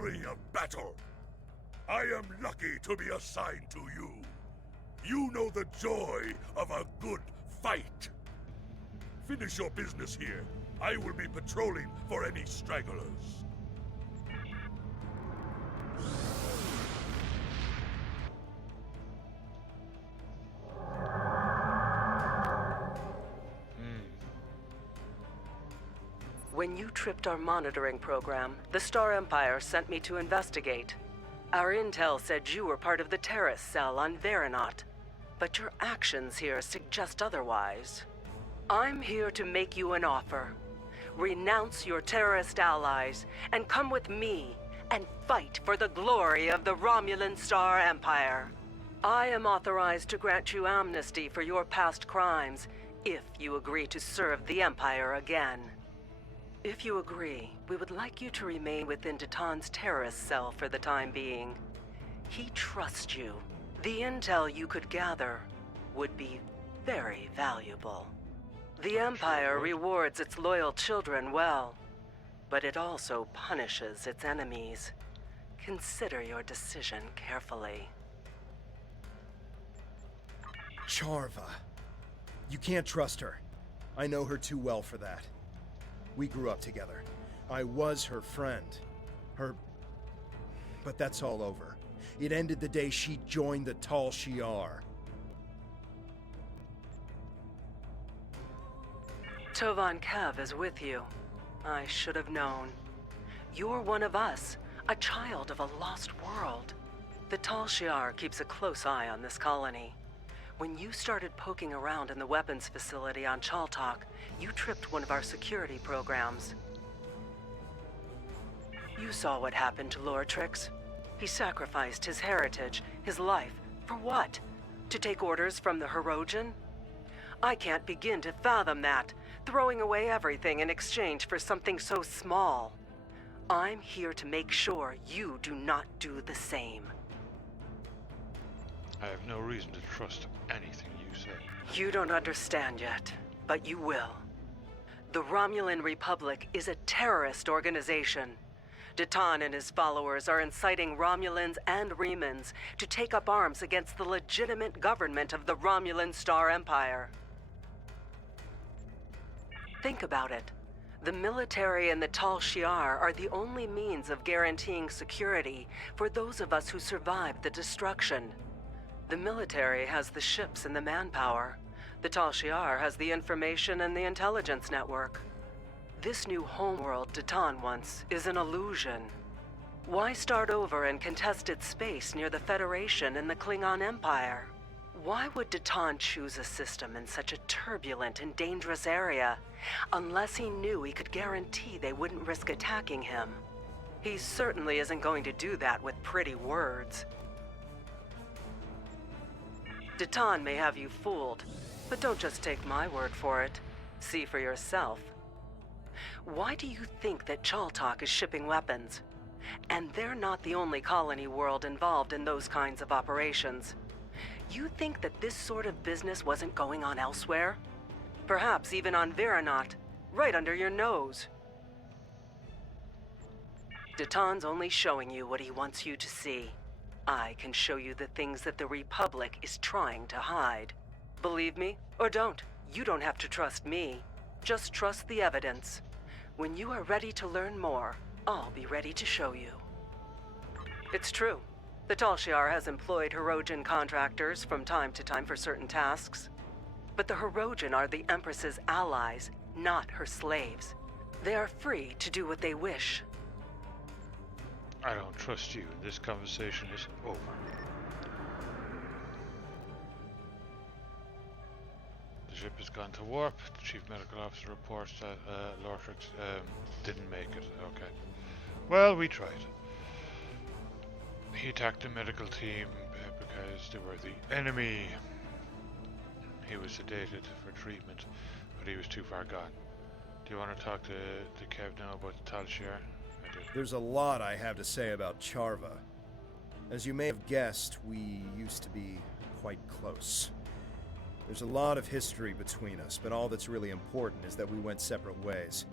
fury of battle. I am lucky to be assigned to you. You know the joy of a good fight. Finish your business here. I will be patrolling for any stragglers. When you tripped our monitoring program, the Star Empire sent me to investigate. Our intel said you were part of the terrorist cell on Veronot, but your actions here suggest otherwise. I'm here to make you an offer. Renounce your terrorist allies and come with me and fight for the glory of the Romulan Star Empire. I am authorized to grant you amnesty for your past crimes if you agree to serve the Empire again. If you agree, we would like you to remain within Datan's terrorist cell for the time being. He trusts you. The intel you could gather would be very valuable. The Empire rewards its loyal children well, but it also punishes its enemies. Consider your decision carefully. Charva. You can't trust her. I know her too well for that. We grew up together. I was her friend. But that's all over. It ended the day she joined the Tal Shiar. Tovan Kev is with you. I should have known. You're one of us, a child of a lost world. The Tal Shiar keeps a close eye on this colony. When you started poking around in the weapons facility on Chaltok, you tripped one of our security programs. You saw what happened to Lortrix. He sacrificed his heritage, his life, for what? To take orders from the Hirogen? I can't begin to fathom that, throwing away everything in exchange for something so small. I'm here to make sure you do not do the same. I have no reason to trust anything you say. You don't understand yet, but you will. The Romulan Republic is a terrorist organization. Datan and his followers are inciting Romulans and Remans to take up arms against the legitimate government of the Romulan Star Empire. Think about it. The military and the Tal Shiar are the only means of guaranteeing security for those of us who survived the destruction. The military has the ships and the manpower. The Tal Shiar has the information and the intelligence network. This new homeworld Datan wants is an illusion. Why start over in contested space near the Federation and the Klingon Empire? Why would Datan choose a system in such a turbulent and dangerous area, unless he knew he could guarantee they wouldn't risk attacking him? He certainly isn't going to do that with pretty words. Datan may have you fooled, but don't just take my word for it. See for yourself. Why do you think that Chaltok is shipping weapons? And they're not the only colony world involved in those kinds of operations. You think that this sort of business wasn't going on elsewhere? Perhaps even on Veronot, right under your nose. Datan's only showing you what he wants you to see. I can show you the things that the Republic is trying to hide. Believe me, or don't. You don't have to trust me. Just trust the evidence. When you are ready to learn more, I'll be ready to show you. It's true. The Tal Shiar has employed Hirogen contractors from time to time for certain tasks. But the Hirogen are the Empress's allies, not her slaves. They are free to do what they wish. I don't trust you. This conversation is over. The ship has gone to warp. The Chief Medical Officer reports that Lortrix didn't make it. Okay. Well, we tried. He attacked the medical team because they were the enemy. He was sedated for treatment, but he was too far gone. Do you want to talk to Kev now about the Tal Shiar? I do. There's a lot I have to say about Charva. As you may have guessed, we used to be quite close. There's a lot of history between us, but all that's really important is that we went separate ways.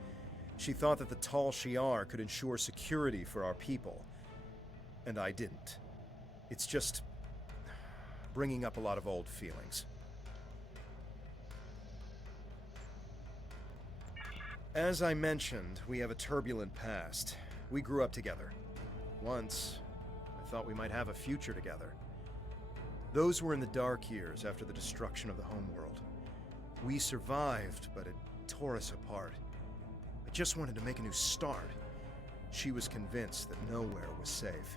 She thought that the Tal Shiar could ensure security for our people, and I didn't. It's just bringing up a lot of old feelings. As I mentioned, we have a turbulent past. We grew up together. Once, I thought we might have a future together. Those were in the dark years after the destruction of the homeworld. We survived, but it tore us apart. I just wanted to make a new start. She was convinced that nowhere was safe.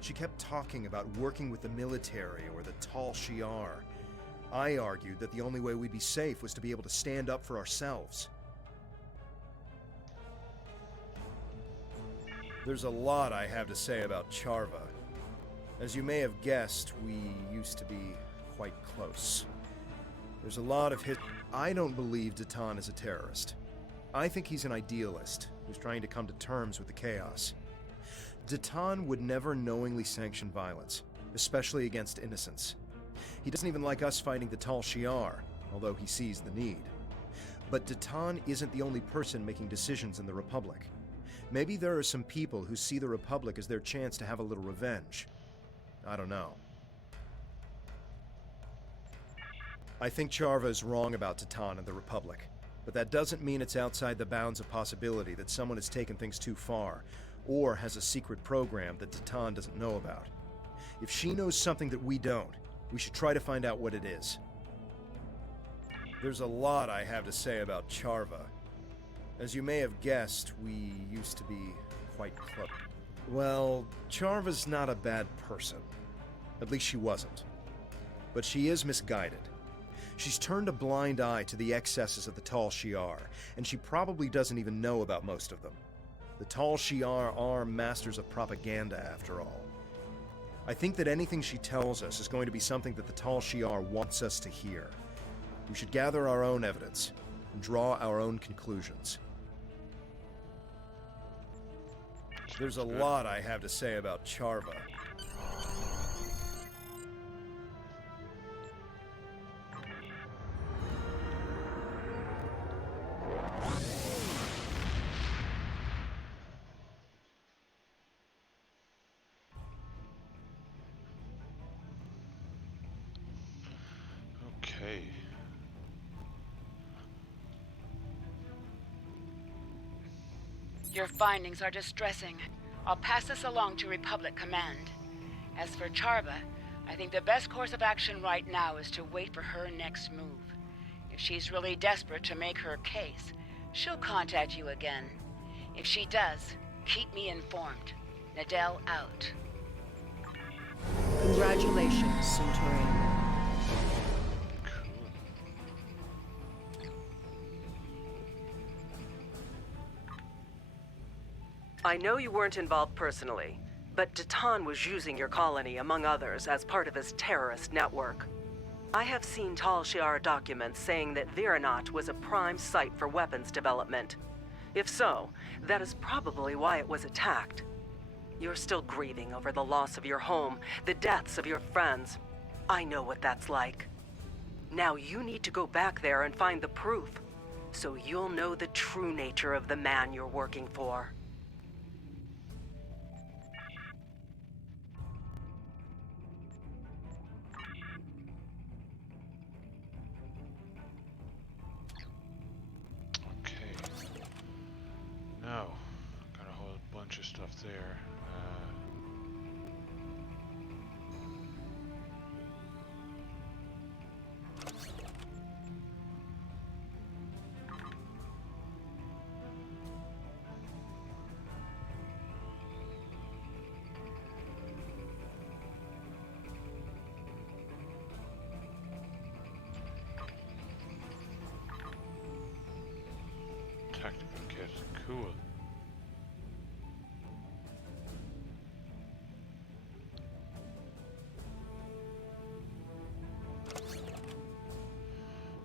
She kept talking about working with the military or the Tal Shiar. I argued that the only way we'd be safe was to be able to stand up for ourselves. There's a lot I have to say about Charva. As you may have guessed, we used to be quite close. There's a lot of I don't believe Datan is a terrorist. I think he's an idealist who's trying to come to terms with the chaos. Datan would never knowingly sanction violence, especially against innocents. He doesn't even like us fighting the Tal Shiar, although he sees the need. But Datan isn't the only person making decisions in the Republic. Maybe there are some people who see the Republic as their chance to have a little revenge. I don't know. I think Charva is wrong about Datan and the Republic, but that doesn't mean it's outside the bounds of possibility that someone has taken things too far, or has a secret program that Datan doesn't know about. If she knows something that we don't, we should try to find out what it is. There's a lot I have to say about Charva. As you may have guessed, we used to be quite close. Well, Charva's not a bad person. At least she wasn't. But she is misguided. She's turned a blind eye to the excesses of the Tal Shiar, and she probably doesn't even know about most of them. The Tal Shiar are masters of propaganda, after all. I think that anything she tells us is going to be something that the Tal Shiar wants us to hear. We should gather our own evidence and draw our own conclusions. There's a lot I have to say about Charva. Okay. Your findings are distressing. I'll pass this along to Republic Command. As for Charva, I think the best course of action right now is to wait for her next move. If she's really desperate to make her case, she'll contact you again. If she does, keep me informed. Nadell out. Congratulations, Centurion. I know you weren't involved personally, but Datan was using your colony, among others, as part of his terrorist network. I have seen Tal Shiar documents saying that Viranot was a prime site for weapons development. If so, that is probably why it was attacked. You're still grieving over the loss of your home, the deaths of your friends. I know what that's like. Now you need to go back there and find the proof, so you'll know the true nature of the man you're working for. No, got a whole bunch of stuff there. Tactical kit, cool.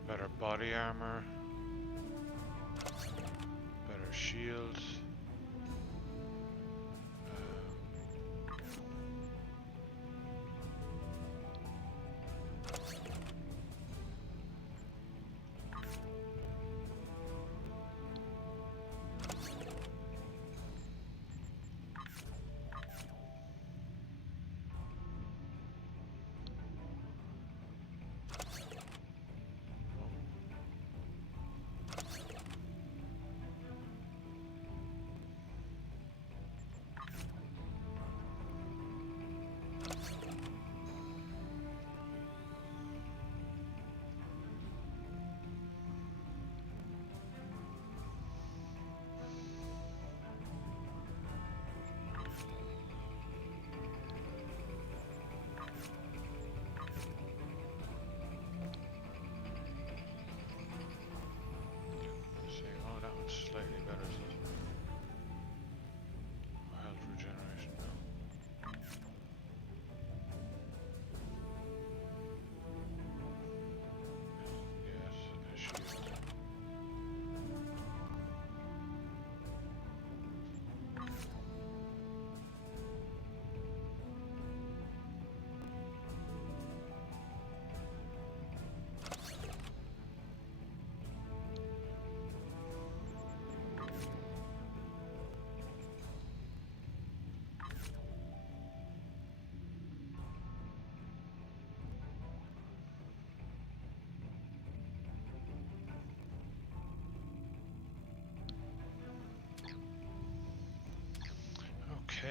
Better body armor. Better shields.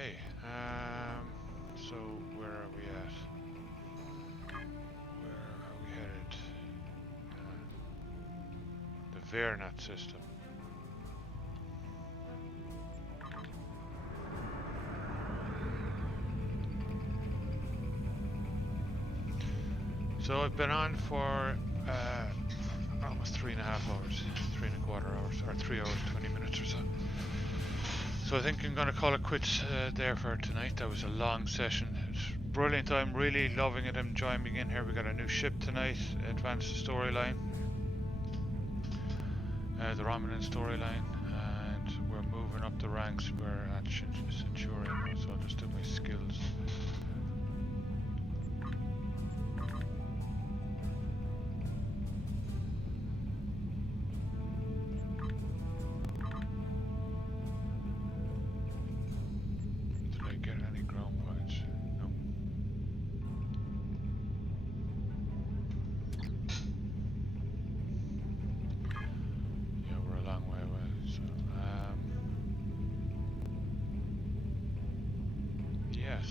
Okay, so where are we at? Where are we headed? The Vernat system. So I've been on for almost 3.5 hours, 3.25 hours, or 3 hours, 20 minutes or so. So I think I'm going to call it quits there for tonight. That was a long session. It's brilliant. I'm really loving it. I'm enjoying being in here. We got a new ship tonight, advance the storyline, the Romulan storyline, and we're moving up the ranks. We're at Centurion, so I'll just do my skills.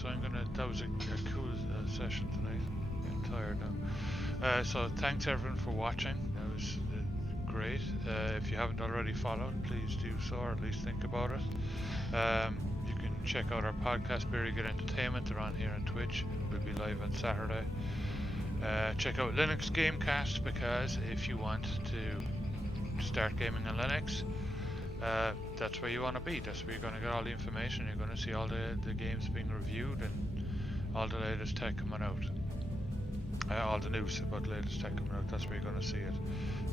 So that was a cool session tonight. I'm getting tired now. So thanks everyone for watching. That was great. If you haven't already followed, please do so, or at least think about it. You can check out our podcast, Very Good Entertainment. They're on here on Twitch. We'll be live on Saturday. Check out Linux Gamecast, because if you want to start gaming on Linux, that's where you want to be. That's where you're going to get all the information. You're going to see all the games being reviewed and all the latest tech coming out. All the news about the latest tech coming out. That's where you're going to see it.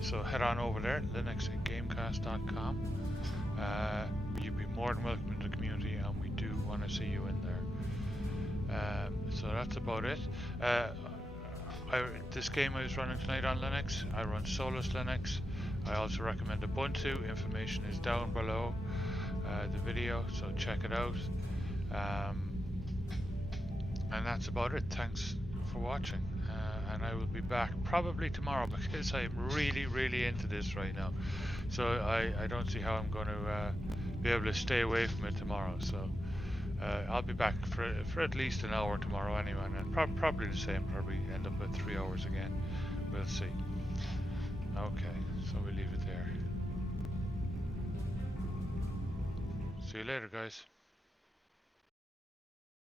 So head on over there, linuxgamecast.com. You'd be more than welcome in the community, and we do want to see you in there. So that's about it. This game I was running tonight on Linux, I run Solus Linux. I also recommend Ubuntu. Information is down below the video, so check it out. And that's about it. Thanks for watching. And I will be back probably tomorrow, because I'm really into this right now. So I don't see how I'm going to be able to stay away from it tomorrow. So I'll be back for at least an hour tomorrow anyway, and probably the same. Probably end up at 3 hours again. We'll see. Okay, so we leave it there. See you later, guys.